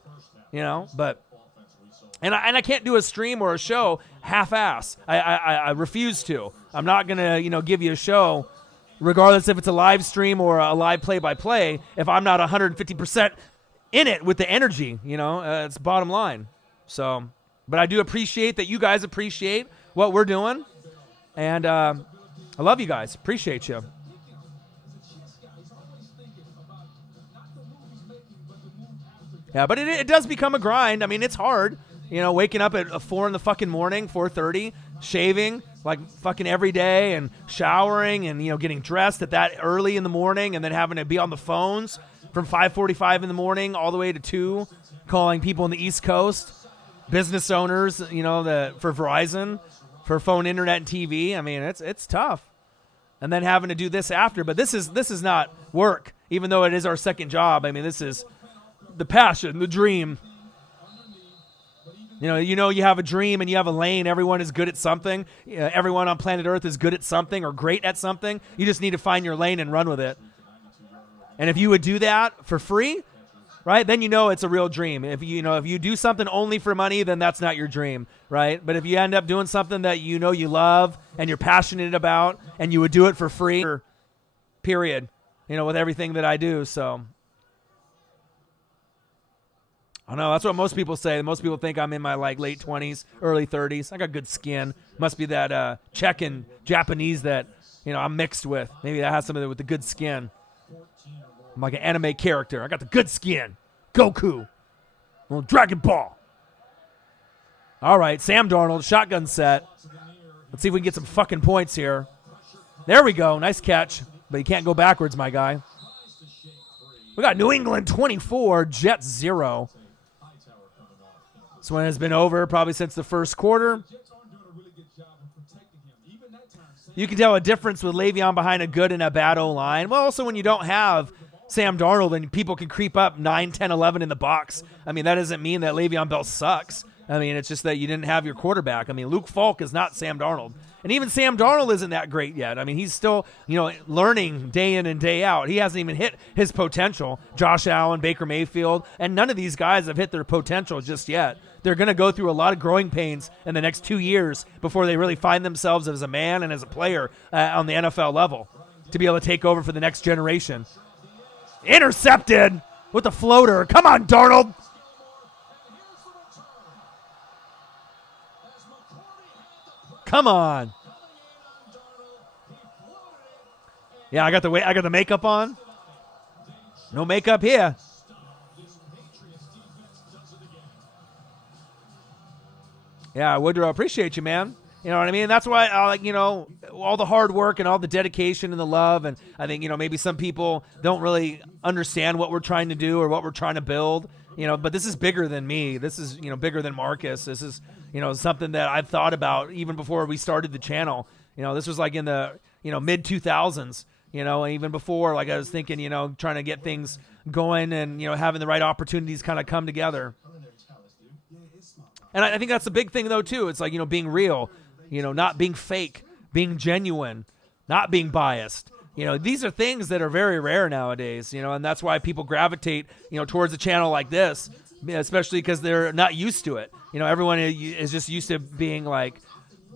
but And I can't do a stream or a show half-ass. I refuse to. I'm not going to, give you a show, regardless if it's a live stream or a live play-by-play, if I'm not 150% in it with the energy, it's bottom line. So, but I do appreciate that you guys appreciate what we're doing. And I love you guys. Appreciate you. Yeah, but it does become a grind. I mean, it's hard. Waking up at 4 in the fucking morning, 4:30, shaving like fucking every day and showering and, getting dressed at that early in the morning and then having to be on the phones from 5:45 in the morning all the way to 2, calling people on the East Coast, business owners, for Verizon, for phone, internet, and TV. I mean, it's tough. And then having to do this after. But this is not work, even though it is our second job. I mean, this is the passion, the dream. You have a dream and you have a lane. Everyone is good at something. Everyone on planet Earth is good at something or great at something. You just need to find your lane and run with it. And if you would do that for free, right, then it's a real dream. If you do something only for money, then that's not your dream, right? But if you end up doing something that you love and you're passionate about and you would do it for free, period, with everything that I do, so... I know, that's what most people say. Most people think I'm in my late 20s, early 30s. I got good skin. Must be that Czech and Japanese that, I'm mixed with. Maybe that has something to do with the good skin. I'm like an anime character. I got the good skin. Goku. Well, Dragon Ball. All right, Sam Darnold, shotgun set. Let's see if we can get some fucking points here. There we go. Nice catch. But you can't go backwards, my guy. We got New England 24, Jets 0. This one has been over probably since the first quarter. You can tell a difference with Le'Veon behind a good and a bad O-line. Well, also when you don't have Sam Darnold and people can creep up 9, 10, 11 in the box. I mean, that doesn't mean that Le'Veon Bell sucks. I mean, it's just that you didn't have your quarterback. I mean, Luke Falk is not Sam Darnold. And even Sam Darnold isn't that great yet. I mean, he's still, learning day in and day out. He hasn't even hit his potential. Josh Allen, Baker Mayfield, and none of these guys have hit their potential just yet. They're going to go through a lot of growing pains in the next 2 years before they really find themselves as a man and as a player on the NFL level to be able to take over for the next generation. Intercepted with the floater. Come on, Darnold. Come on. Yeah, I got the makeup on. No makeup here. Yeah, Woodrow, appreciate you, man. You know what I mean? That's why I like, all the hard work and all the dedication and the love. And I think, maybe some people don't really understand what we're trying to do or what we're trying to build, but this is bigger than me. This is, bigger than Marcus. This is, something that I've thought about even before we started the channel. This was like in the, mid 2000s, and even before, like I was thinking, trying to get things going and, having the right opportunities kind of come together. And I think that's the big thing, though, too. It's like, being real, not being fake, being genuine, not being biased. These are things that are very rare nowadays, and that's why people gravitate, towards a channel like this, especially because they're not used to it. Everyone is just used to being, like,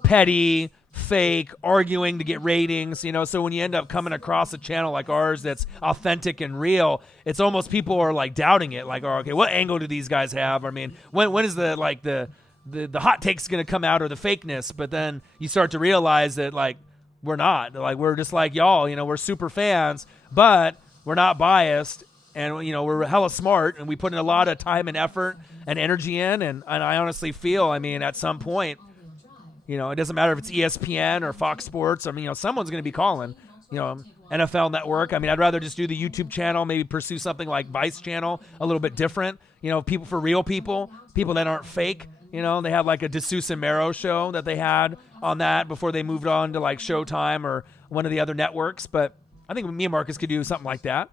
petty, fake, arguing to get ratings, so when you end up coming across a channel like ours that's authentic and real, it's almost people are like doubting it, like, oh, okay, what angle do these guys have? I mean, when is the hot take's going to come out or the fakeness? But then you start to realize that, like, we're not, like, we're just like y'all, we're super fans, but we're not biased, and we're hella smart, and we put in a lot of time and effort and energy in, and I honestly feel, I mean, at some point, it doesn't matter if it's ESPN or Fox Sports. I mean, someone's going to be calling, NFL Network. I mean, I'd rather just do the YouTube channel, maybe pursue something like Vice Channel, a little bit different. People for real people that aren't fake. They had like a DeSouza and Mero show that they had on that before they moved on to like Showtime or one of the other networks. But I think me and Marcus could do something like that,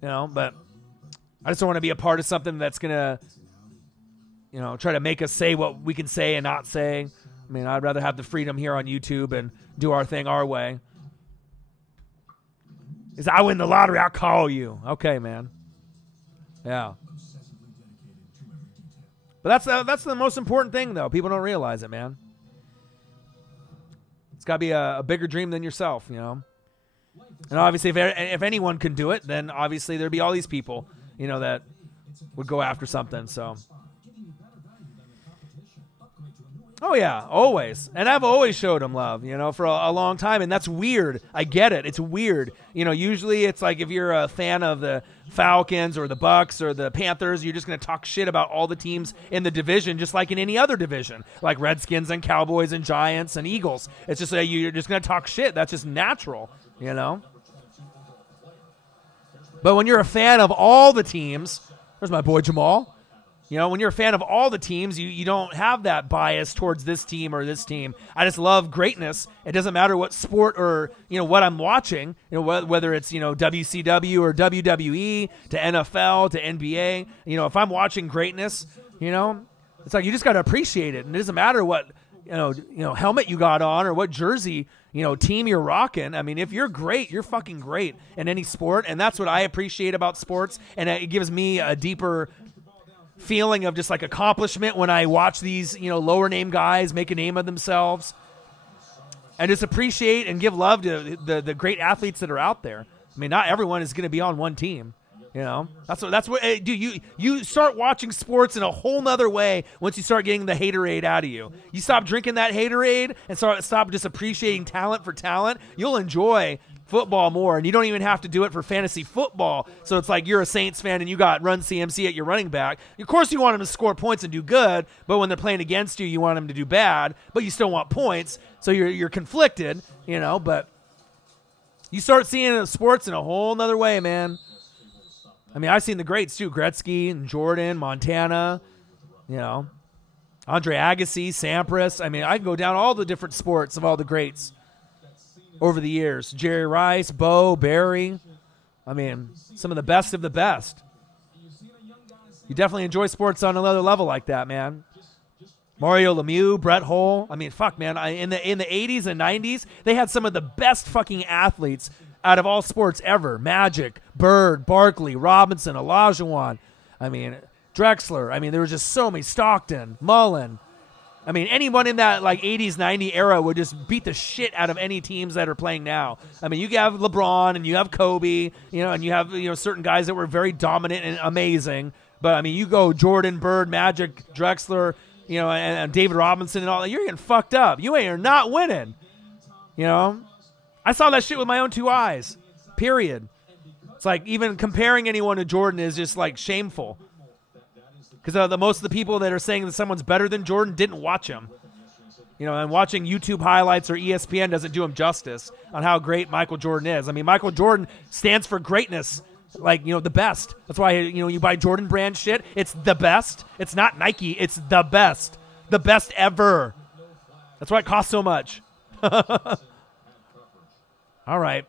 but I just don't want to be a part of something that's going to, try to make us say what we can say and not say. I mean, I'd rather have the freedom here on YouTube and do our thing our way. Is I win the lottery, I'll call you. Okay, man. Yeah. But that's the most important thing, though. People don't realize it, man. It's got to be a bigger dream than yourself, And obviously, if anyone can do it, then obviously there'd be all these people, that would go after something. So. Oh, yeah, always. And I've always showed him love, for a long time. And that's weird. I get it. It's weird. Usually it's like if you're a fan of the Falcons or the Bucks or the Panthers, you're just going to talk shit about all the teams in the division, just like in any other division, like Redskins and Cowboys and Giants and Eagles. It's just you're just going to talk shit. That's just natural, But when you're a fan of all the teams, there's my boy Jamal. When you're a fan of all the teams, you don't have that bias towards this team or this team. I just love greatness. It doesn't matter what sport or, what I'm watching, whether it's, WCW or WWE to NFL to NBA. If I'm watching greatness, it's like you just got to appreciate it. And it doesn't matter what, helmet you got on or what jersey, team you're rocking. I mean, if you're great, you're fucking great in any sport. And that's what I appreciate about sports. And it gives me a deeper feeling of just like accomplishment when I watch these, lower name guys make a name of themselves, and just appreciate and give love to the great athletes that are out there. I mean, not everyone is going to be on one team. That's what dude, you start watching sports in a whole nother way once you start getting the haterade out of you. You stop drinking that haterade and stop just appreciating talent for talent. You'll enjoy football more, and you don't even have to do it for fantasy football. So it's like you're a Saints fan and you got Run CMC at your running back. Of course you want him to score points and do good, but when they're playing against you, you want him to do bad, but you still want points. So you're conflicted, but you start seeing sports in a whole nother way, man. I mean, I've seen the greats too, Gretzky and Jordan, Montana, Andre Agassi, Sampras. I mean, I can go down all the different sports of all the greats over the years. Jerry Rice, Bo, Barry. I mean, some of the best of the best. You definitely enjoy sports on another level like that, man. Mario Lemieux, Brett Hull. I mean, fuck, man. In the 80s and 90s, they had some of the best fucking athletes out of all sports ever. Magic, Bird, Barkley, Robinson, Olajuwon. I mean, Drexler. I mean, there was just so many. Stockton, Mullen. I mean, anyone in that like 80s, 90 era would just beat the shit out of any teams that are playing now. I mean, you have LeBron and you have Kobe, and you have, certain guys that were very dominant and amazing. But, I mean, you go Jordan, Bird, Magic, Drexler, and David Robinson and all that, you're getting fucked up. You're not winning. I saw that shit with my own two eyes, period. It's like even comparing anyone to Jordan is just like shameful. Because most of the people that are saying that someone's better than Jordan didn't watch him. And watching YouTube highlights or ESPN doesn't do him justice on how great Michael Jordan is. I mean, Michael Jordan stands for greatness, like, the best. That's why, you buy Jordan brand shit. It's the best. It's not Nike. It's the best. The best ever. That's why it costs so much. All right.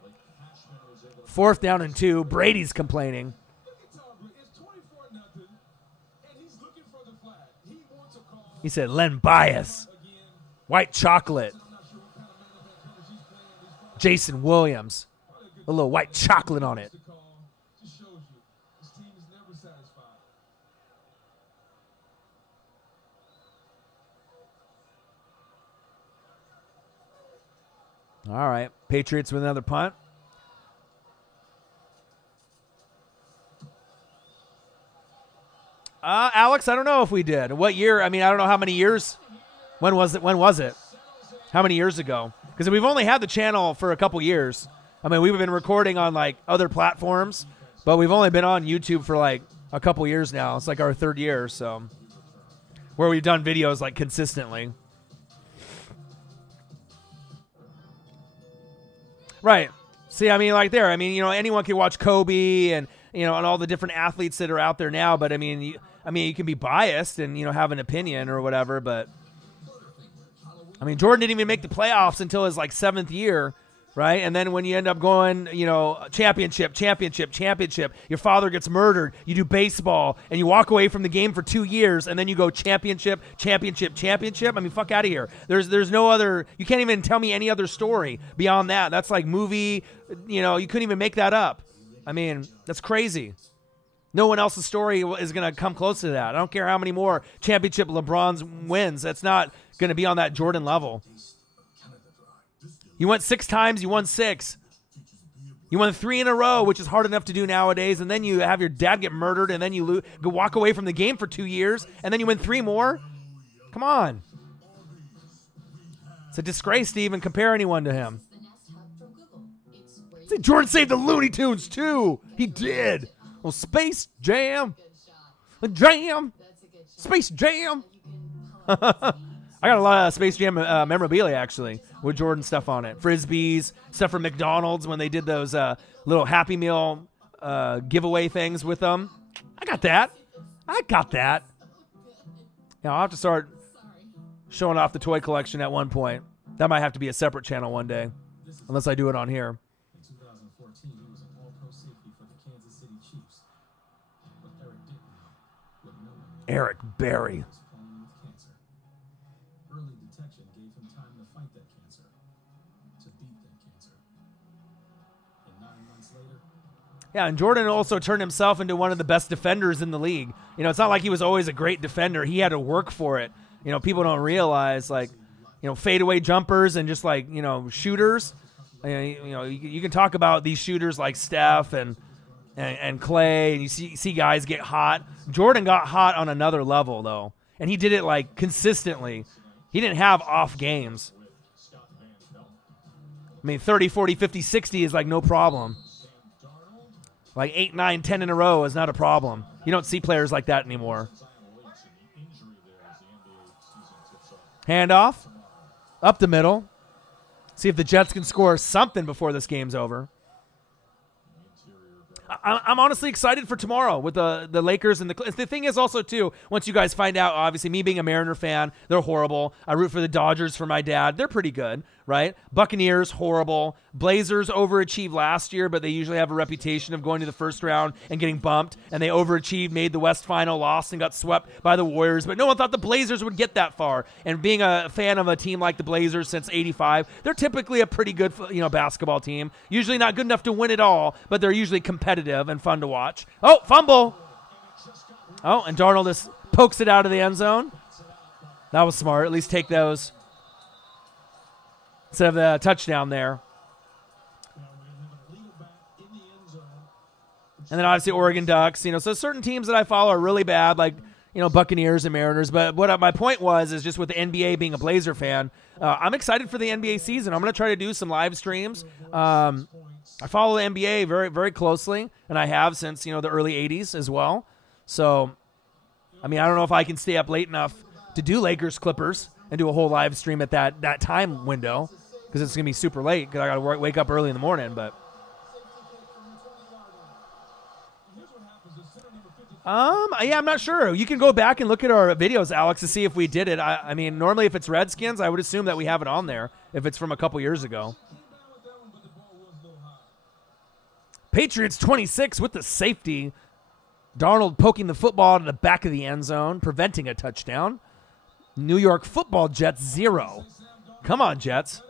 4th down and 2. Brady's complaining. He said, Len Bias. White chocolate. Jason Williams. A little white chocolate on it. All right. Patriots with another punt. Alex, I don't know if we did. What year? I mean, I don't know how many years. When was it? How many years ago? Because we've only had the channel for a couple years. I mean, we've been recording on like other platforms, but we've only been on YouTube for like a couple years now. It's like our 3rd year, so where we've done videos like consistently. Right. See, I mean, like there. I mean, anyone can watch Kobe and and all the different athletes that are out there now. But I mean, you can be biased and have an opinion or whatever. But I mean, Jordan didn't even make the playoffs until his like 7th year, right? And then when you end up going, championship, your father gets murdered. You do baseball and you walk away from the game for 2 years, and then you go championship. I mean, fuck out of here. There's no other. You can't even tell me any other story beyond that. That's like movie. You couldn't even make that up. I mean, that's crazy. No one else's story is going to come close to that. I don't care how many more championship LeBron's wins. That's not going to be on that Jordan level. You went 6 times, you won 6. You won 3 in a row, which is hard enough to do nowadays, and then you have your dad get murdered, and then you go walk away from the game for 2 years, and then you win 3 more? Come on. It's a disgrace to even compare anyone to him. The Nest Hub from Google. It's where See, Jordan saved the Looney Tunes, too. He did. Well, Space Jam. Jam. That's a good shot. Space Jam. You can pull out the I got a lot of Space Jam memorabilia, actually, with Jordan stuff on it. Frisbees, stuff from McDonald's when they did those little Happy Meal giveaway things with them. I got that. Yeah, I'll have to start showing off the toy collection at one point. That might have to be a separate channel one day, unless I do it on here. In 2014, he was an all-pro safety for the Kansas City Chiefs. But Eric didn't know what no one knew. Eric Berry. He was playing with cancer. Early detection gave him time to fight that cancer, to beat that cancer. And 9 months later, Yeah, and Jordan also turned himself into one of the best defenders in the league. You know, it's not like he was always a great defender. He had to work for it. You know, people don't realize, like, you know, fadeaway jumpers and just, like, you know, shooters. You know, you can talk about these shooters like Steph and Clay, and you see guys get hot. Jordan got hot on another level, though, and he did it, like, consistently. He didn't have off games. I mean, 30, 40, 50, 60 is, like, no problem. Like 8, 9, 10 in a row is not a problem. You don't see players like that anymore. Handoff. Up the middle. See if the Jets can score something before this game's over. I'm honestly excited for tomorrow with the Lakers and the thing is also, too, once you guys find out, obviously, me being a Mariner fan, they're horrible. I root for the Dodgers for my dad. They're pretty good, right? Buccaneers, horrible. Blazers overachieved last year, but they usually have a reputation of going to the first round and getting bumped, and they overachieved, made the West Final, lost, and got swept by the Warriors, but no one thought the Blazers would get that far. And being a fan of a team like the Blazers since '85, they're typically a pretty good, you know, basketball team. Usually not good enough to win it all, but they're usually competitive and fun to watch. Oh, fumble. Oh, and Darnold just pokes it out of the end zone. That was smart. At least take those instead of the touchdown there. And then obviously Oregon Ducks. You know, so certain teams that I follow are really bad, like, you know, Buccaneers and Mariners. But what my point was is just with the NBA being a Blazer fan, I'm excited for the NBA season. I'm going to try to do some live streams. I follow the NBA very, very closely, and I have since, you know, the early 80s as well. So, I mean, I don't know if I can stay up late enough to do Lakers-Clippers and do a whole live stream at that time window because it's going to be super late because I got to wake up early in the morning. But yeah, I'm not sure. You can go back and look at our videos, Alex, to see if we did it. I mean, normally if it's Redskins, I would assume that we have it on there if it's from a couple years ago. Patriots 26 with the safety. Darnold poking the football to the back of the end zone, preventing a touchdown. New York Football Jets 0. Come on, Jets.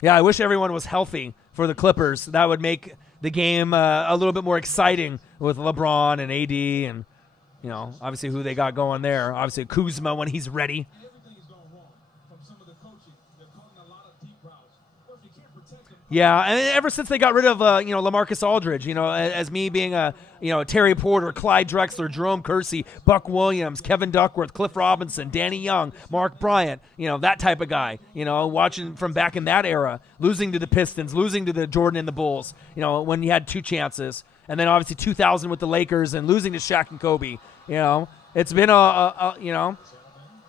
Yeah, I wish everyone was healthy for the Clippers. That would make the game a little bit more exciting with LeBron and AD and, you know, obviously who they got going there. Obviously Kuzma when he's ready. Yeah, and ever since they got rid of, you know, LaMarcus Aldridge, you know, as me being a, you know, Terry Porter, Clyde Drexler, Jerome Kersey, Buck Williams, Kevin Duckworth, Cliff Robinson, Danny Young, Mark Bryant, you know, that type of guy, you know, watching from back in that era, losing to the Pistons, losing to the Jordan and the Bulls, you know, when you had 2 chances, and then obviously 2000 with the Lakers and losing to Shaq and Kobe, you know, it's been you know,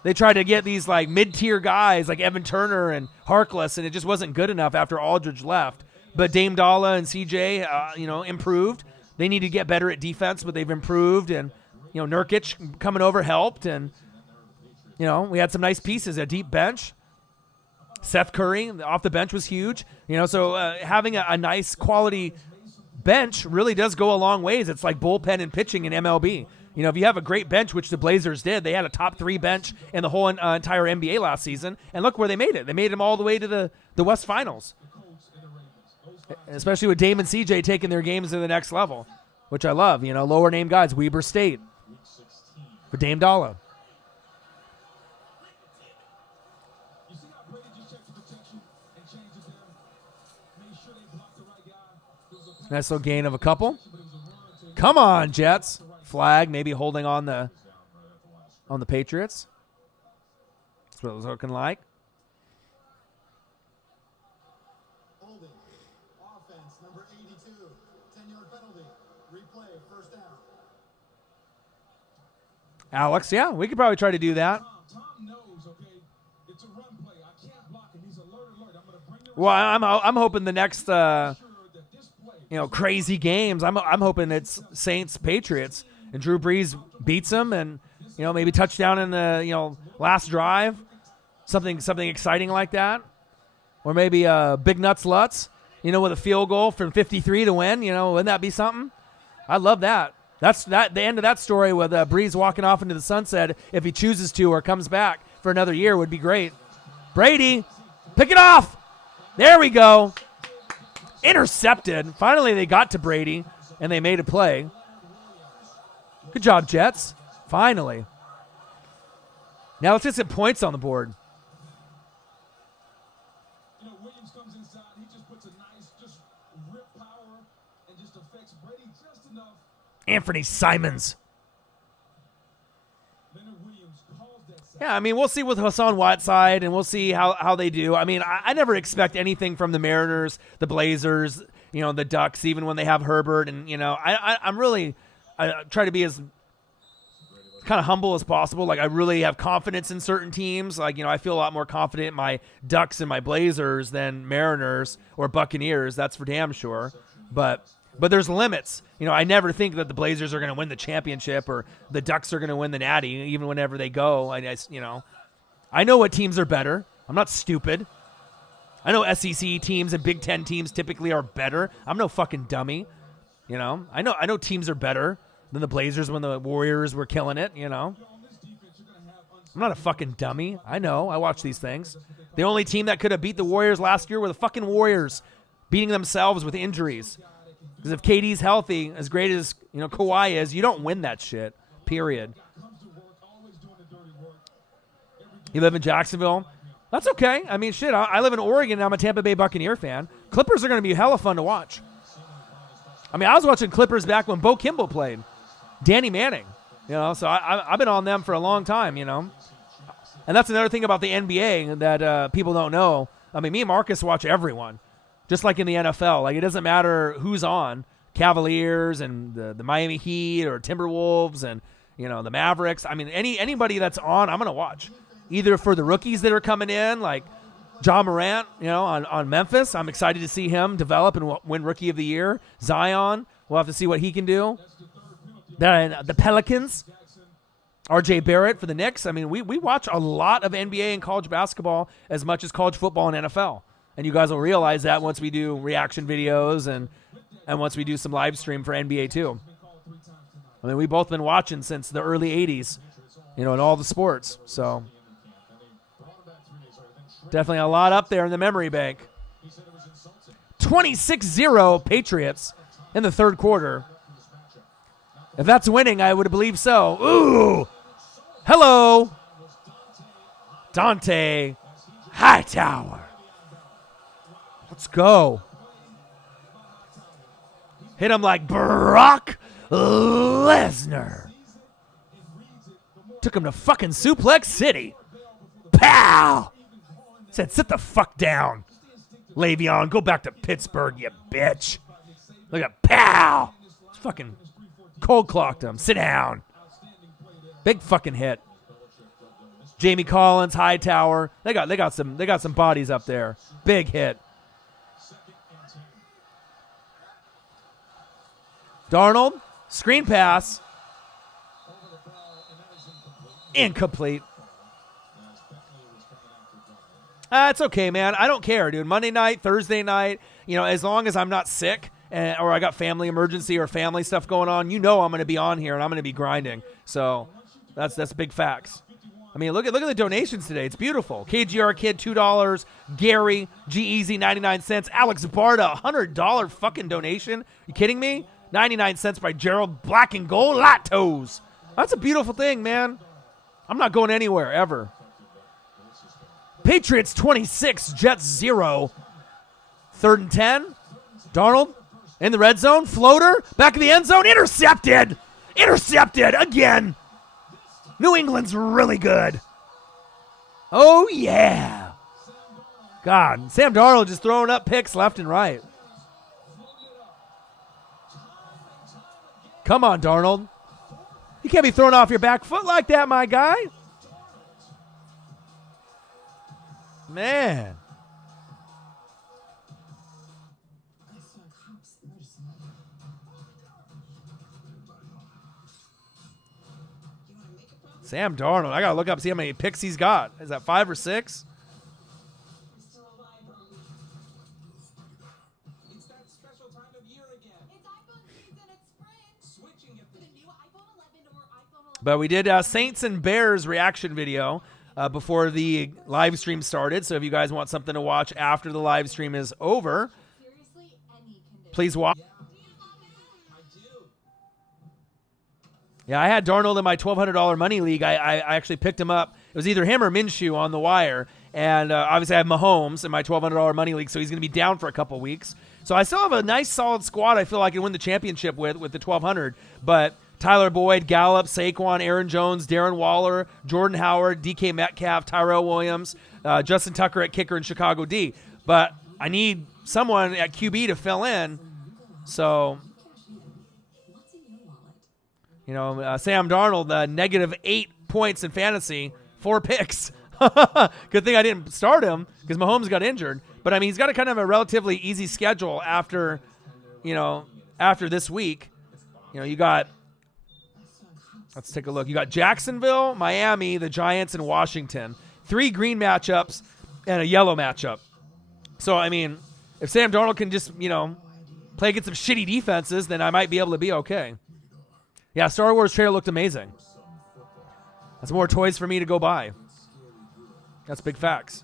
they tried to get these, like, mid-tier guys like Evan Turner and Harkless, and it just wasn't good enough after Aldridge left. But Dame Dalla and CJ, you know, improved. They need to get better at defense, but they've improved. And, you know, Nurkic coming over helped. And, you know, we had some nice pieces, a deep bench. Seth Curry off the bench was huge. You know, so having a nice quality bench really does go a long ways. It's like bullpen and pitching in MLB. You know, if you have a great bench, which the Blazers did, they had a top 3 bench in the whole entire NBA last season. And look where they made it. They made them all the way to the West Finals. Especially with Dame and CJ taking their games to the next level, which I love. You know, lower name guys, Weber State for Dame Dalla. Nice little gain of a couple. Come on, Jets. Flag maybe holding on the Patriots. That's what it was looking like. Holding. Offense, number 82. 10-yard penalty. Replay, first down. Alex, yeah, we could probably try to do that. Tom knows, okay, it's a run play. I can't block him. He's alert. I'm going to bring the Well, I'm hoping the next crazy games. I'm hoping it's Saints Patriots and Drew Brees beats them, and maybe touchdown in the last drive, something exciting like that, or maybe Big Nuts Lutz, with a field goal from 53 to win. Wouldn't that be something? I'd love that. That's the end of that story with Brees walking off into the sunset if he chooses to or comes back for another year would be great. Brady, pick it off. There we go. Intercepted. Finally, they got to Brady, and they made a play. Good job, Jets. Finally. Now let's get some points on the board. Williams comes inside. He just puts a nice, just rip power and just affects Brady just enough. Anthony Simons. Leonard Williams calls that sack. Yeah, I mean, we'll see with Hassan Whiteside, and we'll see how they do. I mean, I never expect anything from the Mariners, the Blazers, the Ducks, even when they have Herbert. And, I'm really I try to be as kind of humble as possible. Like, I really have confidence in certain teams. Like, I feel a lot more confident in my Ducks and my Blazers than Mariners or Buccaneers. That's for damn sure. But there's limits. I never think that the Blazers are going to win the championship or the Ducks are going to win the Natty, even whenever they go. I know what teams are better. I'm not stupid. I know SEC teams and Big Ten teams typically are better. I'm no fucking dummy. I know teams are better than the Blazers when the Warriors were killing it. I'm not a fucking dummy. I know. I watch these things. The only team that could have beat the Warriors last year were the fucking Warriors, beating themselves with injuries. Because if KD's healthy, as great as Kawhi is, you don't win that shit. Period. You live in Jacksonville? That's okay. I mean, shit, I live in Oregon and I'm a Tampa Bay Buccaneer fan. Clippers are going to be hella fun to watch. I mean, I was watching Clippers back when Bo Kimball played. Danny Manning. So I've been on them for a long time, And that's another thing about the NBA that people don't know. I mean, me and Marcus watch everyone. Just like in the NFL. Like, it doesn't matter who's on. Cavaliers and the Miami Heat or Timberwolves and, the Mavericks. I mean, anybody that's on, I'm going to watch. Either for the rookies that are coming in, like John Morant, on Memphis. I'm excited to see him develop and win Rookie of the Year. Zion, we'll have to see what he can do. The Pelicans, RJ Barrett for the Knicks. I mean, we watch a lot of NBA and college basketball as much as college football and NFL. And you guys will realize that once we do reaction videos and once we do some live stream for NBA too. I mean, we've both been watching since the early 80s, in all the sports. So definitely a lot up there in the memory bank. 26-0 Patriots in the third quarter. If that's winning, I would believe so. Ooh. Hello. Dante Hightower. Let's go. Hit him like Brock Lesnar. Took him to fucking Suplex City. Pow! Said, sit the fuck down. Le'Veon, go back to Pittsburgh, you bitch. Look at pow! Just fucking cold clocked him. Sit down. Big fucking hit. Jamie Collins, Hightower. They got some bodies up there. Big hit. Darnold, screen pass. Incomplete. It's okay, man. I don't care, dude. Monday night, Thursday night, as long as I'm not sick or I got family emergency or family stuff going on, I'm going to be on here and I'm going to be grinding. So that's big facts. I mean, look at the donations today. It's beautiful. KGR Kid, $2. Gary, G-Easy, 99 cents. Alex Barda, $100 fucking donation. You kidding me? 99 cents by Gerald Black and Gold Latos. That's a beautiful thing, man. I'm not going anywhere, ever. Patriots 26, Jets 0. 3rd and 10. Darnold, In the red zone, floater, back of the end zone, intercepted. Intercepted again. New England's really good. Oh, yeah. God, Sam Darnold just throwing up picks left and right. Come on, Darnold. You can't be throwing off your back foot like that, my guy. Man. Sam Darnold. I got to look up, see how many picks he's got. Is that 5 or 6? It's that special time of year again. It's iPhone season, it's spring. Switching it to the new iPhone 11 or iPhone 11. But we did Saints and Bears reaction video before the live stream started. So if you guys want something to watch after the live stream is over, Seriously, any condition. please watch. I do. Yeah, I had Darnold in my $1,200 money league. I actually picked him up. It was either him or Minshew on the wire. And obviously I have Mahomes in my $1,200 money league, so he's going to be down for a couple weeks. So I still have a nice solid squad I feel like I can win the championship with the 1,200. But Tyler Boyd, Gallup, Saquon, Aaron Jones, Darren Waller, Jordan Howard, DK Metcalf, Tyrell Williams, Justin Tucker at kicker in Chicago D. But I need someone at QB to fill in. So, What's in your wallet? you know, Sam Darnold, -8 points in fantasy, 4 picks. Good thing I didn't start him because Mahomes got injured. But, I mean, he's got a kind of a relatively easy schedule after this week. You know, you got, let's take a look. You got Jacksonville, Miami, the Giants, and Washington. 3 green matchups and a yellow matchup. So, I mean, if Sam Darnold can just, play against some shitty defenses, then I might be able to be okay. Yeah, Star Wars trailer looked amazing. That's more toys for me to go buy. That's big facts.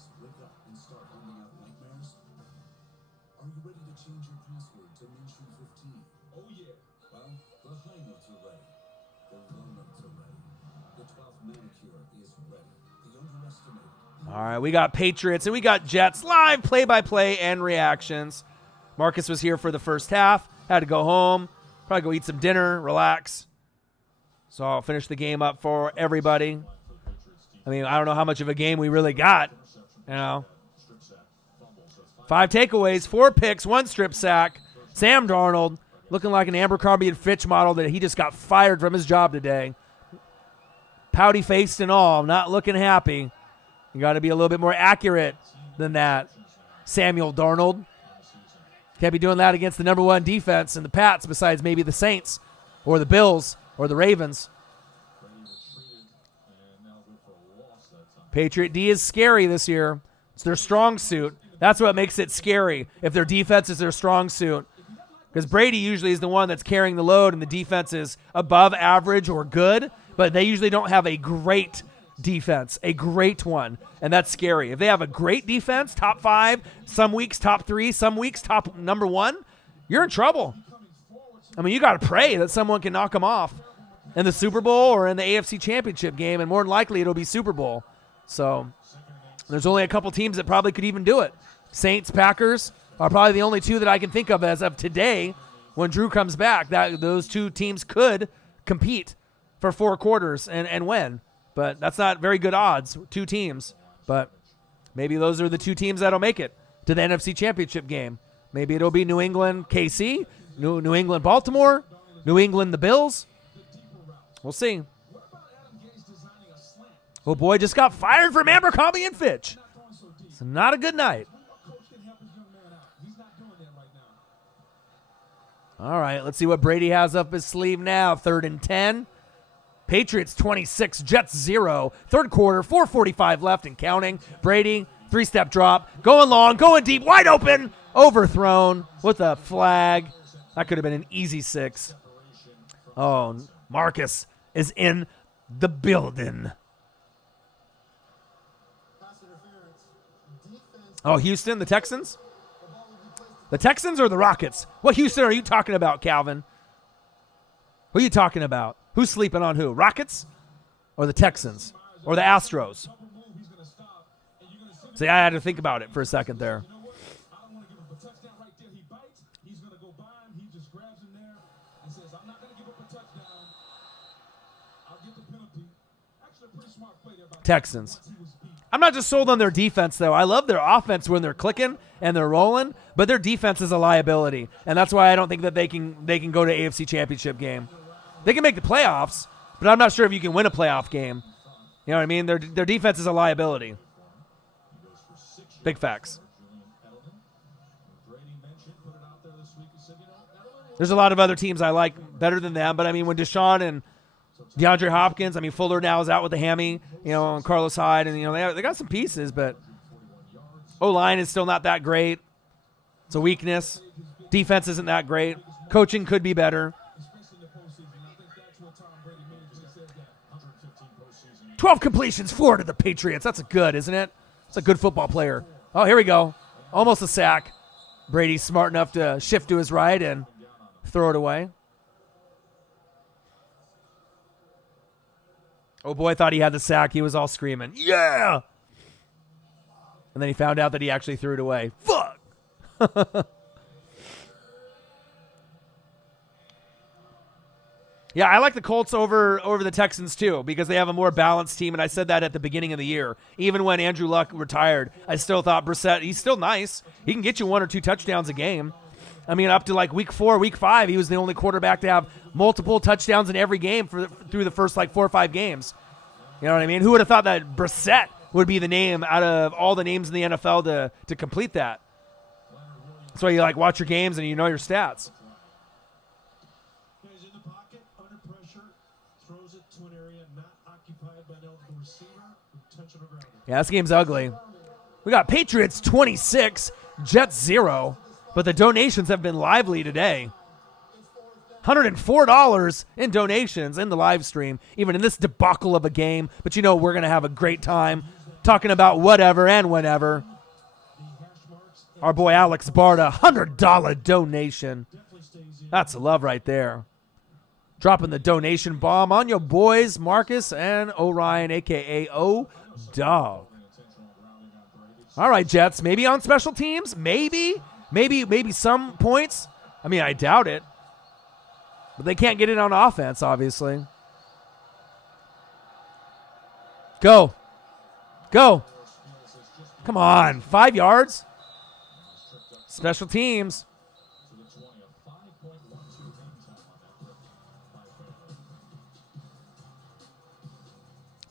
Are you ready to change your password to Mainstream 15? Oh yeah. Well, the high notes are ready. The low notes are ready. The 12th manicure is ready. The underestimated. All right, we got Patriots and we got Jets live play-by-play and reactions. Marcus was here for the first half. Had to go home. Probably go eat some dinner, relax. So I'll finish the game up for everybody. I mean, I don't know how much of a game we really got. 5 takeaways, 4 picks, 1 strip sack. Sam Darnold looking like an Abercrombie and Fitch model that he just got fired from his job today. Pouty faced and all, not looking happy. You got to be a little bit more accurate than that, Samuel Darnold. Can't be doing that against the number 1 defense in the Pats besides maybe the Saints or the Bills or the Ravens. Patriot D is scary this year. It's their strong suit. That's what makes it scary if their defense is their strong suit. Because Brady usually is the one that's carrying the load and the defense is above average or good, but they usually don't have a great defense, a great one, and that's scary. If they have a great defense, top 5, some weeks top 3, some weeks top number 1, you're in trouble. I mean, you got to pray that someone can knock them off in the Super Bowl or in the AFC Championship game, and more than likely it'll be Super Bowl. So there's only a couple teams that probably could even do it. Saints, Packers are probably the only 2 that I can think of as of today when Drew comes back. That those 2 teams could compete for 4 quarters and win. But that's not very good odds, 2 teams. But maybe those are the 2 teams that'll make it to the NFC Championship game. Maybe it'll be New England, KC, New England, Baltimore, New England, the Bills. We'll see. Oh, boy, just got fired from Abercrombie and Fitch. It's not a good night. All right, let's see what Brady has up his sleeve now. 3rd and 10. Patriots 26, Jets 0. 3rd quarter, 4:45 left and counting. Brady, 3-step drop, going long, going deep, wide open, overthrown with a flag. That could have been an easy 6. Oh, Marcus is in the building. Oh, Houston, the Texans? The Texans or the Rockets? What Houston are you talking about, Calvin? Who are you talking about? Who's sleeping on who? Rockets or the Texans or the Astros? See, I had to think about it for a second there. Texans. I'm not just sold on their defense, though. I love their offense when they're clicking and they're rolling, but their defense is a liability, and that's why I don't think that they can go to AFC Championship game. They can make the playoffs, but I'm not sure if you can win a playoff game. You know what I mean? Their defense is a liability. Big facts. There's a lot of other teams I like better than them, but I mean, when Deshaun and DeAndre Hopkins, I mean, Fuller now is out with the hammy, you know, and Carlos Hyde, and, you know, they got some pieces, but O-line is still not that great. It's a weakness. Defense isn't that great. Coaching could be better. 12 completions, 4 to the Patriots. That's good, isn't it? It's a good football player. Oh, here we go. Almost a sack. Brady's smart enough to shift to his right and throw it away. Oh, boy, thought he had the sack. He was all screaming, yeah! And then he found out that he actually threw it away. Fuck! Yeah, I like the Colts over the Texans, too, because they have a more balanced team, and I said that at the beginning of the year. Even when Andrew Luck retired, I still thought Brissett, he's still nice. He can get you 1 or 2 touchdowns a game. I mean, up to like week 4, week 5, he was the only quarterback to have multiple touchdowns in every game through the first like 4 or 5 games. You know what I mean? Who would have thought that Brissett would be the name out of all the names in the NFL to complete that? That's why you like watch your games and you know your stats. He's in the pocket, under pressure, throws it to an area not occupied by the receiver, intentional grounding. Yeah, this game's ugly. We got Patriots 26, Jets 0. But the donations have been lively today. $104 in donations in the live stream, even in this debacle of a game. But you know we're going to have a great time talking about whatever and whenever. Our boy Alex Barta, $100 donation. That's love right there. Dropping the donation bomb on your boys, Marcus and Orion, a.k.a. O-Dog. All right, Jets, maybe on special teams, maybe some points. I mean, I doubt it. But they can't get it on offense, obviously. Go. Come on, 5 yards. Special teams.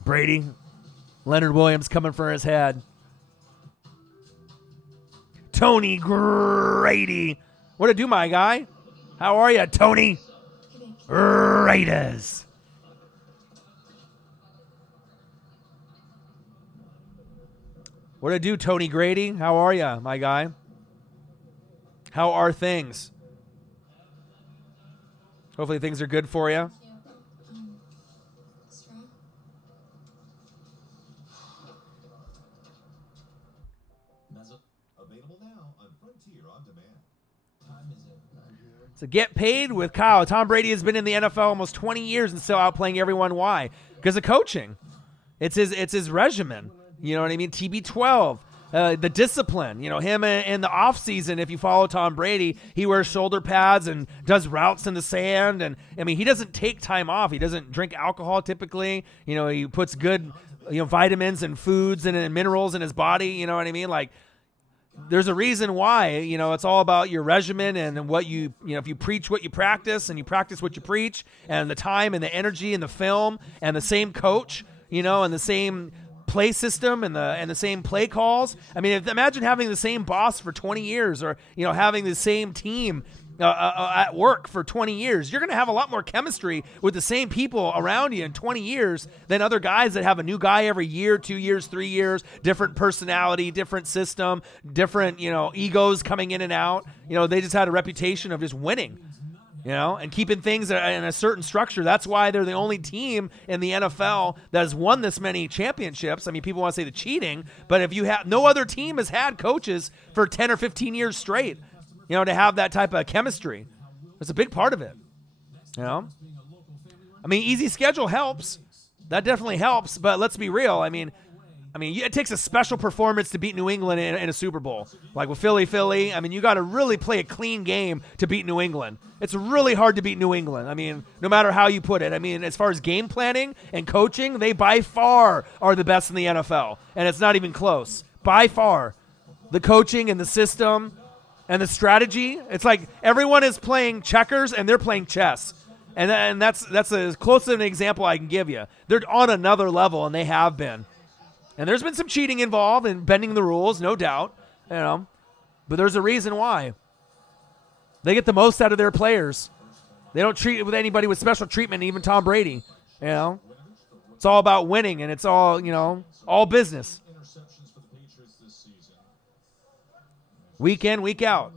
Brady. Leonard Williams coming for his head. Tony Grady. What to do, my guy? How are you, Tony? Raiders. What to do, Tony Grady? How are you, my guy? How are things? Hopefully things are good for you. So get paid with Kyle. Tom Brady has been in the NFL almost 20 years and still outplaying everyone. Why? Because of coaching. It's his regimen. You know what I mean? TB12. The discipline. You know, him in the offseason, if you follow Tom Brady, he wears shoulder pads and does routes in the sand. And, I mean, he doesn't take time off. He doesn't drink alcohol typically. You know, he puts good, vitamins and foods and minerals in his body. You know what I mean? Like, there's a reason why, it's all about your regimen and what if you preach what you practice and you practice what you preach, and the time and the energy and the film and the same coach, and the same play system and the same play calls. I mean, imagine having the same boss for 20 years or, having the same team at work for 20 years. You're going to have a lot more chemistry with the same people around you in 20 years than other guys that have a new guy every year, 2 years, 3 years, different personality, different system, different, egos coming in and out. They just had a reputation of just winning, and keeping things in a certain structure. That's why they're the only team in the NFL that has won this many championships. I mean, people want to say the cheating, but if you have no other team has had coaches for 10 or 15 years straight, to have that type of chemistry. It's a big part of it. I mean, easy schedule helps. That definitely helps, but let's be real. I mean, I mean, it takes a special performance to beat New England in a Super Bowl. Like with Philly, I mean, you got to really play a clean game to beat New England. It's really hard to beat New England. I mean, no matter how you put it. I mean, as far as game planning and coaching, they by far are the best in the NFL. And it's not even close. By far. The coaching and the system and the strategy, it's like everyone is playing checkers and they're playing chess. And that's as close as an example I can give you. They're on another level, and they have been. And there's been some cheating involved and bending the rules, no doubt. But there's a reason why. They get the most out of their players. They don't treat with anybody with special treatment, even Tom Brady. It's all about winning, and it's all, all business. Week in, week out.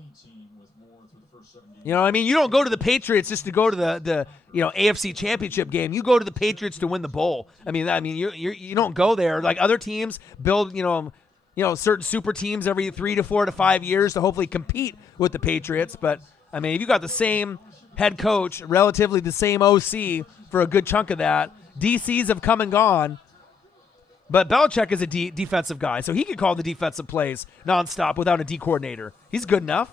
You know what I mean? You don't go to the Patriots just to go to the AFC Championship game. You go to the Patriots to win the bowl. I mean you don't go there like other teams build, certain super teams every 3 to 4 to 5 years to hopefully compete with the Patriots. But I mean, if you got the same head coach, relatively the same OC for a good chunk of that, DCs have come and gone. But Belichick is a defensive guy, so he can call the defensive plays nonstop without a D coordinator. He's good enough.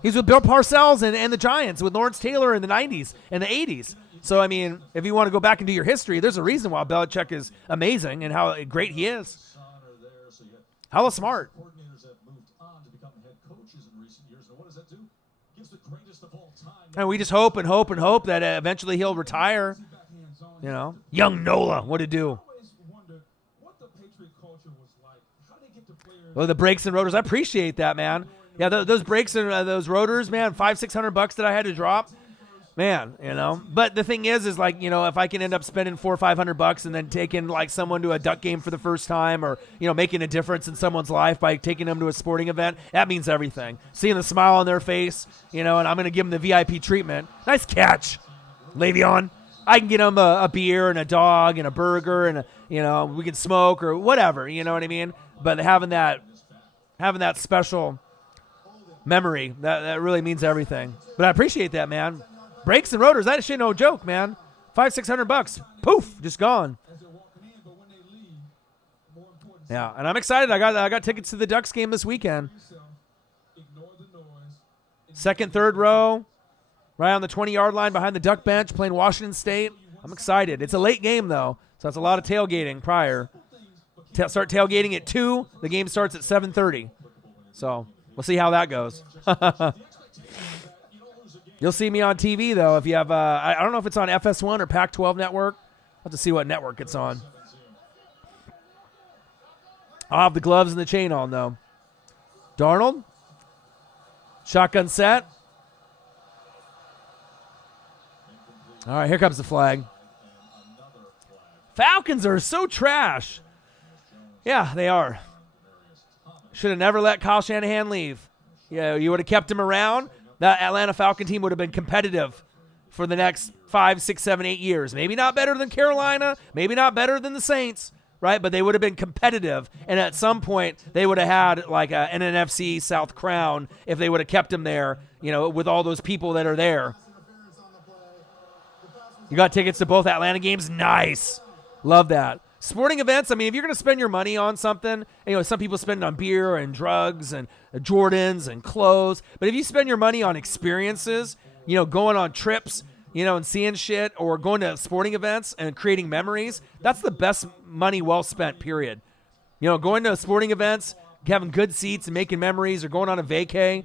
He's with Bill Parcells and the Giants, with Lawrence Taylor in the 90s and the 80s. So, I mean, if you want to go back and do your history, there's a reason why Belichick is amazing and how great he is. Hella smart. And we just hope and hope and hope that eventually he'll retire. Young Nola, what to do? Well, the brakes and rotors, I appreciate that, man. Yeah, those brakes and those rotors, man, $500-600 that I had to drop, man, But the thing is like, if I can end up spending $400 or $500 and then taking like someone to a Duck game for the first time, or making a difference in someone's life by taking them to a sporting event, that means everything. Seeing the smile on their face, and I'm going to give them the VIP treatment. Nice catch, Le'Veon. I can get them a beer and a dog and a burger and we can smoke or whatever. You know what I mean? But having that special memory, that really means everything. But I appreciate that, man. Brakes and rotors, that shit no joke, man. $500-600, poof, just gone. Yeah, and I'm excited. I got tickets to the Ducks game this weekend. Second, third row, right on the 20-yard line behind the Duck bench, playing Washington State. I'm excited. It's a late game though, so it's a lot of tailgating prior. Start tailgating at 2. The game starts at 7:30. So we'll see how that goes. You'll see me on TV, though, if you have I don't know if it's on FS1 or Pac-12 network. I'll have to see what network it's on. I'll have the gloves and the chain on, though. Darnold. Shotgun set. All right, here comes the flag. Falcons are so trash. Yeah, they are. Should have never let Kyle Shanahan leave. Yeah, you would have kept him around. That Atlanta Falcon team would have been competitive for the next 5, 6, 7, 8 years. Maybe not better than Carolina. Maybe not better than the Saints, right? But they would have been competitive. And at some point, they would have had like an NFC South crown if they would have kept him there, with all those people that are there. You got tickets to both Atlanta games? Nice. Love that. Sporting events, I mean, if you're going to spend your money on something, some people spend it on beer and drugs and Jordans and clothes. But if you spend your money on experiences, going on trips, and seeing shit, or going to sporting events and creating memories, that's the best money well spent, period. Going to sporting events, having good seats and making memories, or going on a vacay,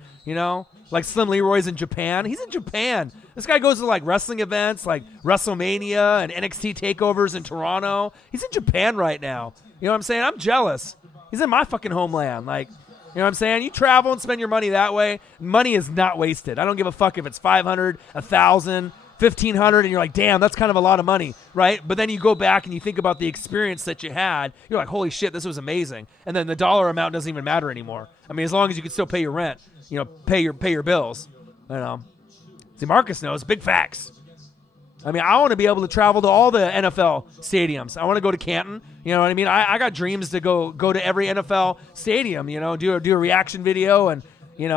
like Slim Leroy's in Japan. He's in Japan. This guy goes to like wrestling events like WrestleMania and NXT takeovers in Toronto. He's in Japan right now. You know what I'm saying? I'm jealous. He's in my fucking homeland. Like, you know what I'm saying? You travel and spend your money that way. Money is not wasted. I don't give a fuck if it's $500, $1,000, $1,500, and you're like, damn, that's kind of a lot of money, right? But then you go back and you think about the experience that you had. You're like, holy shit, this was amazing. And then the dollar amount doesn't even matter anymore. I mean, as long as you can still pay your rent, pay your bills. See, Marcus knows big facts. I mean, I want to be able to travel to all the NFL stadiums. I want to go to Canton. You know what I mean? I got dreams to go to every NFL stadium. Do a reaction video and do a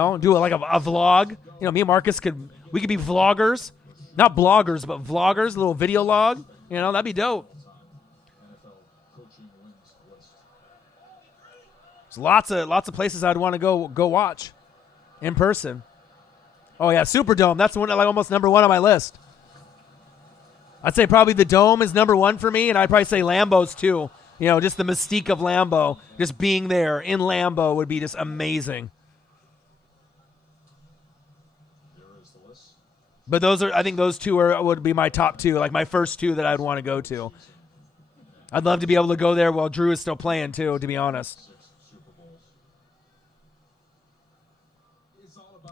vlog. Me and Marcus could be vloggers, not bloggers, but vloggers. A little video log. That'd be dope. There's lots of places I'd want to go watch in person. Oh yeah, Superdome. That's the one like almost number one on my list. I'd say probably the Dome is number one for me, and I'd probably say Lambeau's too. You know, just the mystique of Lambeau, just being there in Lambeau would be just amazing. But I think those two would be my top two, like my first two that I'd want to go to. I'd love to be able to go there while Drew is still playing too, to be honest.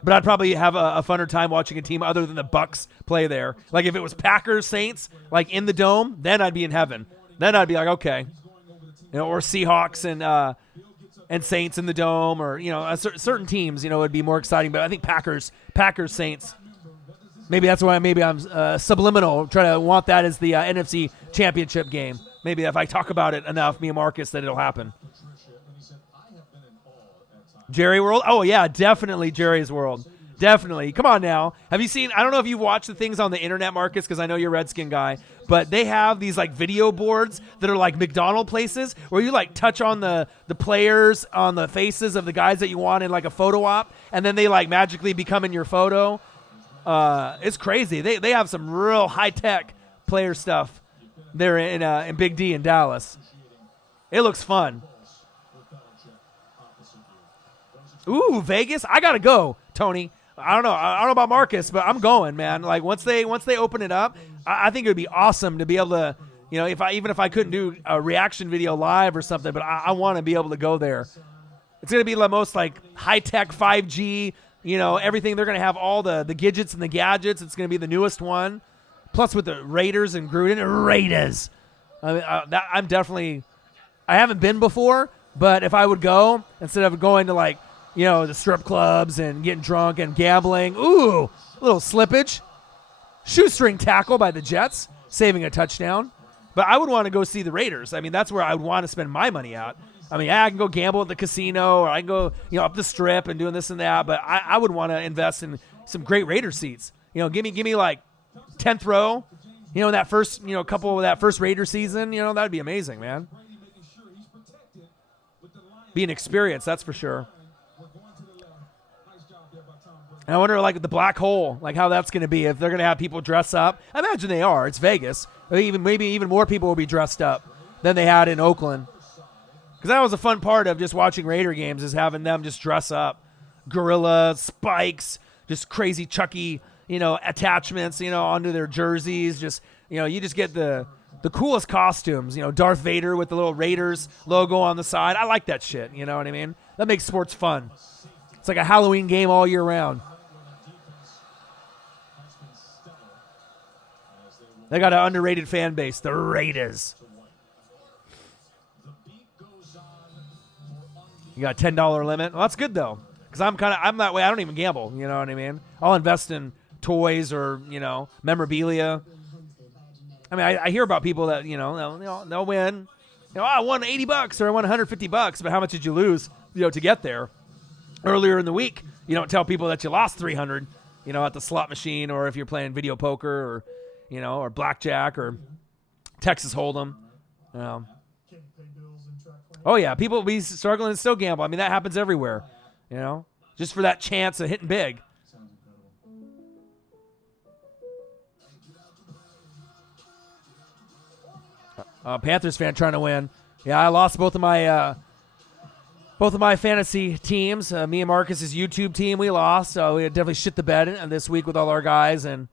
But I'd probably have a funner time watching a team other than the Bucks play there. Like if it was Packers, Saints, like in the Dome, then I'd be in heaven. Then I'd be like, okay, you know, or Seahawks and Saints in the Dome, or you know, certain teams, you know, would be more exciting. But I think Packers, Saints. Maybe that's why I'm subliminal, trying to want that as the NFC Championship game. Maybe if I talk about it enough, me and Marcus, that it'll happen. Jerry World? Oh, yeah, definitely Jerry's World. Definitely. Come on now. Have you seen – I don't know if you've watched the things on the internet, Marcus, because I know you're a Redskin guy, but they have these, like, video boards that are like McDonald's places where you, like, touch on the players, on the faces of the guys that you want in, like, a photo op, and then they, like, magically become in your photo. It's crazy. They have some real high-tech player stuff there in Big D in Dallas. It looks fun. Ooh, Vegas! I gotta go, Tony. I don't know about Marcus, but I'm going, man. Like once they open it up, I think it would be awesome to be able to, you know, even if I couldn't do a reaction video live or something, but I want to be able to go there. It's gonna be the most like high tech 5G, you know, everything. They're gonna have all the gadgets and the gadgets. It's gonna be the newest one, plus with the Raiders and Gruden. Raiders. I mean, I'm definitely. I haven't been before, but if I would go instead of going to like, you know, the strip clubs and getting drunk and gambling. Ooh, a little slippage. Shoestring tackle by the Jets, saving a touchdown. But I would want to go see the Raiders. I mean, that's where I would want to spend my money at. I mean, I can go gamble at the casino, or I can go, you know, up the strip and doing this and that. But I would want to invest in some great Raider seats. You know, give me like 10th row. You know, in that first, you know, couple of that first Raider season. You know, that'd be amazing, man. Be an experience, that's for sure. And I wonder, like, the black hole, like how that's going to be, if they're going to have people dress up. I imagine they are. It's Vegas. Maybe even more people will be dressed up than they had in Oakland. Because that was a fun part of just watching Raider games, is having them just dress up. Gorilla, spikes, just crazy Chucky, you know, attachments, you know, onto their jerseys. Just, you know, you just get the coolest costumes. You know, Darth Vader with the little Raiders logo on the side. I like that shit, you know what I mean? That makes sports fun. It's like a Halloween game all year round. They got an underrated fan base, the Raiders. You got a $10 limit. Well, that's good though, because I'm that way. I don't even gamble. You know what I mean? I'll invest in toys or, you know, memorabilia. I mean, I hear about people that, you know, they'll win. You know, I won $80 or I won $150, but how much did you lose, you know, to get there? Earlier in the week, you don't tell people that you lost $300, you know, at the slot machine, or if you're playing video poker, or, you know, or blackjack, or Texas Hold'em. Oh yeah, people be struggling and still gamble. I mean, that happens everywhere, you know, just for that chance of hitting big. Panthers fan trying to win. Yeah, I lost both of my fantasy teams. Me and Marcus's YouTube team, we lost. We definitely shit the bed this week with all our guys. And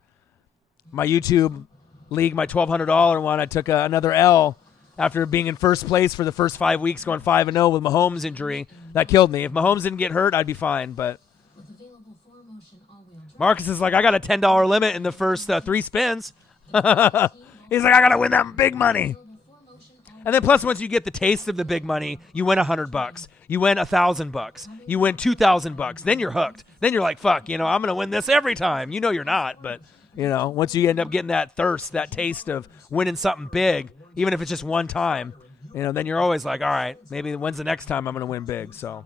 my YouTube league, my $1,200 one, I took another L after being in first place for the first 5 weeks, going 5-0 with Mahomes' injury. That killed me. If Mahomes didn't get hurt, I'd be fine. But Marcus is like, I got a $10 limit in the first 3 spins. He's like, I got to win that big money. And then plus, once you get the taste of the big money, you win $100. You win $1,000. You win $2,000. Then you're hooked. Then you're like, fuck, you know, I'm going to win this every time. You know you're not, but, you know, once you end up getting that thirst, that taste of winning something big, even if it's just one time, you know, then you're always like, all right, maybe when's the next time I'm going to win big? So,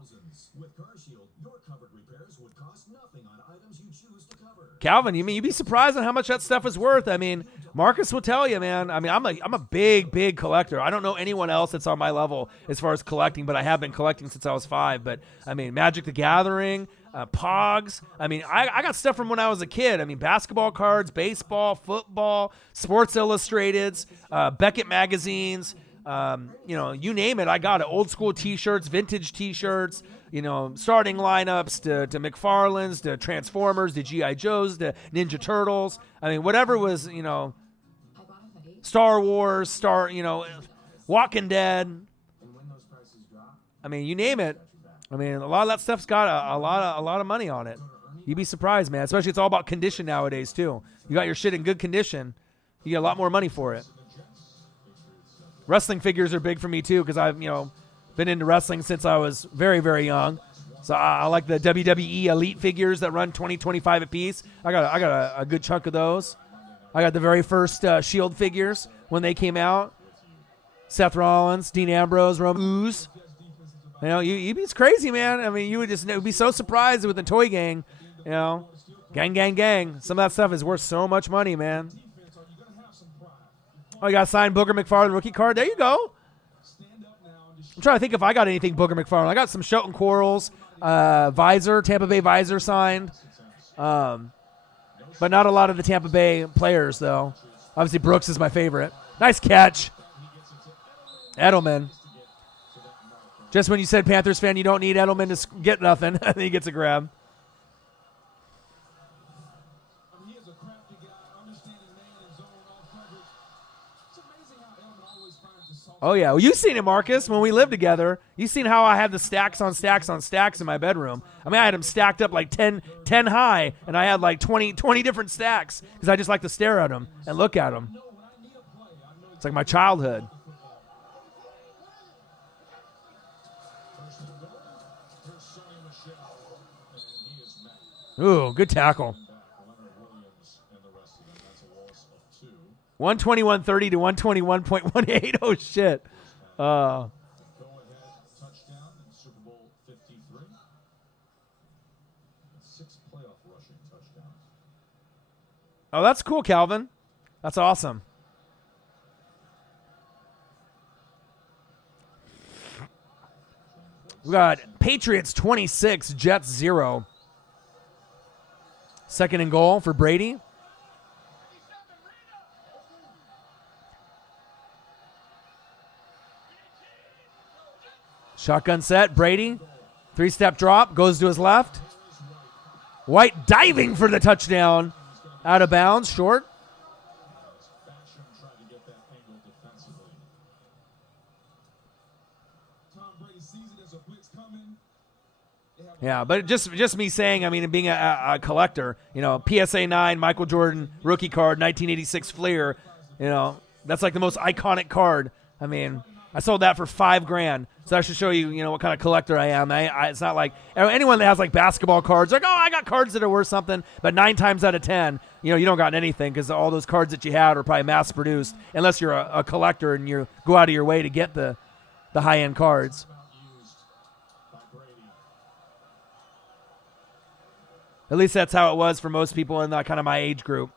Calvin, you mean you'd be surprised on how much that stuff is worth? I mean, Marcus will tell you, man. I mean, I'm a big collector. I don't know anyone else that's on my level as far as collecting, but I have been collecting since I was 5. But I mean, Magic the Gathering, Pogs. I mean, I got stuff from when I was a kid. I mean, basketball cards, baseball, football, Sports Illustrateds, Beckett magazines. You name it, I got it. Old school T-shirts, vintage T-shirts. Starting lineups to McFarlane's, to Transformers, to G.I. Joes, to Ninja Turtles. I mean, whatever was, Star Wars, Walking Dead. I mean, you name it. I mean, a lot of that stuff's got a lot of money on it. You'd be surprised, man. Especially it's all about condition nowadays too. You got your shit in good condition, you get a lot more money for it. Wrestling figures are big for me too because I've been into wrestling since I was very, very young. So I like the WWE Elite figures that run $20-25 a piece. I got a good chunk of those. I got the very first Shield figures when they came out. Seth Rollins, Dean Ambrose, Roman Reigns. It's crazy, man. I mean, you would be so surprised with the toy gang. Gang. Some of that stuff is worth so much money, man. Oh, you got a signed Booger McFarlane rookie card. There you go. I'm trying to think if I got anything Booger McFarlane. I got some Shelton Quarles, visor, Tampa Bay visor signed. But not a lot of the Tampa Bay players, though. Obviously, Brooks is my favorite. Nice catch. Edelman. Just when you said Panthers fan, you don't need Edelman to get nothing. And then he gets a grab. Oh, yeah. Well, you've seen it, Marcus, when we lived together. You've seen how I had the stacks on stacks on stacks in my bedroom. I mean, I had them stacked up like 10 high, and I had like 20 different stacks because I just like to stare at them and look at them. It's like my childhood. Ooh, good tackle. 121.30 to 121.18. Oh, shit. Go-ahead touchdown in Super Bowl 53. 6 playoff rushing touchdowns. Oh, that's cool, Calvin. That's awesome. We got Patriots 26, Jets 0. Second and goal for Brady. Shotgun set, Brady. 3-step drop, goes to his left. White diving for the touchdown. Out of bounds, short. Yeah, but just me saying, I mean, being a collector, PSA 9, Michael Jordan, rookie card, 1986 Fleer, that's like the most iconic card. I mean, I sold that for $5,000. So I should show you, what kind of collector I am. It's not like anyone that has like basketball cards, like, oh, I got cards that are worth something, but 9 times out of 10, you don't got anything because all those cards that you had are probably mass produced, unless you're a collector and you go out of your way to get the high end cards. At least that's how it was for most people in kind of my age group.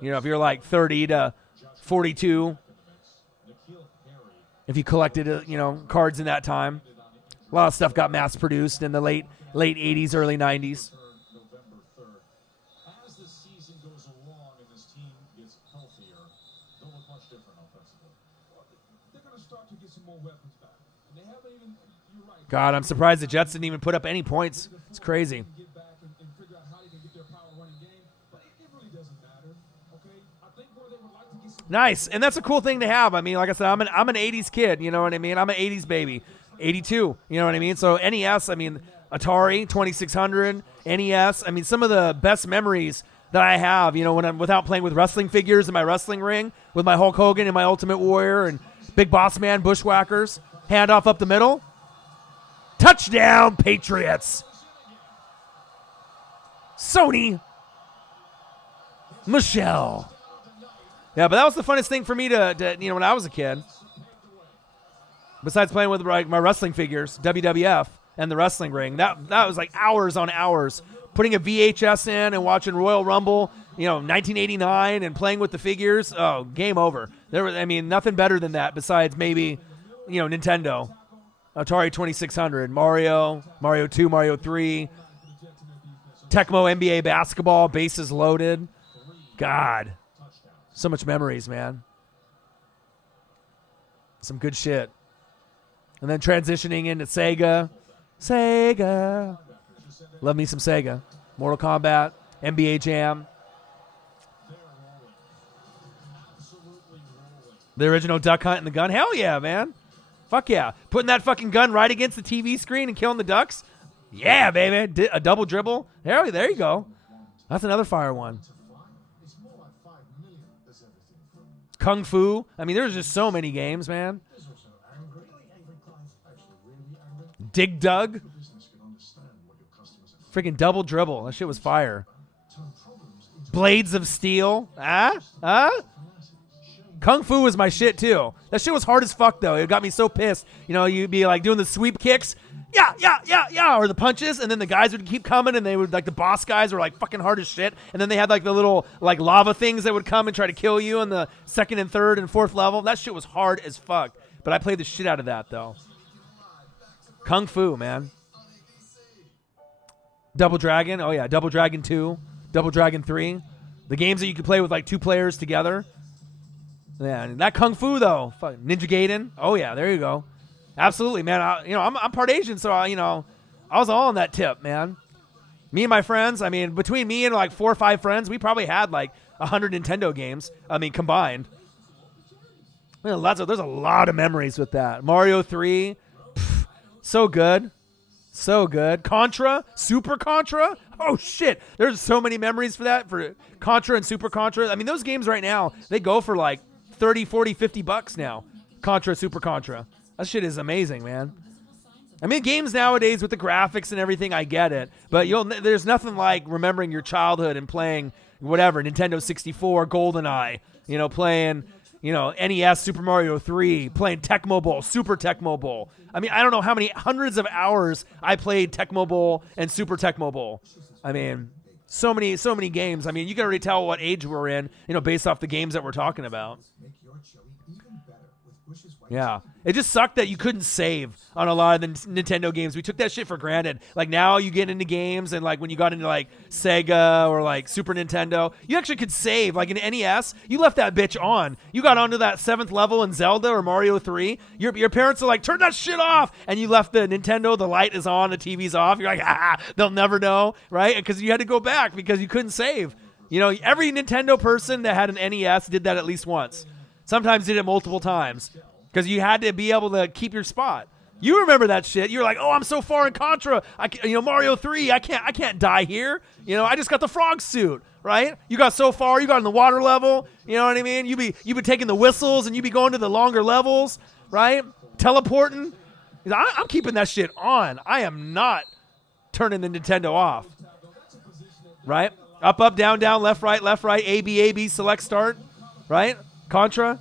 If you're like 30 to 42. If you collected, cards in that time, a lot of stuff got mass produced in the late 80s, early 90s. November 3rd. As the season goes along and this team gets healthier, they'll look much different offensively. They're going to start to get some more weapons back. And they haven't even, you're right. God, I'm surprised the Jets didn't even put up any points. It's crazy. Get back and figure out how they can get their power running game. But it really doesn't matter. Okay? I think where they would like to get some Nice, and that's a cool thing to have. I mean, like I said, I'm an 80s kid, you know what I mean? I'm an 80s baby. 82, you know what I mean? So NES, I mean, Atari, 2600, NES. I mean, some of the best memories that I have, when I'm without playing with wrestling figures in my wrestling ring, with my Hulk Hogan and my Ultimate Warrior and Big Boss Man, Bushwhackers, handoff up the middle. Touchdown, Patriots. Sony Michel. Yeah, but that was the funnest thing for me to when I was a kid. Besides playing with my wrestling figures, WWF, and the wrestling ring, that was like hours on hours. Putting a VHS in and watching Royal Rumble 1989 and playing with the figures, oh, game over. Nothing better than that besides maybe, Nintendo, Atari 2600, Mario 2, Mario 3, Tecmo NBA basketball, bases loaded. God, so much memories, man. Some good shit. And then transitioning into Sega. Love me some Sega. Mortal Kombat, NBA Jam. The original Duck Hunt and the gun. Hell yeah, man. Fuck yeah. Putting that fucking gun right against the TV screen and killing the ducks. Yeah, baby. A double dribble. There you go. That's another fire one. Kung Fu. There's just so many games, man. Dig Dug. Freaking double dribble. That shit was fire. Blades of Steel. Kung Fu was my shit, too. That shit was hard as fuck, though. It got me so pissed. You'd be, like, doing the sweep kicks. Yeah, or the punches, and then the guys would keep coming, and they would, like, the boss guys were, like, fucking hard as shit. And then they had, like, the little, like, lava things that would come and try to kill you on the second and third and fourth level. That shit was hard as fuck. But I played the shit out of that, though. Kung Fu, man. Double Dragon. Oh, yeah. Double Dragon 2. Double Dragon 3. The games that you could play with, like, 2 players together. Yeah, and that Kung Fu, though. Ninja Gaiden. Oh, yeah. There you go. Absolutely, man. I'm part Asian, so, I was all on that tip, man. Me and my friends, between me and, like, 4 or 5 friends, we probably had, like, 100 Nintendo games, combined. There's a lot of memories with that. Mario 3. So good. So good. Contra, Super Contra. Oh, shit. There's so many memories for that, for Contra and Super Contra. Those games right now, they go for like 30, 40, 50 bucks now. Contra, Super Contra. That shit is amazing, man. Games nowadays with the graphics and everything, I get it. But there's nothing like remembering your childhood and playing whatever, Nintendo 64, GoldenEye, playing... NES, Super Mario 3, playing Tecmo Bowl, Super Tecmo Bowl. I don't know how many hundreds of hours I played Tecmo Bowl and Super Tecmo Bowl. So many games. You can already tell what age we're in, based off the games that we're talking about. Yeah. It just sucked that you couldn't save on a lot of the Nintendo games. We took that shit for granted. Like, now you get into games, and, like, when you got into, like, Sega or, like, Super Nintendo, you actually could save. Like, in NES, you left that bitch on. You got onto that 7th level in Zelda or Mario 3. Your parents are like, turn that shit off! And you left the Nintendo, the light is on, the TV's off. You're like, they'll never know, right? Because you had to go back because you couldn't save. Every Nintendo person that had an NES did that at least once. Sometimes did it multiple times. Because you had to be able to keep your spot. You remember that shit. You're like, oh, I'm so far in Contra. Mario 3, I can't die here. I just got the frog suit, right? You got so far, you got in the water level. You know what I mean? You be taking the whistles and you be going to the longer levels, right? Teleporting. I'm keeping that shit on. I am not turning the Nintendo off, right? Up, down, left, right, A, B, select, start, right? Contra.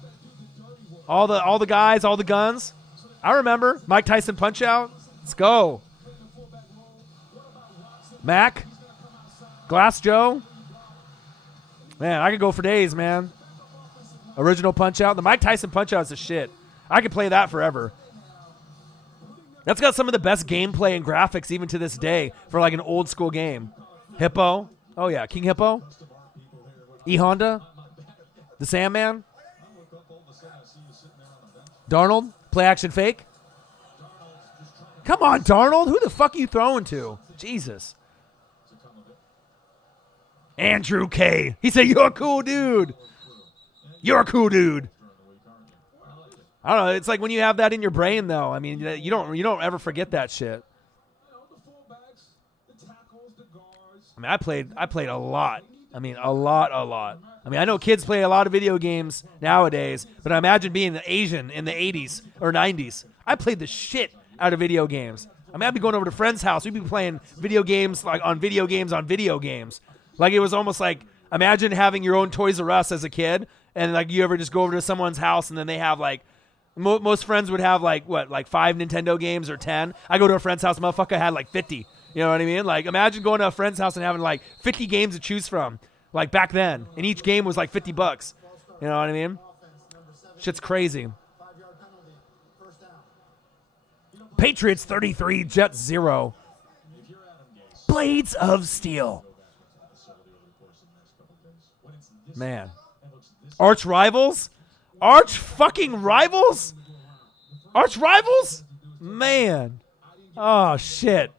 All the guys, all the guns. I remember Mike Tyson Punch-Out. Let's go. Mac. Glass Joe. Man, I could go for days, man. Original Punch-Out. The Mike Tyson Punch-Out is the shit. I could play that forever. That's got some of the best gameplay and graphics even to this day for like an old school game. Hippo. Oh, yeah. King Hippo. E-Honda. The Sandman. Darnold, play action fake. Come on, Darnold. Who the fuck are you throwing to? Jesus. Andrew K. He said, you're a cool dude. You're a cool dude. I don't know. It's like when you have that in your brain, though. You don't ever forget that shit. I played a lot. A lot. I know kids play a lot of video games nowadays, but I imagine being an Asian in the 80s or 90s. I played the shit out of video games. I'd be going over to a friend's house. We'd be playing video games, like on video games on video games. Like, it was almost like, imagine having your own Toys R Us as a kid, and like you ever just go over to someone's house and then they have like, most friends would have like 5 Nintendo games or 10. I go to a friend's house, motherfucker had like 50. You know what I mean? Like, imagine going to a friend's house and having like 50 games to choose from. like back then. And each game was like $50. You know what I mean? Shit's crazy. Patriots 33, Jets 0. Blades of Steel. Man. Arch rivals? Arch fucking rivals? Arch rivals? Man. Oh, shit.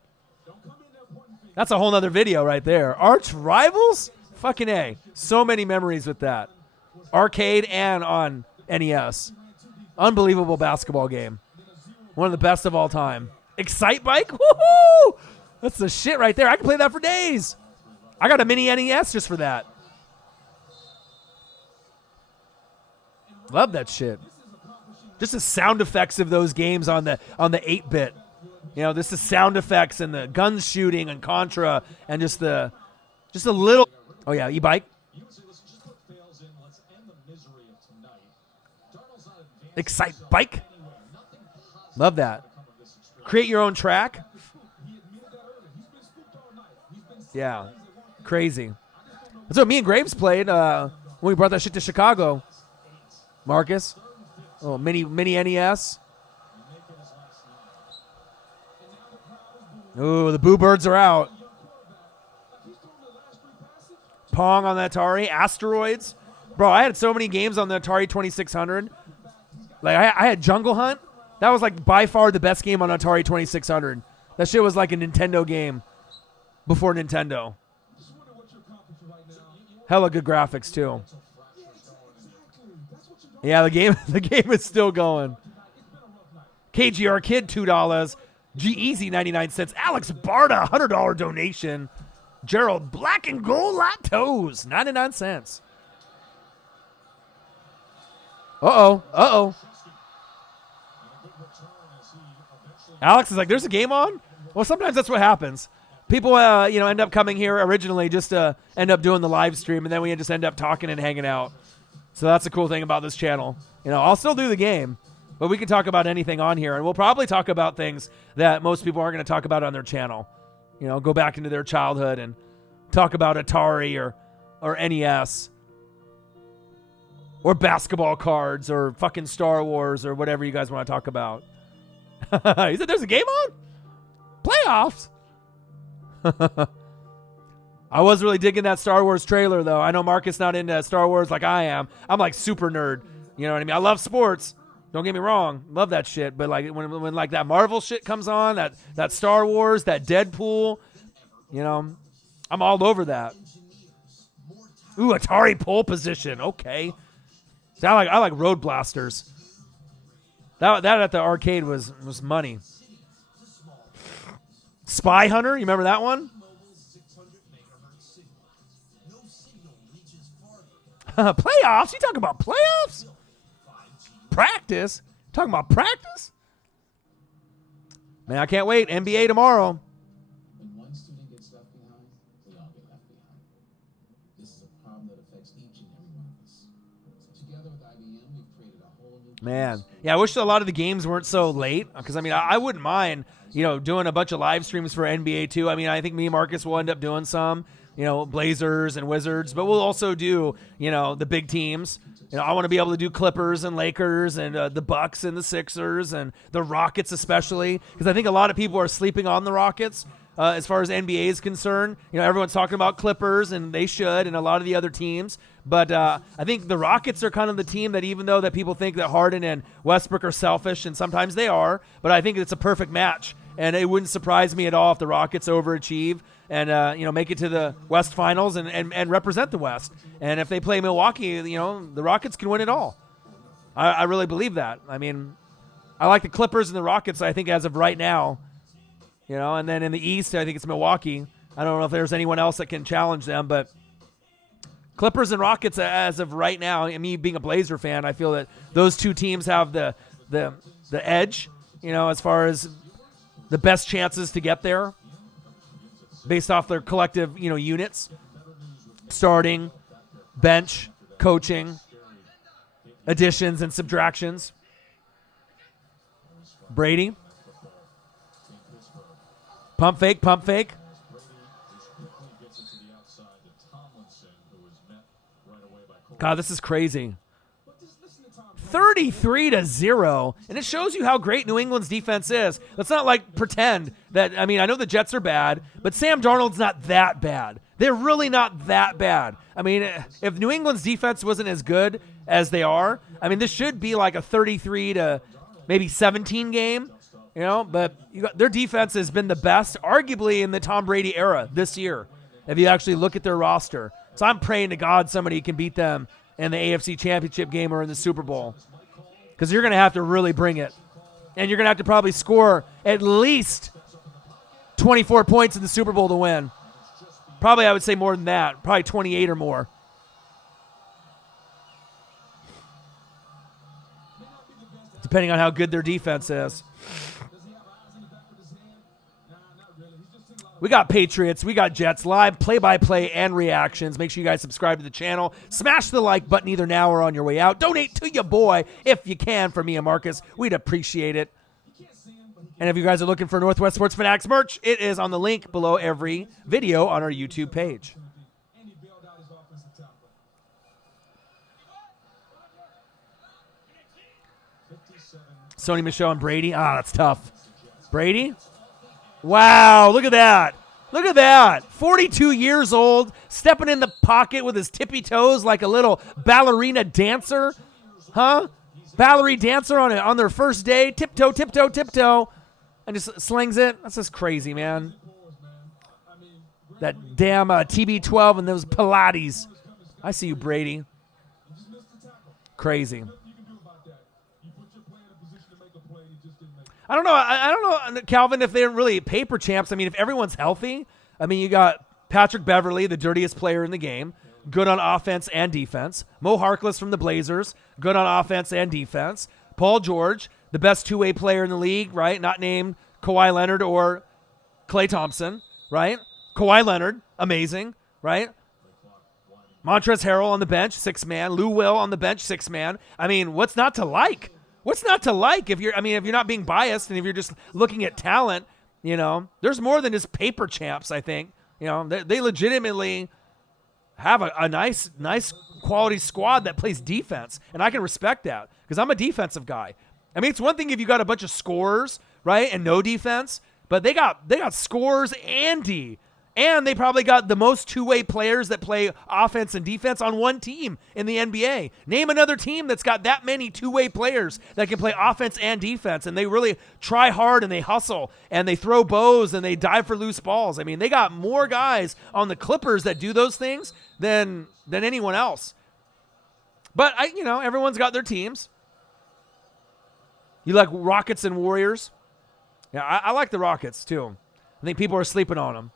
That's a whole nother video right there. Arch rivals? Fucking A. So many memories with that. Arcade and on NES. Unbelievable basketball game. One of the best of all time. Excite Bike? Woohoo! That's the shit right there. I can play that for days. I got a mini NES just for that. Love that shit. Just the sound effects of those games on the 8-bit. You know, this is sound effects and the guns shooting and Contra and just a little. Oh yeah, e-bike. Excite Bike. Love that. Create your own track. Yeah, crazy. That's what me and Graves played when we brought that shit to Chicago. Marcus, oh mini NES. Ooh, the Boo Birds are out. Pong on the Atari. Asteroids. Bro, I had so many games on the Atari 2600. Like, I had Jungle Hunt. That was, like, by far the best game on Atari 2600. That shit was like a Nintendo game before Nintendo. Hella good graphics, too. Yeah, the game is still going. KGR Kid, $2. G-Easy, 99 cents. Alex Barta, $100 donation. Gerald Black and Gold Latos, 99 cents. Uh-oh. Alex is like, there's a game on? Well, sometimes that's what happens. People, end up coming here originally just to end up doing the live stream, and then we just end up talking and hanging out. So that's the cool thing about this channel. You know, I'll still do the game, but we can talk about anything on here, and we'll probably talk about things that most people aren't going to talk about on their channel. You know, go back into their childhood and talk about Atari or NES or basketball cards or fucking Star Wars or whatever you guys want to talk about. He said, there's a game on? Playoffs? I was really digging that Star Wars trailer, though. I know Marcus not into Star Wars like I am. I'm like super nerd. You know what I mean? I love sports. Don't get me wrong. Love that shit. But like when like that Marvel shit comes on, that Star Wars, that Deadpool, you know, I'm all over that. Ooh, Atari pole position. Okay. See, I like Road Blasters. That at the arcade was money. Spy Hunter, you remember that one? Playoffs? You talking about playoffs? Practice? Talking about practice? Man, I can't wait. NBA tomorrow. When one student gets left behind, we all get left behind. This is a problem that affects each and every one of us. So together with IBM, we've created a whole new Man. Yeah, I wish a lot of the games weren't so late. Because, I mean, I wouldn't mind, doing a bunch of live streams for NBA too. I mean, I think me and Marcus will end up doing some, Blazers and Wizards. But we'll also do, the big teams. I want to be able to do Clippers and Lakers and the Bucks and the Sixers and the Rockets especially. Because I think a lot of people are sleeping on the Rockets as far as NBA is concerned. Everyone's talking about Clippers, and they should, and a lot of the other teams. But I think the Rockets are kind of the team that, even though that people think that Harden and Westbrook are selfish, and sometimes they are, but I think it's a perfect match. And it wouldn't surprise me at all if the Rockets overachieve and make it to the West Finals and represent the West. And if they play Milwaukee, the Rockets can win it all. I really believe that. I mean, I like the Clippers and the Rockets, I think, as of right now. And then in the East, I think it's Milwaukee. I don't know if there's anyone else that can challenge them, but Clippers and Rockets as of right now, me being a Blazer fan, I feel that those two teams have the edge, as far as the best chances to get there based off their collective, units, starting, bench, coaching, additions and subtractions. Brady. Pump fake. God, this is crazy. 33-0, and it shows you how great New England's defense is. Let's not like pretend that. I mean, I know the Jets are bad, but Sam Darnold's not that bad. They're really not that bad. I mean, if New England's defense wasn't as good as they are, I mean, this should be like a 33 to maybe 17 game, you know. But their defense has been the best, arguably, in the Tom Brady era this year, if you actually look at their roster. So I'm praying to God somebody can beat them in the AFC Championship game or in the Super Bowl, because you're going to have to really bring it. And you're going to have to probably score at least 24 points in the Super Bowl to win. Probably, I would say more than that. Probably 28 or more. Depending on how good their defense is. We got Patriots, we got Jets, live play-by-play and reactions. Make sure you guys subscribe to the channel. Smash the like button either now or on your way out. Donate to your boy if you can for me and Marcus. We'd appreciate it. And if you guys are looking for Northwest Sports Fanatics merch, it is on the link below every video on our YouTube page. Sony Michel and Brady. Ah, that's tough. Brady? Wow, look at that. Look at that. 42 years old, stepping in the pocket with his tippy toes like a little ballerina dancer. Huh? Ballerina dancer on their first day. Tiptoe, tiptoe, tiptoe. And just slings it. That's just crazy, man. That damn TB12 and those Pilates. I see you, Brady. Crazy. I don't know. I don't know, Calvin, if they're really paper champs. I mean, if everyone's healthy, I mean, you got Patrick Beverly, the dirtiest player in the game, good on offense and defense. Mo Harkless from the Blazers, good on offense and defense. Paul George, the best two-way player in the league, right? Not named Kawhi Leonard or Klay Thompson, right? Kawhi Leonard, amazing, right? Montrezl Harrell on the bench, 6-man. Lou Will on the bench, 6-man. I mean, what's not to like? What's not to like if you're not being biased and if you're just looking at talent, you know, there's more than just paper champs, I think. You know, they legitimately have a nice quality squad that plays defense, and I can respect that because I'm a defensive guy. I mean, it's one thing if you got a bunch of scorers, right, and no defense, but they got scorers and D. And they probably got the most two-way players that play offense and defense on one team in the NBA. Name another team that's got that many two-way players that can play offense and defense, and they really try hard and they hustle and they throw bows and they dive for loose balls. I mean, they got more guys on the Clippers that do those things than anyone else. But everyone's got their teams. You like Rockets and Warriors? Yeah, I like the Rockets too. I think people are sleeping on them.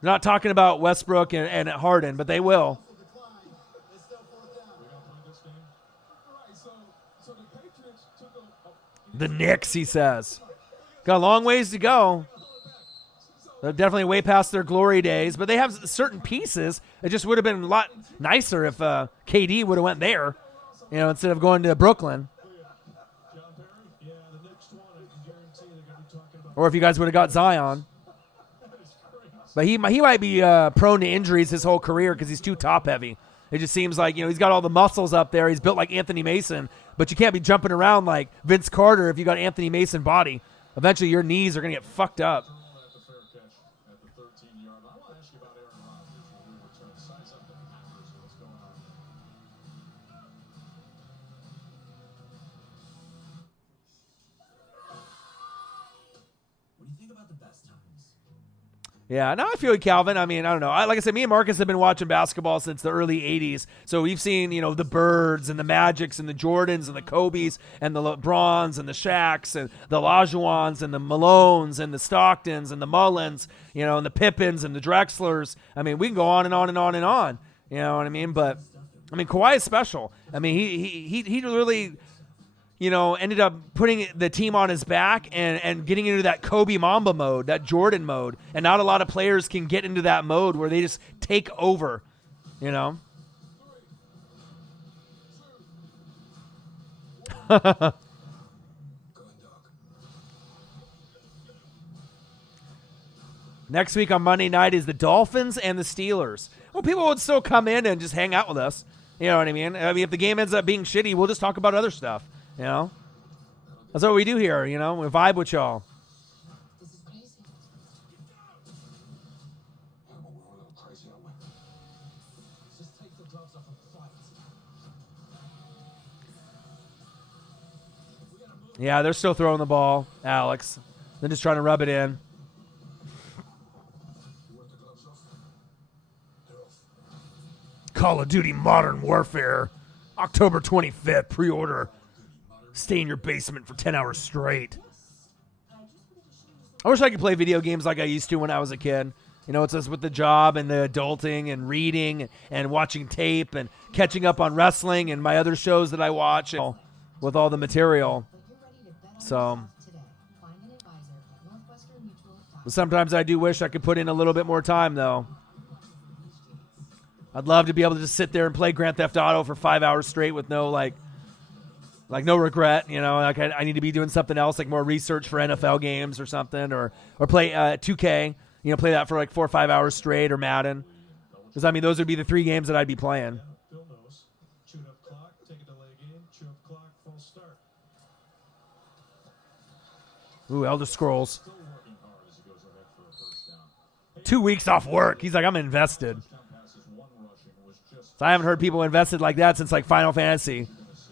They're not talking about Westbrook and Harden, but they will. The Knicks, he says. Got a long ways to go. They're definitely way past their glory days, but they have certain pieces. It just would have been a lot nicer if KD would have went there, instead of going to Brooklyn. Or if you guys would have got Zion. But he might be prone to injuries his whole career because he's too top-heavy. It just seems like, he's got all the muscles up there. He's built like Anthony Mason, but you can't be jumping around like Vince Carter if you got Anthony Mason body. Eventually your knees are going to get fucked up. Yeah, now I feel like Calvin. I mean, I don't know. Like I said, me and Marcus have been watching basketball since the early 80s. So we've seen, the Birds and the Magics and the Jordans and the Kobes and the LeBrons and the Shaqs and the Olajuwons and the Malones and the Stocktons and the Mullins, and the Pippins and the Drexlers. I mean, we can go on and on and on and on. You know what I mean? But, Kawhi is special. I mean, he really... ended up putting the team on his back and getting into that Kobe Mamba mode, that Jordan mode. And not a lot of players can get into that mode where they just take over, Next week on Monday night is the Dolphins and the Steelers. Well, people would still come in and just hang out with us. You know what I mean? I mean, if the game ends up being shitty, we'll just talk about other stuff. You know, that's what we do here. You know, we vibe with y'all. This is crazy. Yeah, but we're a little crazy, aren't we? Just take the gloves off and fight. Yeah, they're still throwing the ball, Alex. They're just trying to rub it in. You want the gloves off? They're off. Call of Duty Modern Warfare, October 25th, pre-order. Stay in your basement for 10 hours straight. I wish I could play video games like I used to when I was a kid. You know, it's just with the job and the adulting and reading and watching tape and catching up on wrestling and my other shows that I watch and with all the material. So sometimes I do wish I could put in a little bit more time, though. I'd love to be able to just sit there and play Grand Theft Auto for 5 hours straight with no no regret. You know, like I need to be doing something else, like more research for NFL games or something, or play 2K. You know, play that for like 4 or 5 hours straight, or Madden. Because I mean, those would be the 3 games that I'd be playing. Bill knows. Chewed up clock, take a delay game, chew up clock, false start. Ooh, Elder Scrolls. Still working hard as he goes ahead for a first down. 2 weeks off work. He's like, I'm invested. Touchdown passes, one rushing was just So I haven't heard people invested like that since like Final Fantasy,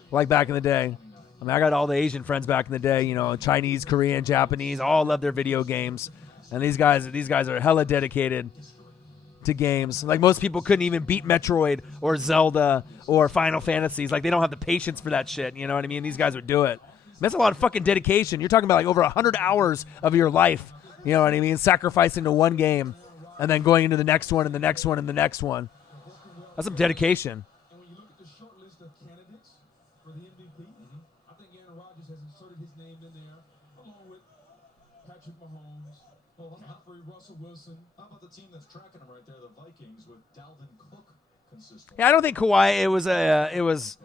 like back in the day. I mean, I got all the Asian friends back in the day, you know, Chinese, Korean, Japanese, all love their video games. And these guys are hella dedicated to games. Like most people couldn't even beat Metroid or Zelda or Final Fantasies. Like they don't have the patience for that shit. You know what I mean? These guys would do it. That's a lot of fucking dedication. You're talking about like over 100 hours of your life. You know what I mean? Sacrificing to one game and then going into the next one and the next one and the next one. That's some dedication. And when you look at the short list of candidates for the MVP, I think Aaron Rodgers has inserted his name in there, along with Patrick Mahomes, Russell Wilson. How about the team that's tracking him right there, the Vikings, with Dalvin Cook consistent? Yeah, I don't think Kawhi. It was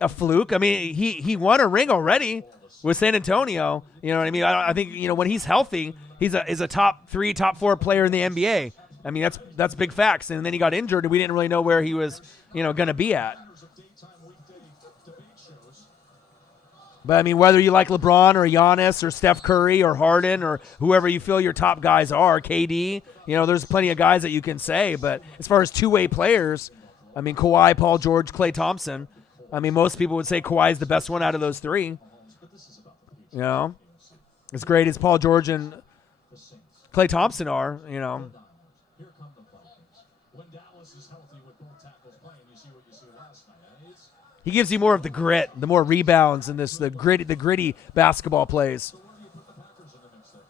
a fluke. I mean, he won a ring already with San Antonio. You know what I mean? I think when he's healthy, he's a top 3, top 4 player in the NBA. I mean, that's big facts. And then he got injured, and we didn't really know where he was, going to be at. But, I mean, whether you like LeBron or Giannis or Steph Curry or Harden or whoever you feel your top guys are, KD, there's plenty of guys that you can say. But as far as two-way players, I mean, Kawhi, Paul George, Klay Thompson, I mean, most people would say Kawhi is the best one out of those 3. As great as Paul George and Klay Thompson are, Here come the Vikings. When Dallas is healthy with both tackles playing, you see what you see last night. He gives you more of the grit, the more rebounds, and the gritty basketball plays. So where do you put the Packers in the mix there?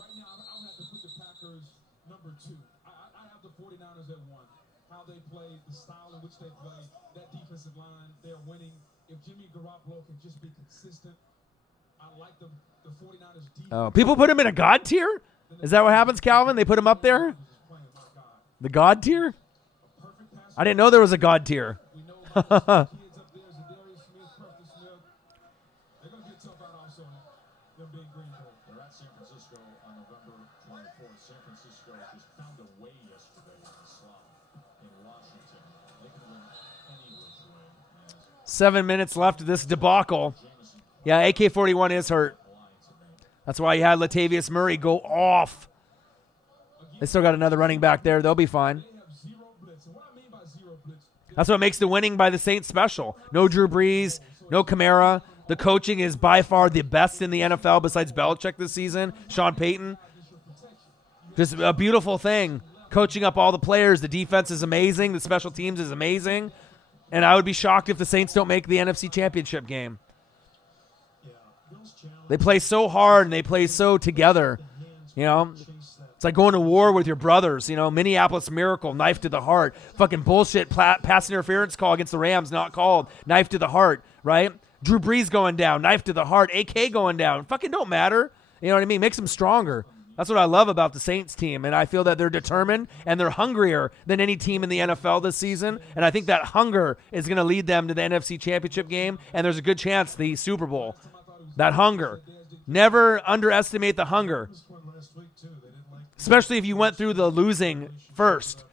Right now, I would have to put the Packers number 2. I have the 49ers at 1. How they play, the style in which they play, that defensive line, they're winning. If Jimmy Garoppolo can just be consistent, I like the 49ers defense. Oh, people put him in a God tier? Is that what happens, Calvin? They put him up there? The God tier? I didn't know there was a God tier. We know kids up there, Zadarius Smith, Preston Smith. They're going to get tough out also. Them big green Bay. They're at San Francisco on November 24th. San Francisco just found a way yesterday in the slot in Washington. They can win any which way. 7 minutes left of this debacle. Yeah, AK-41 is hurt. That's why you had Latavius Murray go off. They still got another running back there. They'll be fine. They have zero blitz. And what I mean by zero blitz, That's what makes the winning by the Saints special. No Drew Brees, no Kamara. The coaching is by far the best in the NFL besides Belichick this season. Sean Payton. Just a beautiful thing. Coaching up all the players. The defense is amazing. The special teams is amazing. And I would be shocked if the Saints don't make the NFC Championship game. They play so hard and they play so together. It's like going to war with your brothers. Minneapolis Miracle, knife to the heart. Fucking bullshit pass interference call against the Rams, not called. Knife to the heart, right? Drew Brees going down, knife to the heart. AK going down. Fucking don't matter. You know what I mean? Makes them stronger. That's what I love about the Saints team, and I feel that they're determined and they're hungrier than any team in the NFL this season, and I think that hunger is going to lead them to the NFC Championship game, and there's a good chance the Super Bowl. That hunger. Never underestimate the hunger, especially if you went through the losing first.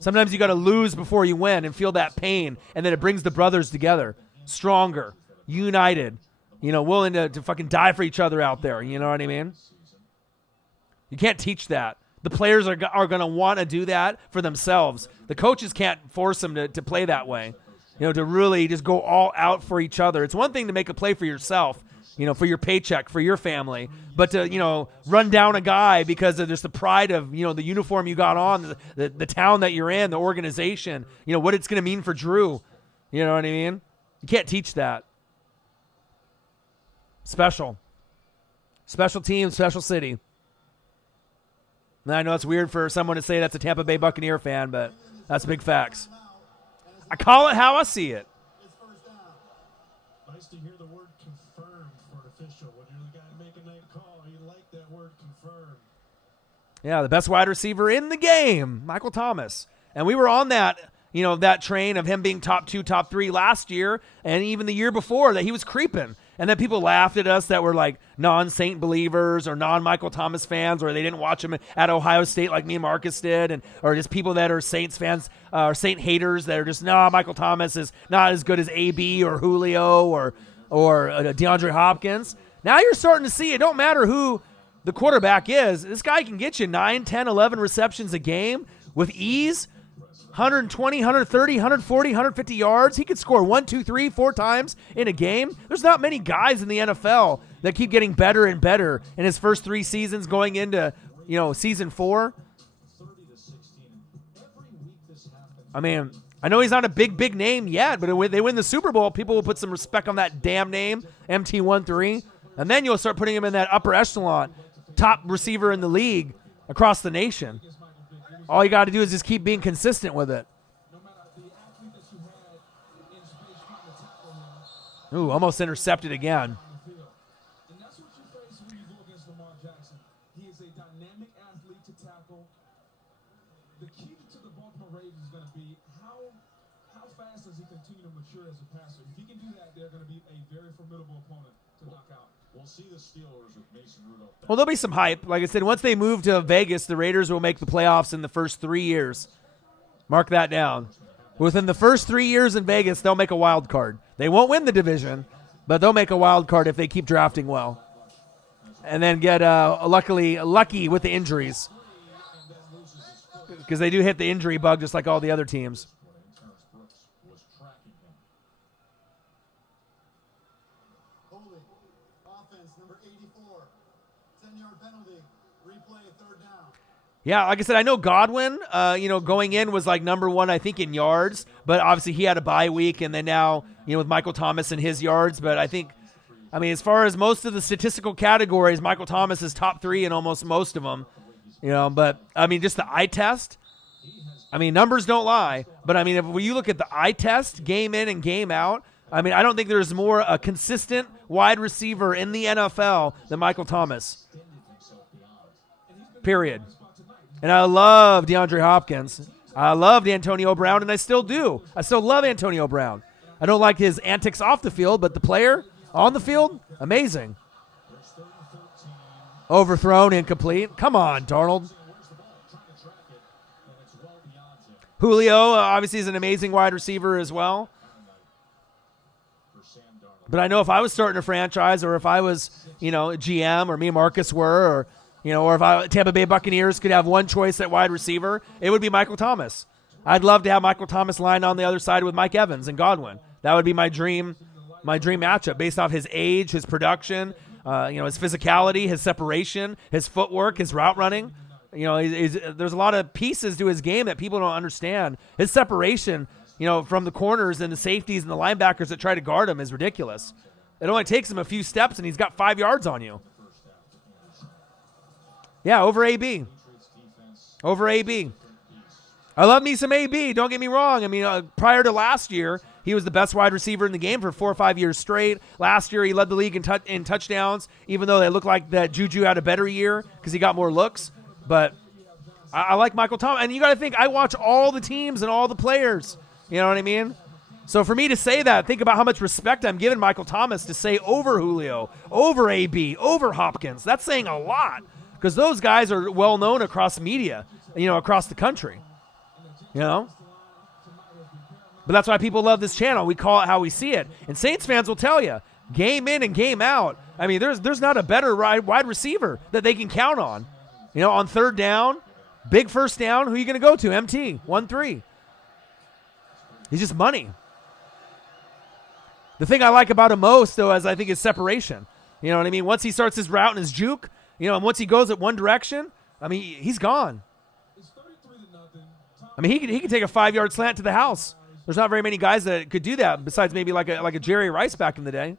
Sometimes you got to lose before you win and feel that pain, and then it brings the brothers together, stronger, united, willing to fucking die for each other out there. You know what I mean? You can't teach that. The players are going to want to do that for themselves. The coaches can't force them to play that way, to really just go all out for each other. It's one thing to make a play for yourself, for your paycheck, for your family, but to, run down a guy because of just the pride of, the uniform you got on, the town that you're in, the organization, what it's going to mean for Drew. You know what I mean? You can't teach that. Special team, special city. Now, I know it's weird for someone to say that's a Tampa Bay Buccaneer fan, but that's big facts. I call it how I see it. Nice to hear the word confirmed for an official. When you're the guy making that call, you like that word confirmed. Yeah, the best wide receiver in the game, Michael Thomas. And we were on that, that train of him being top 2, top 3 last year, and even the year before that he was creeping. And then people laughed at us that were like non-Saint believers or non-Michael Thomas fans, or they didn't watch him at Ohio State like me and Marcus did, or just people that are Saints fans or Saint haters that are just, Michael Thomas is not as good as AB or Julio or DeAndre Hopkins. Now you're starting to see it don't matter who the quarterback is. This guy can get you 9, 10, 11 receptions a game with ease. 120, 130, 140, 150 yards. He could score 1, 2, 3, 4 times in a game. There's not many guys in the NFL that keep getting better and better in his first 3 seasons going into, season 4. I mean, I know he's not a big name yet, but when they win the Super Bowl, people will put some respect on that damn name, MT13, and then you'll start putting him in that upper echelon, top receiver in the league across the nation. All you got to do is just keep being consistent with it. Ooh, almost intercepted again. And that's what you face when you go against Lamar Jackson. He is a dynamic athlete to tackle. The key to the Baltimore Ravens is going to be how fast does he continue to mature as a passer. If he can do that, they're going to be a very formidable opponent to knock out. We'll see the Steelers with Mason Rudolph. Well, there'll be some hype. Like I said, once they move to Vegas, the Raiders will make the playoffs in the first 3 years. Mark that down. Within the first 3 years in Vegas, they'll make a wild card. They won't win the division, but they'll make a wild card if they keep drafting well. And then get lucky with the injuries. Because they do hit the injury bug just like all the other teams. Yeah, like I said, I know Godwin, going in was like number 1, I think, in yards. But obviously he had a bye week, and then now, with Michael Thomas and his yards. But as far as most of the statistical categories, Michael Thomas is top 3 in almost most of them. But, just the eye test. Numbers don't lie. But, if you look at the eye test, game in and game out, I don't think there's more a consistent wide receiver in the NFL than Michael Thomas. Period. And I love DeAndre Hopkins. I loved Antonio Brown, and I still do. I still love Antonio Brown. I don't like his antics off the field, but the player on the field, amazing. Overthrown, incomplete. Come on, Darnold. Julio, obviously, is an amazing wide receiver as well. But I know if I was starting a franchise, or if I was, a GM, or me and Marcus were, or if Tampa Bay Buccaneers could have one choice at wide receiver, it would be Michael Thomas. I'd love to have Michael Thomas lined on the other side with Mike Evans and Godwin. That would be my dream matchup based off his age, his production, his physicality, his separation, his footwork, his route running. There's a lot of pieces to his game that people don't understand. His separation, from the corners and the safeties and the linebackers that try to guard him is ridiculous. It only takes him a few steps, and he's got 5 yards on you. Yeah, over AB. Over AB. I love me some AB. Don't get me wrong. Prior to last year, he was the best wide receiver in the game for 4 or 5 years straight. Last year, he led the league in touchdowns, even though they looked like that Juju had a better year because he got more looks. But I like Michael Thomas. And you got to think, I watch all the teams and all the players. You know what I mean? So for me to say that, think about how much respect I'm giving Michael Thomas to say over Julio, over AB, over Hopkins. That's saying a lot. Because those guys are well known across media, across the country. You know? But that's why people love this channel. We call it how we see it. And Saints fans will tell you, game in and game out, I mean, there's not a better wide receiver that they can count on. You know, on third down, big first down, who are you going to go to? MT, 1-3. He's just money. The thing I like about him most, though, is I think his separation. You know what I mean? Once he starts his route and his juke, you know, and once he goes at one direction, I mean, he's gone. I mean, he can take a 5-yard slant to the house. There's not very many guys that could do that besides maybe like a Jerry Rice back in the day.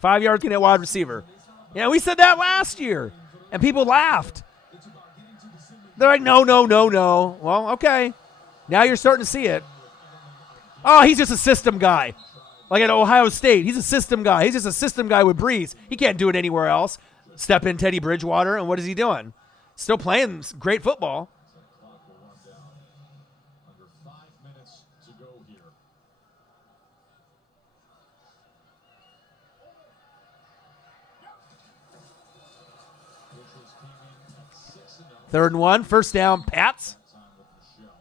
5 yards at wide receiver. Yeah, we said that last year, and people laughed. They're like, no. Well, okay. Now you're starting to see it. Oh, he's just a system guy. Like at Ohio State, he's a system guy. He's just a system guy with Breeze. He can't do it anywhere else. Step in Teddy Bridgewater, and what is he doing? Still playing great football. Under 5 minutes to go here. Patriots came in at 6-0. 3rd and 1, first down, Pats. Time with Michelle.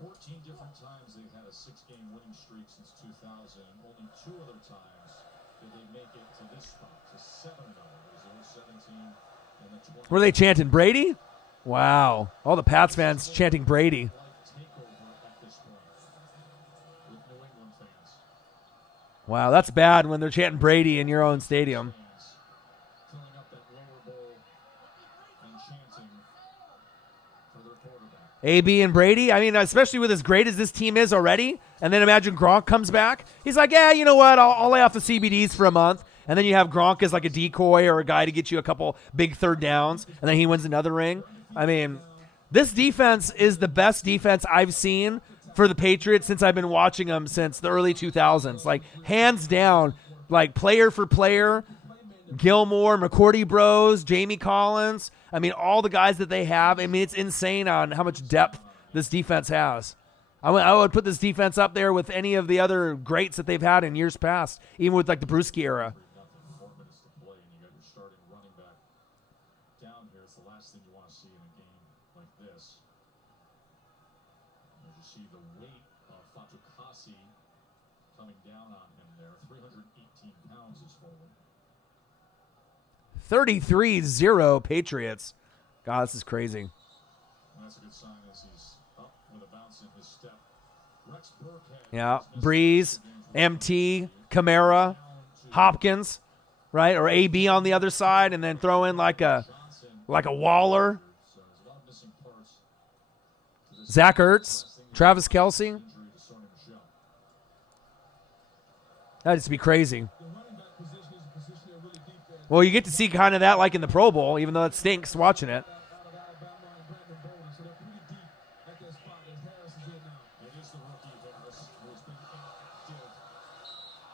14 different times they've had a 6-game winning streak since 2000. Only 2 other times did they make it to this spot, to 7-0. It was 0-17 and the 20. Were they chanting Brady? Wow. All the Pats fans chanting Brady. Takeover at this point with New England fans. Wow, that's bad when they're chanting Brady in your own stadium. Filling up that lower bowl and chanting for their quarterback. AB and Brady, I mean, especially with as great as this team is already, and then imagine Gronk comes back. He's like, yeah, you know what, I'll lay off the CBDs for a month, and then you have Gronk as like a decoy or a guy to get you a couple big third downs, and then he wins another ring. I mean, this defense is the best defense I've seen for the Patriots since I've been watching them since the early 2000s. Like, hands down, like player for player, Gilmore, McCourty Bros, Jamie Collins. I mean, all the guys that they have. I mean, it's insane on how much depth this defense has. I would put this defense up there with any of the other greats that they've had in years past, even with like the Bruschi era. 4 minutes to play, and you got your starting running back down here. It's the last thing you want to see in a game like this. As you see the weight of Fatukasi coming down on him there. 318 pounds is forward. 33-0 Patriots. God, this is crazy. And that's a good sign as he's up with a bounce in his step. Rex Burkhead. Yeah, Breeze, MT, Kamara, Hopkins, right? Or AB on the other side, and then throw in like a Waller, So there's a lot of missing parts to this Zach Ertz, Travis Kelce. injury to Sony Michel. That'd just be crazy. The running back position is a position that really deep there. Well, you get to see kind of that like in the Pro Bowl, even though it stinks watching it. Out of Alabama and Brandon Bolden, so they're pretty deep at that spot as Harris is in now. It is the rookie Harris who has been inactive.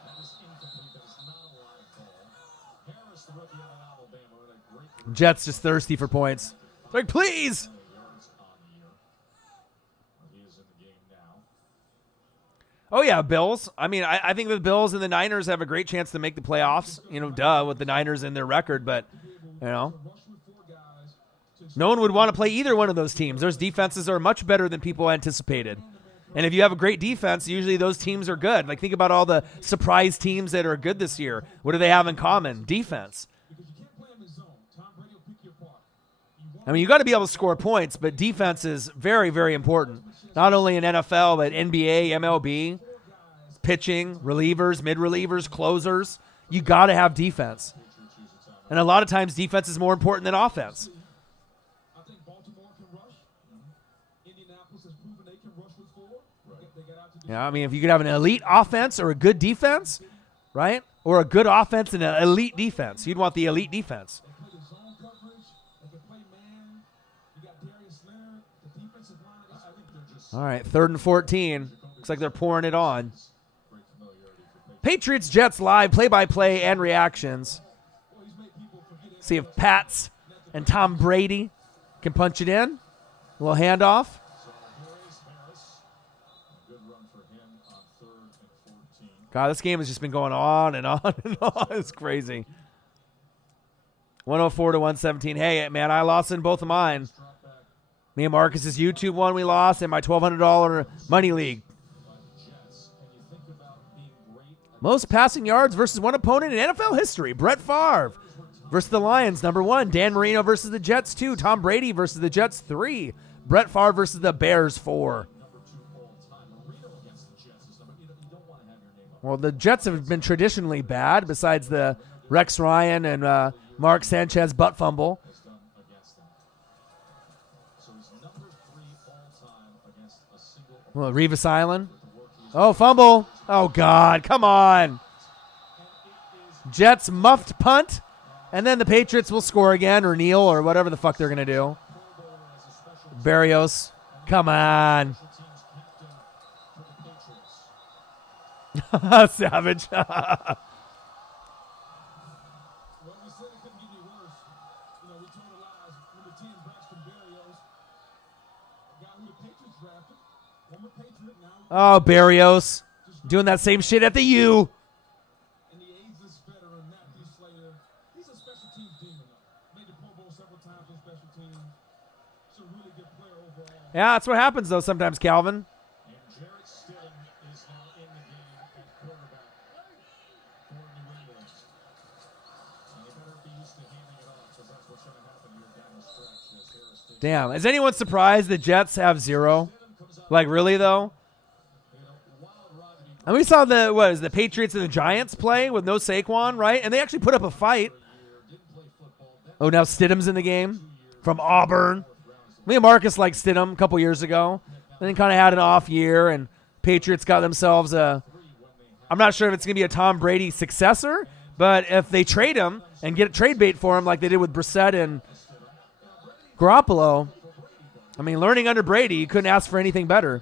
That is incomplete. That is not a live ball. Harris, the rookie out of Alabama, had a great career. Jets just thirsty for points. They're like, please. Yards on the year. He is in the game now. Oh, yeah, Bills. I mean, I think the Bills and the Niners have a great chance to make the playoffs. You know, duh, with the Niners in their record. But, you know, Rush with 4 guys to no one would want to play either one of those teams. Those defenses are much better than people anticipated. And if you have a great defense, usually those teams are good. Like, think about all the surprise teams that are good this year. What do they have in common? Defense. because you can't play him in zone. Tom Brady will pick you apart. You want I mean, you got to be able to score points, but defense is very, very important. Not only in NFL, but NBA, MLB, pitching, relievers, mid-relievers, closers. You got to have defense. And a lot of times defense is more important than offense. I think Baltimore can rush. Indianapolis has proven they can rush with 4. They got out to do Yeah, I mean, if you could have an elite offense or a good defense, right? Or a good offense and an elite defense. You'd want the elite defense. They play the zone coverage. They can play man. You got Darius Leonard, the defensive line. I think they're just All right, 3rd and 14. Looks like they're pouring it on. Patriots, Jets live, play-by-play, and reactions. well, he's made people forget it. See if Pats and Tom Brady can punch it in. A little handoff. So here is Harris. A good run for him on 3rd and 14. God, this game has just been going on and on and on. It's crazy. 104 to 117. Hey, man, I lost in both of mine. Me and Marcus's YouTube one we lost, and my $1,200 money league. Most passing yards versus one opponent in NFL history. Brett Favre versus the Lions, number 1. Dan Marino versus the Jets, 2. Tom Brady versus the Jets, 3. Brett Favre versus the Bears, 4. Well, the Jets have been traditionally bad, besides the Rex Ryan and Mark Sanchez butt fumble. Well, Revis Island. Oh, fumble. Oh, God. Come on. Jets muffed punt. And then the Patriots will score again, or kneel, or whatever the fuck they're going to do. Barrios. Come on. Savage. Well, we said it couldn't get any worse. You know, we told a lies. Number 10, Braxton Berrios. A guy who the Patriots drafted. Former Patriot now. Oh, Barrios. Doing that same shit at the U. And the ageless veteran, Matthew Slater. He's a special teams demon, though. Made the Pro Bowl several times on special teams. He's a really good player overall. Yeah, that's what happens, though, sometimes, Calvin. Damn. Is anyone surprised the Jets have 0? Like, really, though? And we saw the Patriots and the Giants play with no Saquon, right? And they actually put up a fight. Oh, now Stidham's in the game from Auburn. Me and Marcus liked Stidham a couple years ago. Then kind of had an off year, and Patriots got themselves a – I'm not sure if it's going to be a Tom Brady successor, but if they trade him and get a trade bait for him like they did with Brissett and Garoppolo, I mean, learning under Brady, you couldn't ask for anything better.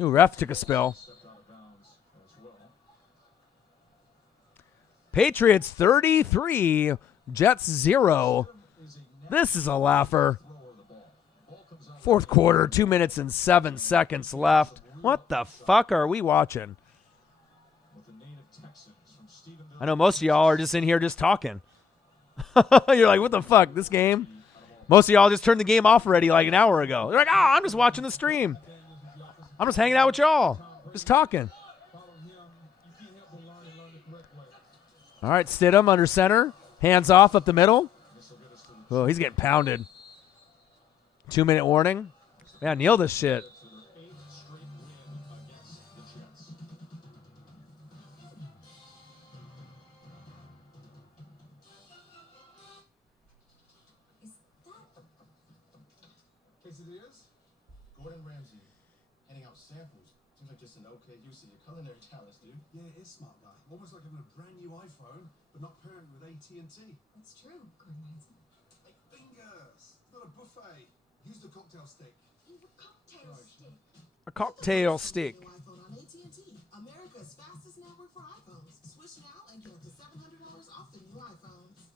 Ooh, ref took a spill. Patriots 33, Jets 0. This is a laugher. Fourth quarter, 2 minutes and 7 seconds left. What the fuck are we watching? I know most of y'all are just in here just talking. You're like, what the fuck, this game? Most of y'all just turned the game off already like an hour ago. They're like, oh, I'm just watching the stream. I'm just hanging out with y'all, just talking. All right, Stidham under center. Hands off up the middle. Oh, he's getting pounded. 2-minute warning. Yeah, kneel this shit. Case it is, Gordon Ramsay handing out samples. Seems like just an okay use of your culinary talents, dude. Yeah, it is smart, guy. Almost like having a brand new iPhone, but not pairing with AT&T. That's true, Gordon Ramsay. Like fingers. It's not a buffet. Use the cocktail stick. Use a cocktail stick. A cocktail stick. New iPhone on AT&T, America's fastest network for iPhones. Switch now and get up to $700 off the new iPhones.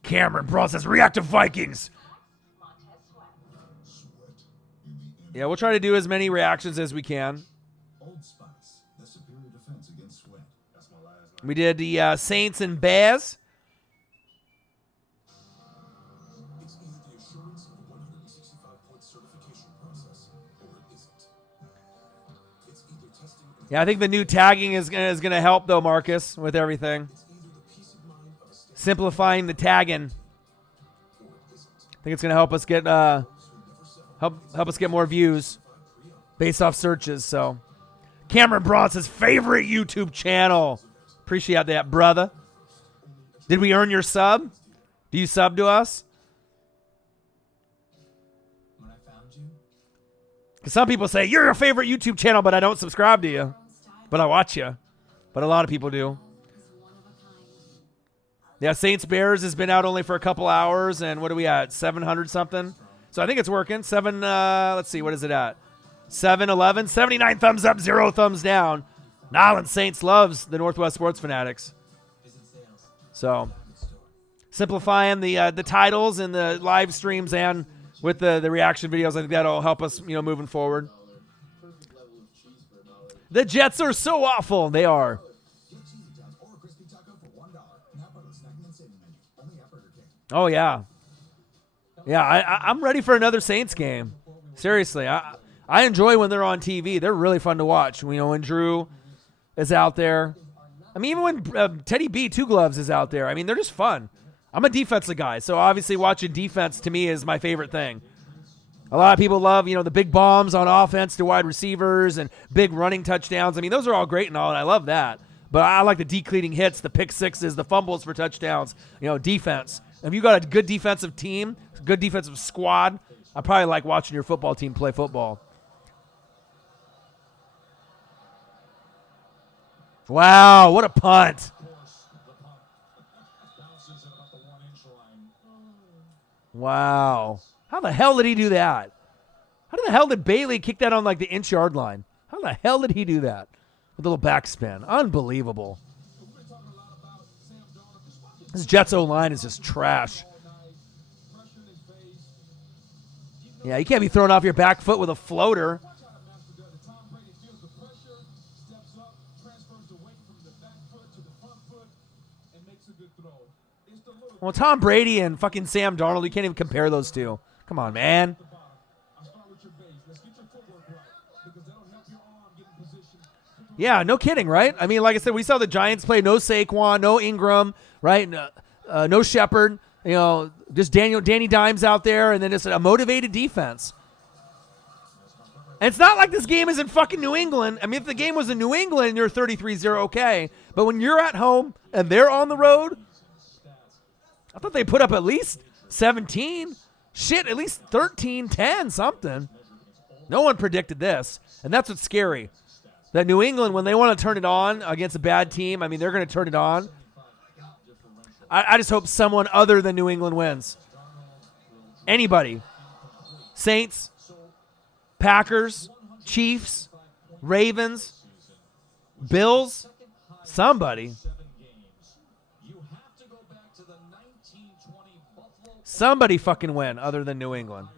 Cameron process reactive Vikings. Yeah, we'll try to do as many reactions as we can. Old Spice, the superior defense against sweat. That's my last line. We did the Saints and Bears. It's either the assurance of a 165-point certification process, or it isn't. It's either testing. Yeah, I think the new tagging is gonna help though, Marcus, with everything. It's either the peace of mind of a state, Simplifying the tagging. or it isn't. I think it's gonna help us get help us get more views based off searches. So, Cameron Bronson's favorite YouTube channel. Appreciate that, brother. Did we earn your sub? Do you sub to us? When I found you, Because some people say you're your favorite YouTube channel, but I don't subscribe to you, but I watch you. But a lot of people do. Yeah, Saints Bears has been out only for a couple hours, and what are we at? 700 something. So I think it's working. Let's see, what is it at? 711, 79 thumbs up, 0 thumbs down. Nyland Saints loves the Northwest Sports Fanatics. So simplifying the titles and the live streams and with the reaction videos, I think that'll help us, moving forward. The Jets are so awful. They are. Get cheesy tots or a crispy taco for $1. Now part of the snacking and saving menu. Only at Burger King. Oh, yeah. Yeah, I'm ready for another Saints game. Seriously, I enjoy when they're on TV. They're really fun to watch. You know, when Drew is out there. I mean, even when Teddy B, Two Gloves, is out there. I mean, they're just fun. I'm a defensive guy, so obviously watching defense to me is my favorite thing. A lot of people love, the big bombs on offense to wide receivers and big running touchdowns. I mean, those are all great and all, and I love that. But I like the decleating hits, the pick sixes, the fumbles for touchdowns, defense. If you got a good defensive team, good defensive squad, I probably like watching your football team play football. Wow, what a punt. Wow. How the hell did he do that? How the hell did Bailey kick that on like the inch-yard line? How the hell did he do that? With a little backspin. Unbelievable. This Jets O-line is just trash. Yeah, you can't be throwing off your back foot with a floater. Well, Tom Brady and fucking Sam Darnold, you can't even compare those two. Come on, man. Yeah, no kidding, right? I mean, like I said, we saw the Giants play no Saquon, no Ingram, right? No Shepard, just Danny Dimes out there, and then just a motivated defense. And it's not like this game is in fucking New England. I mean, if the game was in New England and you're 33-0, okay. But when you're at home and they're on the road, I thought they put up at least 17. Shit, at least 13, 10, something. No one predicted this. And that's what's scary. That New England, when they want to turn it on against a bad team, I mean, they're going to turn it on. I just hope someone other than New England wins. Anybody. Saints, Packers, Chiefs, Ravens, Bills, somebody. Somebody fucking win other than New England.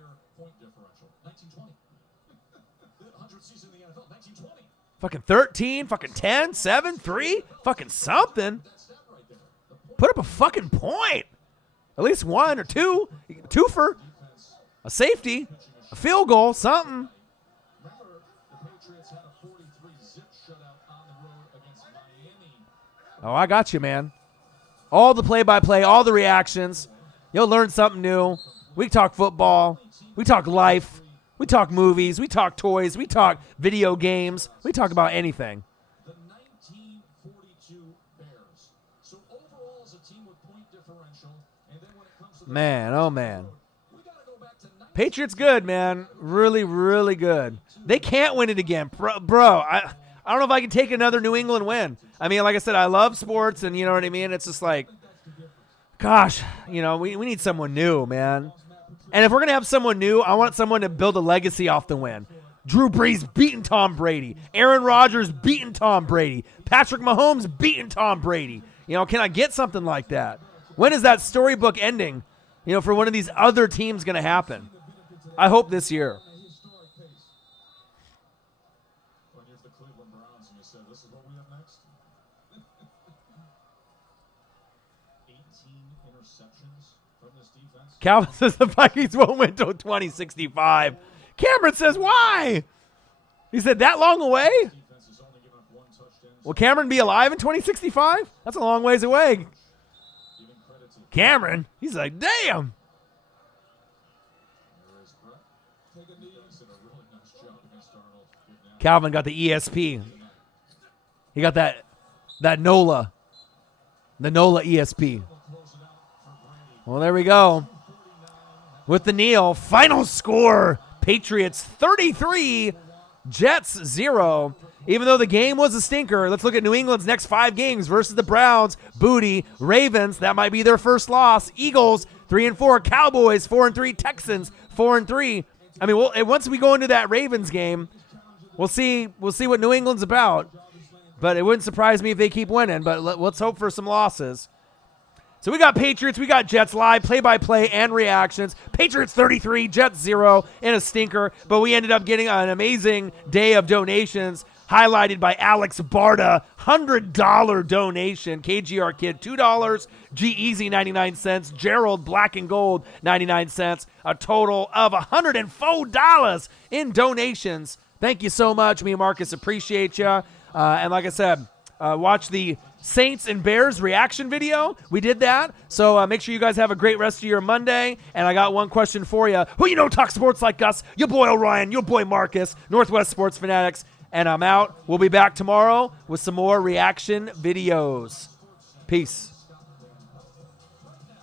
Fucking 13, fucking 10, 7, 3, fucking something. Put up a fucking point. At least one or two. Twofer. A safety. A field goal. Something. Oh, I got you, man. All the play-by-play, all the reactions. You'll learn something new. We talk football. We talk life. We talk movies. We talk toys. We talk video games. We talk about anything. The 1942 Bears. So overall as a team with point differential, and then when it comes to man, oh man. Patriots good, man. Really, really good. They can't win it again. Bro, I don't know if I can take another New England win. I mean, like I said, I love sports, and you know what I mean? It's just like, gosh, we need someone new, man. And if we're going to have someone new, I want someone to build a legacy off the win. Drew Brees beating Tom Brady. Aaron Rodgers beating Tom Brady. Patrick Mahomes beating Tom Brady. Can I get something like that? When is that storybook ending, for one of these other teams going to happen? I hope this year. Calvin says the Vikings won't win until 2065. Cameron says, why? He said, that long away? Will Cameron be alive in 2065? That's a long ways away. Cameron, he's like, damn. Calvin got the ESP. He got that NOLA. The NOLA ESP. Well, there we go. With the kneel, final score, Patriots 33, Jets 0. Even though the game was a stinker, let's look at New England's next 5 games versus the Browns, Booty, Ravens, that might be their first loss, Eagles 3-4, Cowboys 4-3, Texans 4-3. I mean, once we go into that Ravens game, we'll see what New England's about. But it wouldn't surprise me if they keep winning, but let's hope for some losses. So we got Patriots, we got Jets live, play-by-play and reactions. Patriots 33, Jets 0 in a stinker, but we ended up getting an amazing day of donations. highlighted by Alex Barta, $100 donation. KGR Kid, $2. G-Easy, 99 cents. Gerald, Black and Gold, 99 cents. A total of $104 in donations. Thank you so much. Me and Marcus appreciate you. And like I said, watch the Saints and Bears reaction video. We did that. So make sure you guys have a great rest of your Monday. And I got one question for you. Who you know talk sports like us? Your boy Orion, your boy Marcus, Northwest Sports Fanatics. And I'm out. We'll be back tomorrow with some more reaction videos. Peace.